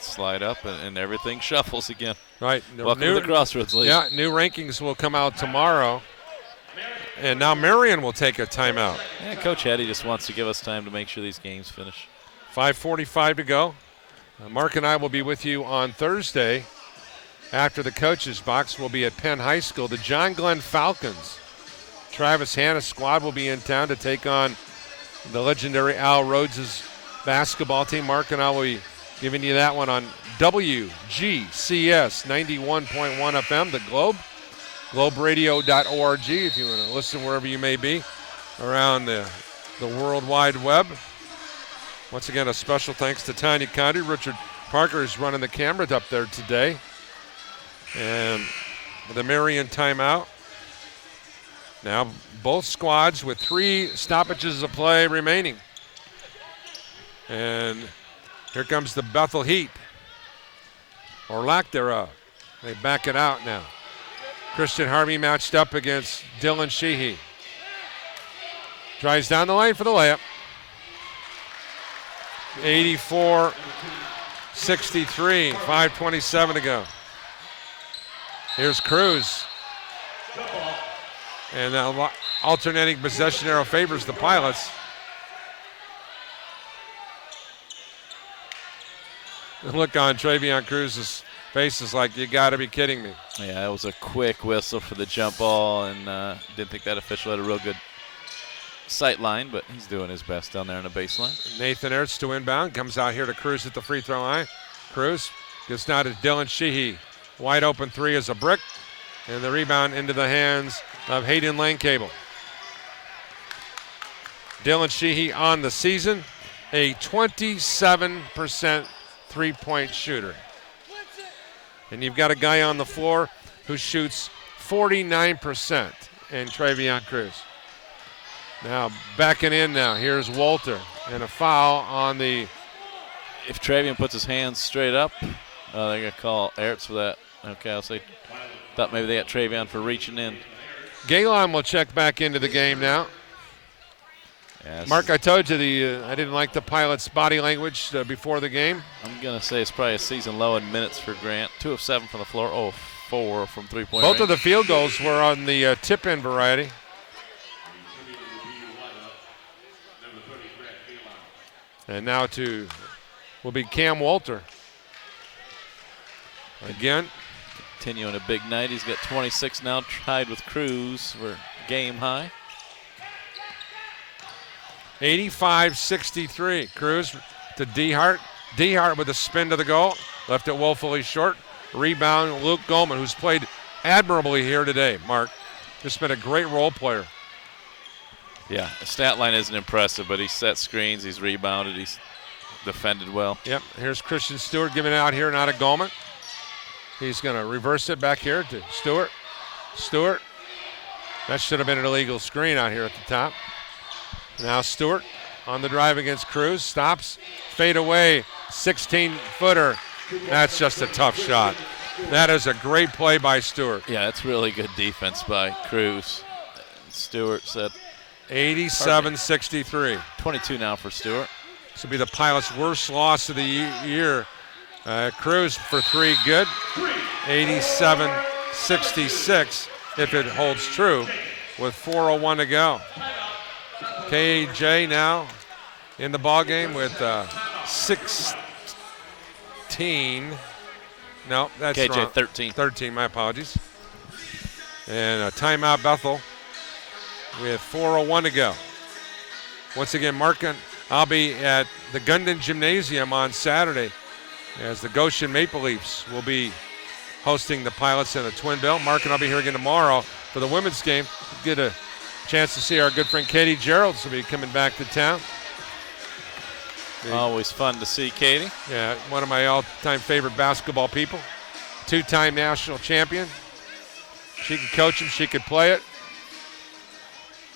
Slide up and everything shuffles again. Right. Welcome to the Crossroads League. Yeah, new rankings will come out tomorrow. And now Marian will take a timeout. Yeah, Coach Hetty just wants to give us time to make sure these games finish. 5:45 to go. Mark and I will be with you on Thursday after the coaches box. We'll be at Penn High School. The John Glenn Falcons, Travis Hanna's squad, will be in town to take on the legendary Al Rhodes' basketball team. Mark and I will be giving you that one on WGCS 91.1 FM, the Globe, globeradio.org if you want to listen wherever you may be around the World Wide Web. Once again, a special thanks to Tanya Condry. Richard Parker is running the camera up there today. And the Marian timeout. Now both squads with 3 stoppages of play remaining. And here comes the Bethel Heat, or lack thereof. They back it out now. Christian Harvey matched up against Dylan Sheehy. Drives down the lane for the layup. 84-63, 5:27 to go. Here's Cruz. And now alternating possession arrow favors the Pilots. The look on Travion Cruz's face is like, you got to be kidding me. Yeah, it was a quick whistle for the jump ball, and didn't think that official had a real good sight line, but he's doing his best down there on the baseline. Nathan Ertz to inbound, comes out here to Cruz at the free throw line. Cruz gets now to Dylan Sheehy. Wide open 3 is a brick, and the rebound into the hands of Hayden Langcable. Dylan Sheehy on the season, a 27% three-point shooter. And you've got a guy on the floor who shoots 49% in Travion Cruz. Now backing in now, here's Walter, and a foul on the... If Travion puts his hands straight up, they're going to call Ertz for that. Okay, I'll say, thought maybe they got Travion for reaching in. Galen will check back into the game now. Yes. Mark, I told you I didn't like the Pilots' body language before the game. I'm going to say it's probably a season low in minutes for Grant. 2 of 7 from the floor, 4 from three-point Both range. of the field goals were on the tip-in variety. And now will be Cam Walter. Again. Continuing a big night. He's got 26 now, tied with Cruz for game high. 85-63. Cruz to Dehart. Dehart with a spin to the goal. Left it woefully short. Rebound, Luke Goldman, who's played admirably here today, Mark. Just been a great role player. Yeah, the stat line isn't impressive, but he's set screens, he's rebounded, he's defended well. Yep, here's Christian Stewart giving it out here, not a Goldman. He's going to reverse it back here to Stewart. Stewart. That should have been an illegal screen out here at the top. Now Stewart on the drive against Cruz. Stops. Fade away. 16-footer. That's just a tough shot. That is a great play by Stewart. Yeah, that's really good defense by Cruz. Stewart said 87-63. 22 now for Stewart. This will be the Pilots' worst loss of the year. Cruz for 3, good. 87-66 if it holds true with 4:01 to go. KJ now in the ball game with 16. No, that's KJ wrong. 13. 13, my apologies. And a timeout Bethel with 4:01 to go. Once again, Mark, I'll be at the Gundon Gymnasium on Saturday as the Goshen Maple Leafs will be hosting the Pilots in a twin bill. Mark and I'll be here again tomorrow for the women's game. Get a chance to see our good friend Katie Geralds will be coming back to town. Always fun to see Katie. Yeah, one of my all-time favorite basketball people. 2-time national champion. She can coach him, she could play it.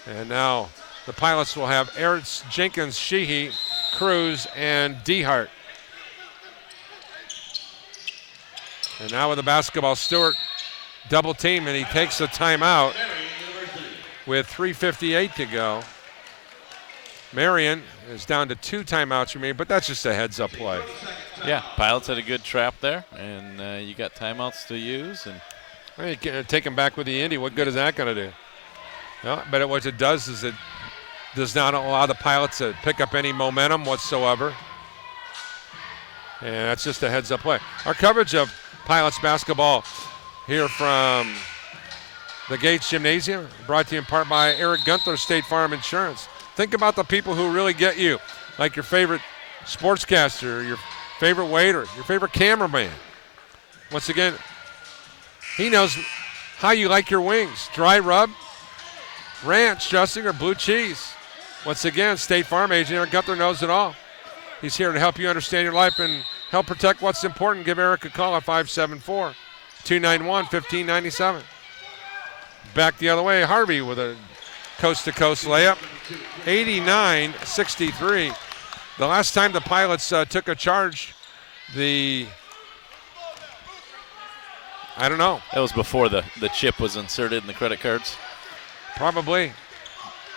And now the Pilots will have Ertz, Jenkins, Sheehy, Cruz, and Dehart And now with the basketball, Stewart double team, and he takes a timeout with 3:58 to go. Marian is down to 2 timeouts remaining, but that's just a heads-up play. Yeah, Pilots had a good trap there, and you got timeouts to use. And well, you can take him back with the Indy. What good is that going to do? No, but what it does is it does not allow the Pilots to pick up any momentum whatsoever. And that's just a heads-up play. Our coverage of Pilots basketball here from the Gates Gymnasium, brought to you in part by Eric Gunther, State Farm Insurance. Think about the people who really get you, like your favorite sportscaster, your favorite waiter, your favorite cameraman. Once again, he knows how you like your wings. Dry rub, ranch dressing, or blue cheese. Once again, State Farm agent Eric Gunther knows it all. He's here to help you understand your life and help protect what's important. Give Eric a call at 574-291-1597. Back the other way, Harvey with a coast-to-coast layup. 89-63. The last time the Pilots took a charge, I don't know. That was before the chip was inserted in the credit cards. Probably.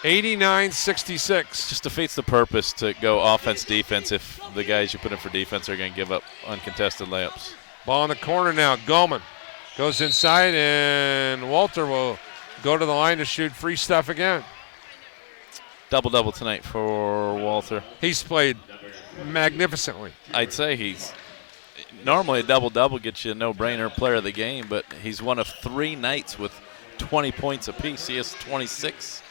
89-66. Just defeats the purpose to go offense-defense if the guys you put in for defense are going to give up uncontested layups. Ball in the corner now. Goldman goes inside, and Walter will go to the line to shoot free stuff again. Double-double tonight for Walter. He's played magnificently. I'd say he's normally a double-double gets you a no-brainer player of the game, but he's one of 3 nights with 20 points apiece. He has 26.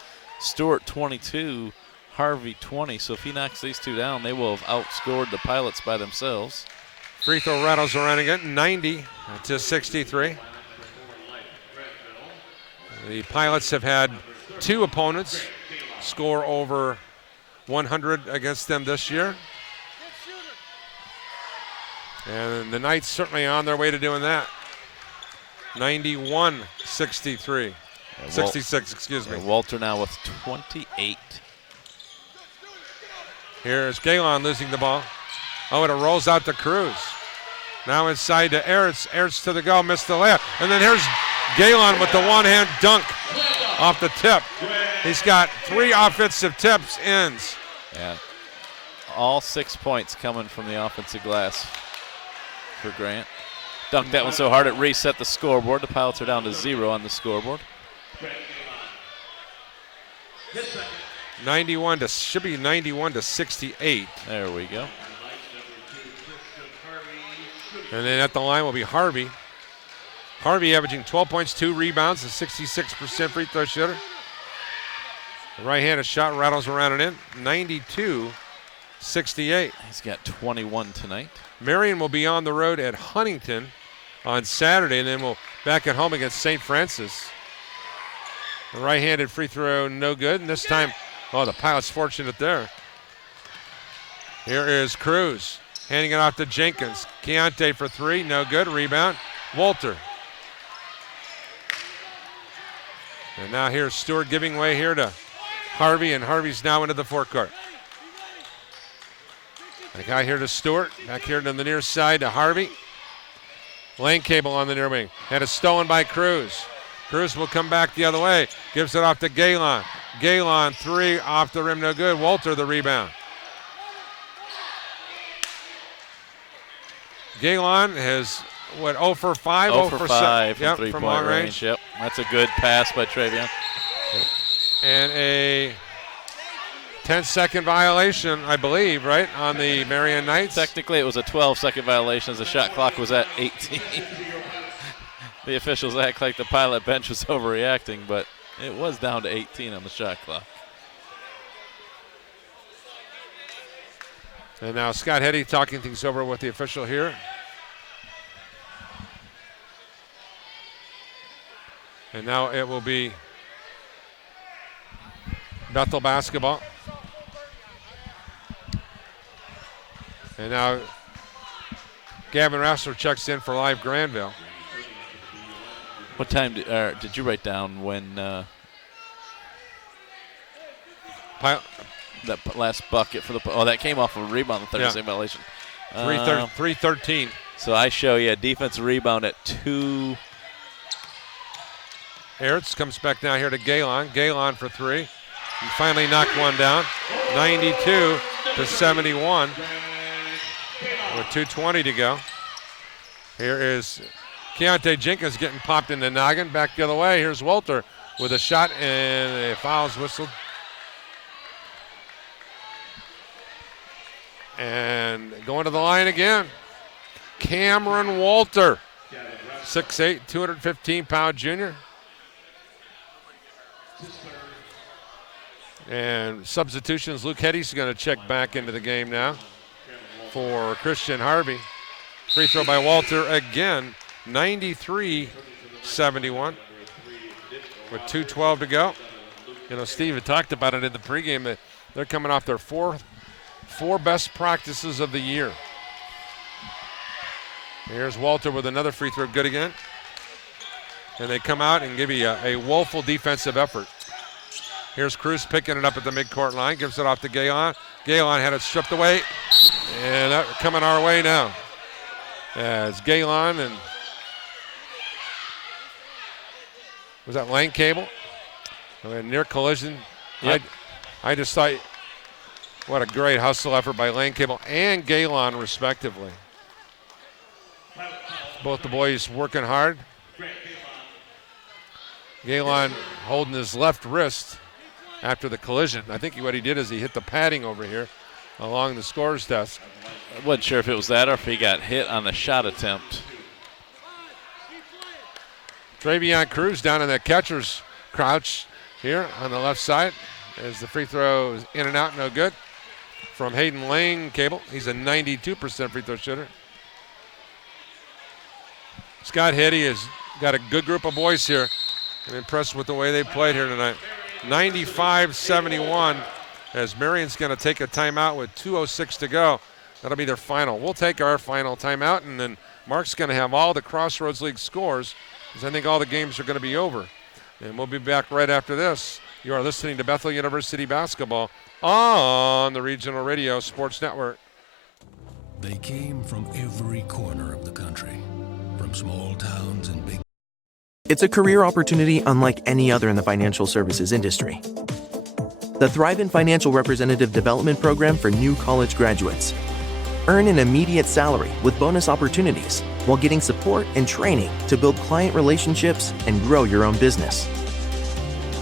Stewart 22, Harvey 20. So if he knocks these 2 down, they will have outscored the Pilots by themselves. Free throw rattles around again, 90-63. The Pilots have had 2 opponents score over 100 against them this year. And the Knights certainly on their way to doing that. 91-63. 66, excuse me. Walter now with 28. Here's Galen losing the ball. Oh, and it rolls out to Cruz. Now inside to Ertz. Ertz to the go, missed the layup. And then here's Galen with the one-hand dunk off the tip. He's got 3 offensive tips, ends. Yeah. All 6 points coming from the offensive glass for Grant. Dunked that one so hard it reset the scoreboard. The Pilots are down to 0 on the scoreboard. should be 91-68. There we go. And then at the line will be Harvey. Harvey averaging 12 points, 2 rebounds, a 66% free throw shooter. The right-handed shot rattles around and in. 92-68. He's got 21 tonight. Marian will be on the road at Huntington on Saturday, and then we'll back at home against St. Francis. The right-handed free throw, no good. And this time, the Pilots fortunate there. Here is Cruz, handing it off to Jenkins. Keontae for 3, no good. Rebound, Walter. And now here's Stewart giving way here to Harvey, and Harvey's now into the forecourt. The guy here to Stewart, back here to the near side to Harvey. Lane Cable on the near wing. And it's stolen by Cruz. Cruz will come back the other way. Gives it off to Galen. Galen, 3 off the rim, no good. Walter the rebound. Galen has, 0 for 5? 0 for 5 yep, from 3-point from long range. Yep, that's a good pass by Travion. And a 10-second violation, I believe, right, on the Marian Knights? Technically, it was a 12-second violation as the shot clock was at 18. The officials act like the Pilot bench was overreacting, but it was down to 18 on the shot clock. And now Scott Heddy talking things over with the official here. And now it will be Bethel basketball. And now Gavin Rassler checks in for live Granville. What time did you write down when that last bucket for the? Oh, that came off of a rebound, the 30-second violation. 3:13. So I show you a defensive rebound at 2. Ertz comes back down here to Galen. Galen for 3. He finally knocked one down. 92-71. With 2:20 to go. Here is Keontae Jenkins getting popped in the noggin. Back the other way. Here's Walter with a shot, and a foul's whistled. And going to the line again. Cameron Walter. 6'8", 215-pound junior. And substitutions, Luke Heddy's going to check back into the game now for Christian Harvey. Free throw by Walter again, 93-71 with 2:12 to go. You know, Steve had talked about it in the pregame that they're coming off their four best practices of the year. Here's Walter with another free throw, good again. And they come out and give you a woeful defensive effort. Here's Cruz picking it up at the midcourt line, gives it off to Galen. Galen had it stripped away, and that coming our way now. As Galen and was that Lane Cable? Near collision. Yep. I just thought, what a great hustle effort by Lane Cable and Galen respectively. Both the boys working hard. Galen holding his left wrist after the collision. I think what he did is he hit the padding over here along the scorer's desk. I wasn't sure if it was that or if he got hit on the shot attempt. Travion Cruz down in that catcher's crouch here on the left side as the free throw is in and out, no good. From Hayden Lane Cable, he's a 92% free throw shooter. Scott Heddy has got a good group of boys here. I'm impressed with the way they played here tonight. 95-71 as Marian's going to take a timeout with 2:06 to go. That'll be their final. We'll take our final timeout, and then Mark's going to have all the Crossroads League scores because I think all the games are going to be over. And we'll be back right after this. You are listening to Bethel University basketball on the Regional Radio Sports Network. They came from every corner of the country, from small towns and big. It's a career opportunity unlike any other in the financial services industry. The Thrive in Financial Representative Development Program for new college graduates. Earn an immediate salary with bonus opportunities while getting support and training to build client relationships and grow your own business.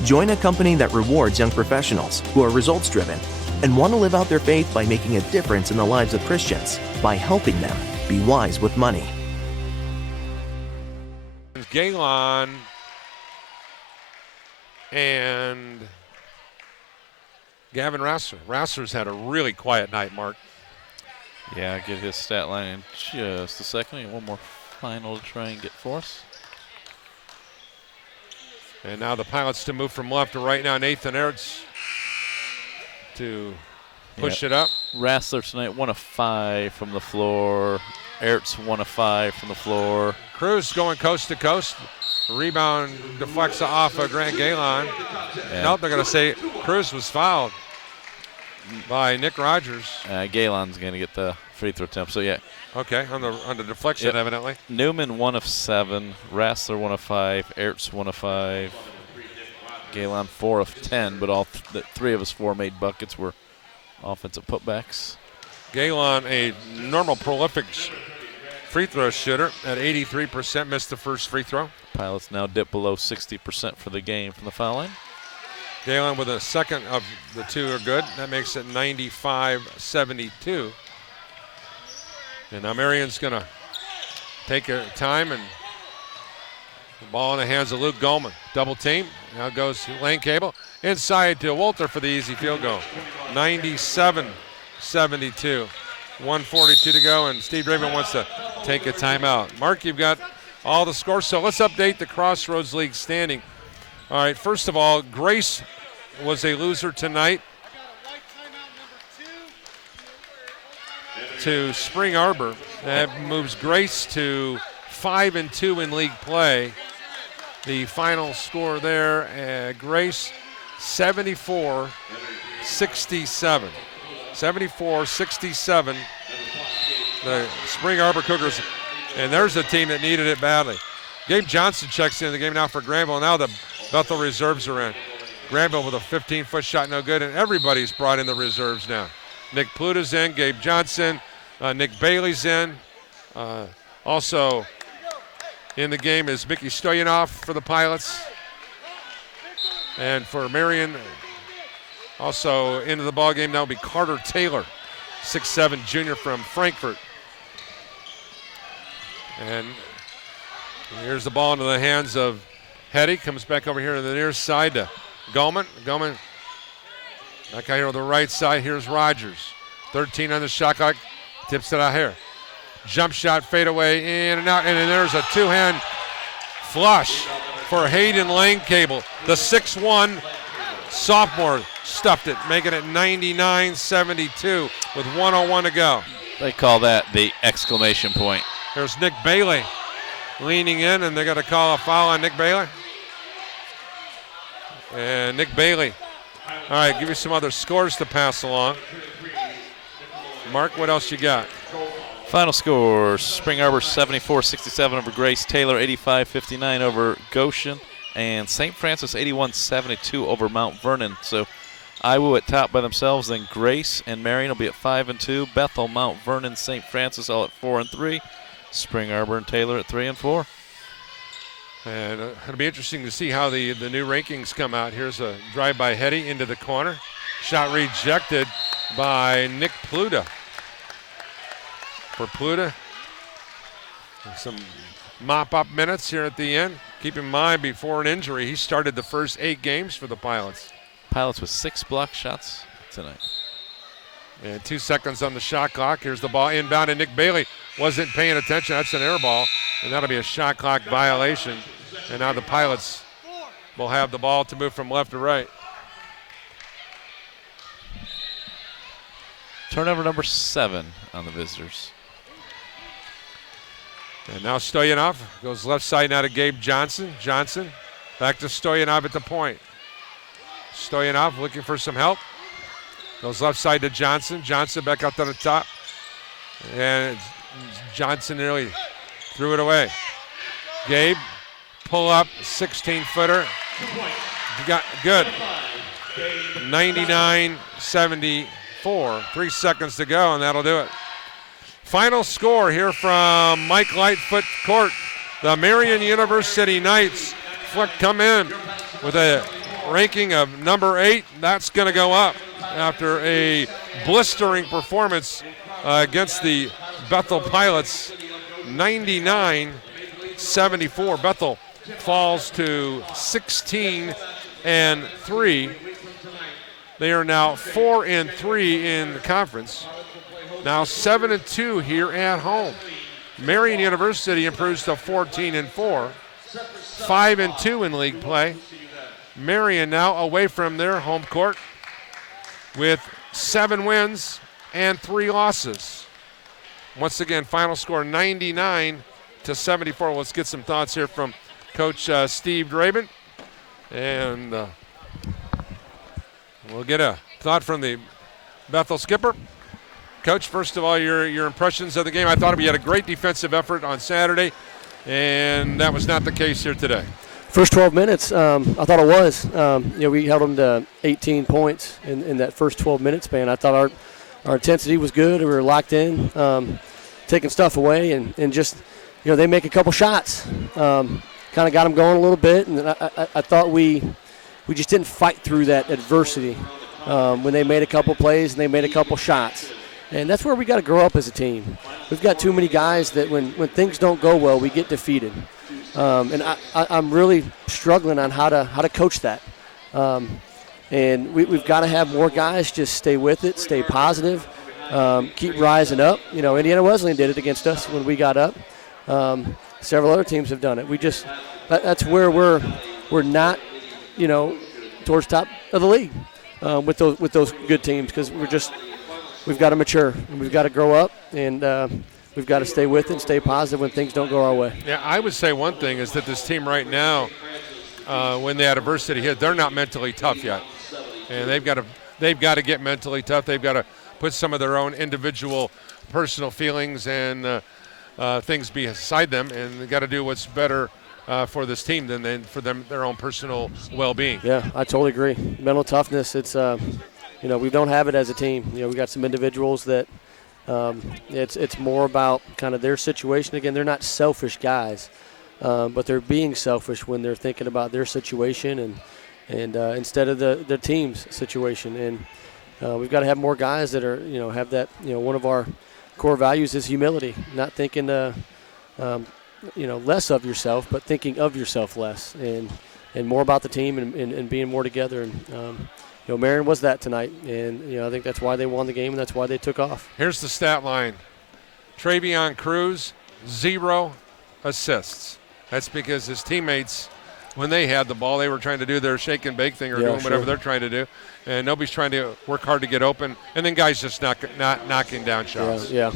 Join a company that rewards young professionals who are results-driven and want to live out their faith by making a difference in the lives of Christians by helping them be wise with money. Galen and Gavin Rasser. Rasser's had a really quiet night, Mark. Yeah, get his stat line in just a second. One more final to try and get for us. And now the Pilots to move from left to right now. Nathan Ertz to push it up. Rassler tonight, 1 of 5 from the floor. Ertz 1 of 5 from the floor. Cruz going coast to coast. Rebound deflects off of Grant Galen. Yeah. Nope, they're going to say Cruz was fouled by Nick Rogers. Galen's going to get the free throw attempt. So yeah. Okay, on the deflection, evidently. Newman 1 of 7. Rassler 1 of 5. Ertz 1 of 5. Galen 4 of 10. But all 3 of his 4 made buckets were offensive putbacks. Galen, a normal prolific free throw shooter at 83%, missed the first free throw. Pilots now dip below 60% for the game from the foul line. Galen with a second of the 2 are good. That makes it 95-72. And now Marian's going to take her time, and the ball in the hands of Luke Goldman. Double team. Now goes Lane Cable. Inside to Walter for the easy field goal. 97-72. 1:42 to go, and Steve Draven wants to take a timeout. Mark, you've got all the scores, so let's update the Crossroads League standing. All right, first of all, Grace was a loser tonight to Spring Arbor. That moves Grace to 5-2 in league play. The final score there, Grace 74-67. 74-67. The Spring Arbor Cougars And there's a team that needed it badly. Gabe Johnson checks in the game now for Granville. Now the Bethel reserves are in. Granville with a 15-foot shot, no good, and everybody's brought in the reserves now. Nick Pluta's in, Gabe Johnson, Nick Bailey's in. Also in the game is Mickey Stoyanov for the Pilots. And for Marian, also into the ball game now will be Carter Taylor, 6'7" junior from Frankfurt. And here's the ball into the hands of Hetty. Comes back over here to the near side to Gulman. Gulman, that guy here on the right side. Here's Rogers. 13 on the shot clock. Tips it out here. Jump shot, fade away, in and out. And then there's a two-hand flush for Hayden Langcable. The 6'1" sophomore stuffed it, making it 99-72 with 1:01 to go. They call that the exclamation point. There's Nick Bailey leaning in, and they're going to call a foul on Nick Bailey. And Nick Bailey. All right, give you some other scores to pass along. Mark, what else you got? Final score, Spring Arbor 74-67 over Grace Taylor, 85-59 over Goshen, and St. Francis 81-72 over Mount Vernon. So Iowa at top by themselves, then Grace and Marian will be at 5-2. Bethel, Mount Vernon, St. Francis all at 4-3. Spring Arbor and Taylor at 3-4. And it'll be interesting to see how the new rankings come out. Here's a drive by Hetty into the corner. Shot rejected by Nick Pluta. For Pluta, some mop-up minutes here at the end. Keep in mind, before an injury, he started the first 8 games for the Pilots. Pilots with 6 block shots tonight. And 2 seconds on the shot clock. Here's the ball inbound, and Nick Bailey wasn't paying attention. That's an air ball, and that'll be a shot clock violation. And now the Pilots will have the ball to move from left to right. Turnover number 7 on the visitors. And now Stoyanov goes left side now to Gabe Johnson. Johnson back to Stoyanov at the point. Stoyanov looking for some help. Goes left side to Johnson. Johnson back up to the top. And Johnson nearly threw it away. Gabe, pull up, 16-footer. Got good. 99-74. 3 seconds to go, and that'll do it. Final score here from Mike Lightfoot Court. The Marian University Knights come in with a ranking of number 8. That's going to go up after a blistering performance against the Bethel Pilots, 99-74. Bethel falls to 16-3. They are now 4-3 in the conference. Now 7-2 here at home. Marian University improves to 14-4, 5-2 in league play. Marian now away from their home court with 7 wins and 3 losses. Once again, final score 99-74. Let's get some thoughts here from Coach Steve Draben. And we'll get a thought from the Bethel skipper. Coach, first of all, your impressions of the game. I thought we had a great defensive effort on Saturday, and that was not the case here today. First 12 minutes, I thought it was. We held them to 18 points in that first 12-minute span. I thought our intensity was good. We were locked in, taking stuff away, and just, they make a couple shots. Kind of got them going a little bit, and I thought we just didn't fight through that adversity when they made a couple plays and they made a couple shots. And that's where we got to grow up as a team. We've got too many guys that when things don't go well, we get defeated. And I'm really struggling on how to coach that. And we've got to have more guys just stay with it, stay positive, keep rising up. Indiana Wesleyan did it against us when we got up. Several other teams have done it. That's where we're not, towards top of the league with those good teams, because we've got to mature and we've got to grow up, and we've got to stay with it and stay positive when things don't go our way. Yeah, I would say one thing is that this team right now, when the adversity hit, they're not mentally tough yet, and they've got to get mentally tough. They've got to put some of their own individual personal feelings and things beside them, and they got to do what's better for this team than for their own personal well-being. Yeah, I totally agree. Mental toughness, it's we don't have it as a team. We got some individuals that it's more about kind of their situation. Again, they're not selfish guys, but they're being selfish when they're thinking about their situation and instead of the team's situation. And we've got to have more guys that are have that. One of our core values is humility, not thinking less of yourself, but thinking of yourself less, and more about the team and being more together. And Marian was that tonight, and I think that's why they won the game and that's why they took off. Here's the stat line: Travion Cruz, 0 assists. That's because his teammates, when they had the ball, they were trying to do their shake and bake thing or doing whatever they're trying to do, and nobody's trying to work hard to get open. And then guys just not knocking down shots. Yeah.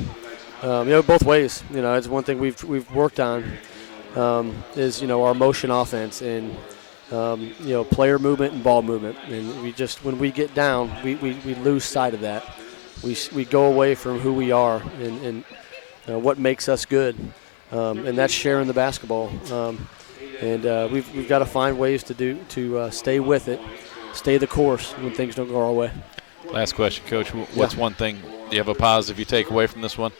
Both ways. It's one thing we've worked on is our motion offense and player movement and ball movement. And we just when we get down, we lose sight of that. We go away from who we are and what makes us good, and that's sharing the basketball. And we've got to find ways to stay with it, stay the course when things don't go our way. Last question, Coach. What's one thing you have a positive you take away from this one?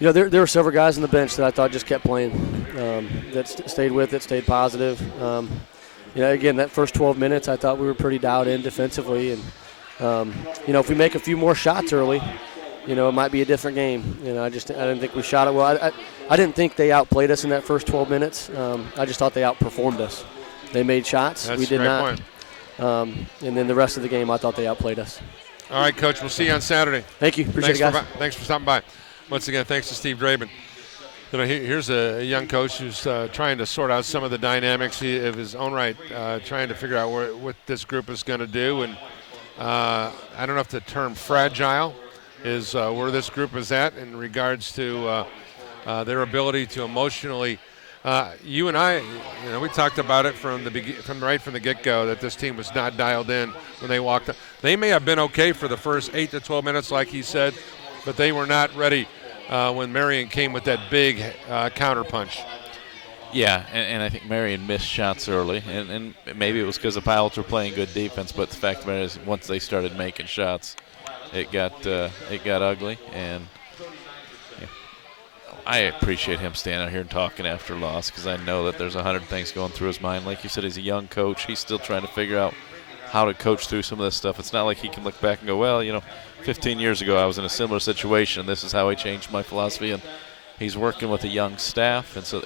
There were several guys on the bench that I thought just kept playing, that stayed with it, stayed positive. Again, that first 12 minutes, I thought we were pretty dialed in defensively. And, if we make a few more shots early, it might be a different game. I didn't think we shot it well. I didn't think they outplayed us in that first 12 minutes. I just thought they outperformed us. They made shots. That's we did a great not. Point. And then the rest of the game, I thought they outplayed us. All right, Coach. We'll see you on Saturday. Thank you. Appreciate it, guys. Thanks for stopping by. Once again, thanks to Steve Draben. Here's a young coach who's trying to sort out some of the dynamics of his own right, trying to figure out what this group is going to do. And I don't know if the term fragile is where this group is at in regards to their ability to emotionally. You and I, we talked about it from the get-go that this team was not dialed in when they walked up. They may have been okay for the first 8 to 12 minutes, like he said, but they were not ready when Marian came with that big counterpunch. Yeah, and I think Marian missed shots early, and maybe it was because the Pilots were playing good defense, but the fact of the matter is once they started making shots, it got ugly. And I appreciate him standing out here and talking after loss because I know that there's 100 things going through his mind. Like you said, he's a young coach. He's still trying to figure out how to coach through some of this stuff. It's not like he can look back and go, well, 15 years ago I was in a similar situation. This is how I changed my philosophy. And he's working with a young staff. And so,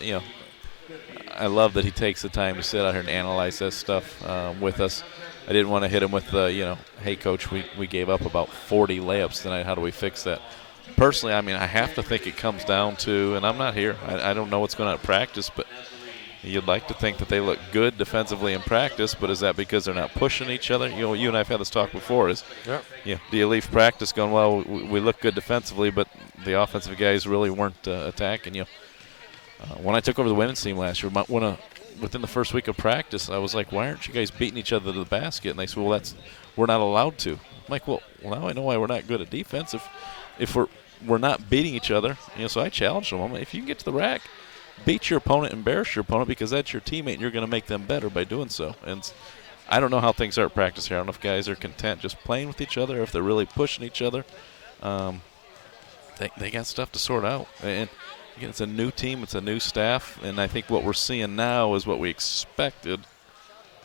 I love that he takes the time to sit out here and analyze this stuff with us. I didn't want to hit him with the, hey, Coach, we gave up about 40 layups tonight. How do we fix that? Personally, I have to think it comes down to, and I'm not here. I don't know what's going on at practice, but you'd like to think that they look good defensively in practice, but is that because they're not pushing each other? You and I have had this talk before. Do you leave practice going, well, we look good defensively, but the offensive guys really weren't attacking you? When I took over the women's team last year, within the first week of practice, I was like, why aren't you guys beating each other to the basket? And they said, well, we're not allowed to. I'm like, well, now I know why we're not good at defense. If we're not beating each other, so I challenged them. I'm like, if you can get to the rack, beat your opponent, embarrass your opponent because that's your teammate and you're going to make them better by doing so. And I don't know how things are at practice here. I don't know if guys are content just playing with each other or if they're really pushing each other. They got stuff to sort out. And again, it's a new team, it's a new staff, and I think what we're seeing now is what we expected.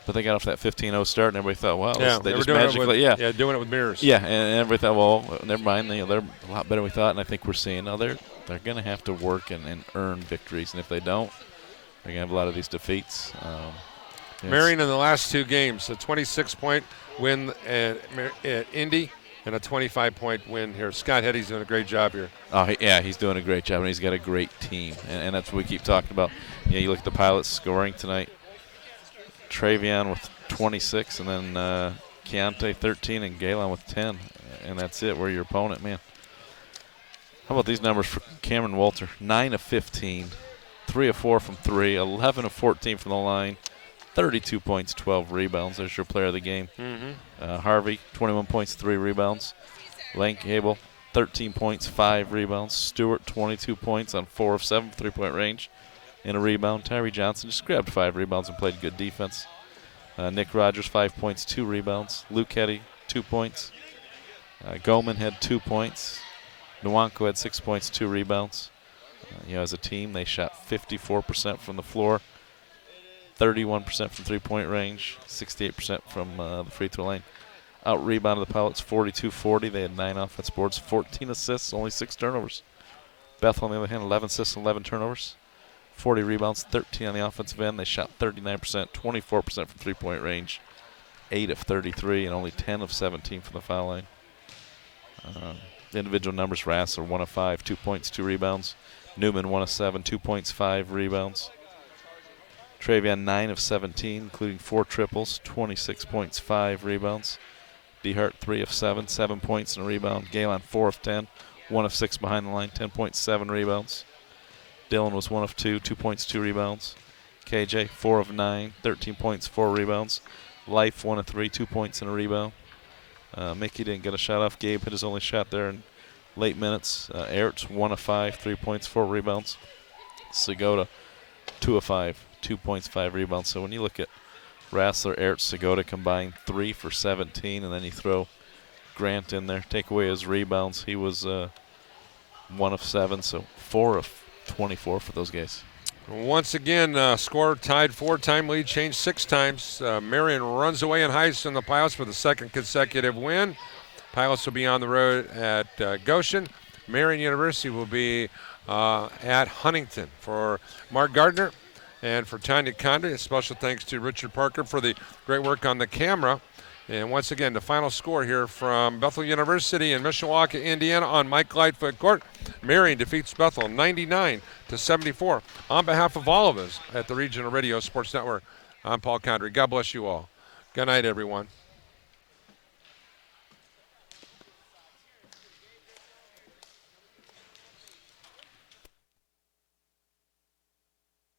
But they got off that 15-0 start, and everybody thought, wow, they just magically, doing it with mirrors. Yeah, and everybody thought, well, never mind, they're a lot better than we thought, and I think we're seeing, they're going to have to work and earn victories, and if they don't, they're going to have a lot of these defeats. Marian in the last two games, a 26-point win at Indy and a 25-point win here. Scott Heddy's doing a great job here. Oh, yeah, he's doing a great job, and he's got a great team, and that's what we keep talking about. You look at the Pilots scoring tonight. Travion with 26, and then Keontae 13, and Galen with 10, and that's it. We're your opponent, man. How about these numbers for Cameron Walter? 9 of 15, 3 of 4 from 3, 11 of 14 from the line, 32 points, 12 rebounds. There's your player of the game. Mm-hmm. Harvey, 21 points, 3 rebounds. Lane Cable, 13 points, 5 rebounds. Stewart, 22 points on 4 of 7 3-point range and a rebound. Tyree Johnson just grabbed 5 rebounds and played good defense. Nick Rogers, 5 points, 2 rebounds. Luke Heddy, 2 points. Goman had 2 points. Nwanko had 6 points, 2 rebounds. As a team, they shot 54% from the floor, 31% from 3-point range, 68% from the free throw line. Out-rebounded the Pilots 42-40. They had 9 offensive boards, 14 assists, only 6 turnovers. Bethel, on the other hand, 11 assists, 11 turnovers, 40 rebounds, 13 on the offensive end. They shot 39%, 24% from 3-point range, 8 of 33, and only 10 of 17 from the foul line. Individual numbers, Rassler, 1 of 5, 2 points, 2 rebounds. Newman, 1 of 7, 2 points, 5 rebounds. Travion, 9 of 17, including 4 triples, 26 points, 5 rebounds. DeHart, 3 of 7, 7 points and a rebound. Galen, 4 of 10, 1 of 6 behind the line, 10 points, 7 rebounds. Dillon was 1 of 2, 2 points, 2 rebounds. KJ, 4 of 9, 13 points, 4 rebounds. Life, 1 of 3, 2 points and a rebound. Mickey didn't get a shot off. Gabe hit his only shot there in late minutes. Ertz, 1 of 5, 3 points, 4 rebounds. Segota, 2 of 5, 2 points, 5 rebounds. So when you look at Rassler, Ertz, Segota combined 3 for 17, and then you throw Grant in there, take away his rebounds. He was 1 of 7, so 4 of 24 for those guys. Once again, score tied, 4-time lead, changed 6 times. Marian runs away in heights in the Pilots for the 2nd consecutive win. Pilots will be on the road at Goshen. Marian University will be at Huntington. For Mark Gardner and for Tanya Condry, a special thanks to Richard Parker for the great work on the camera. And once again, the final score here from Bethel University in Mishawaka, Indiana on Mike Lightfoot Court. Marian defeats Bethel 99-74. On behalf of all of us at the Regional Radio Sports Network, I'm Paul Condry. God bless you all. Good night, everyone.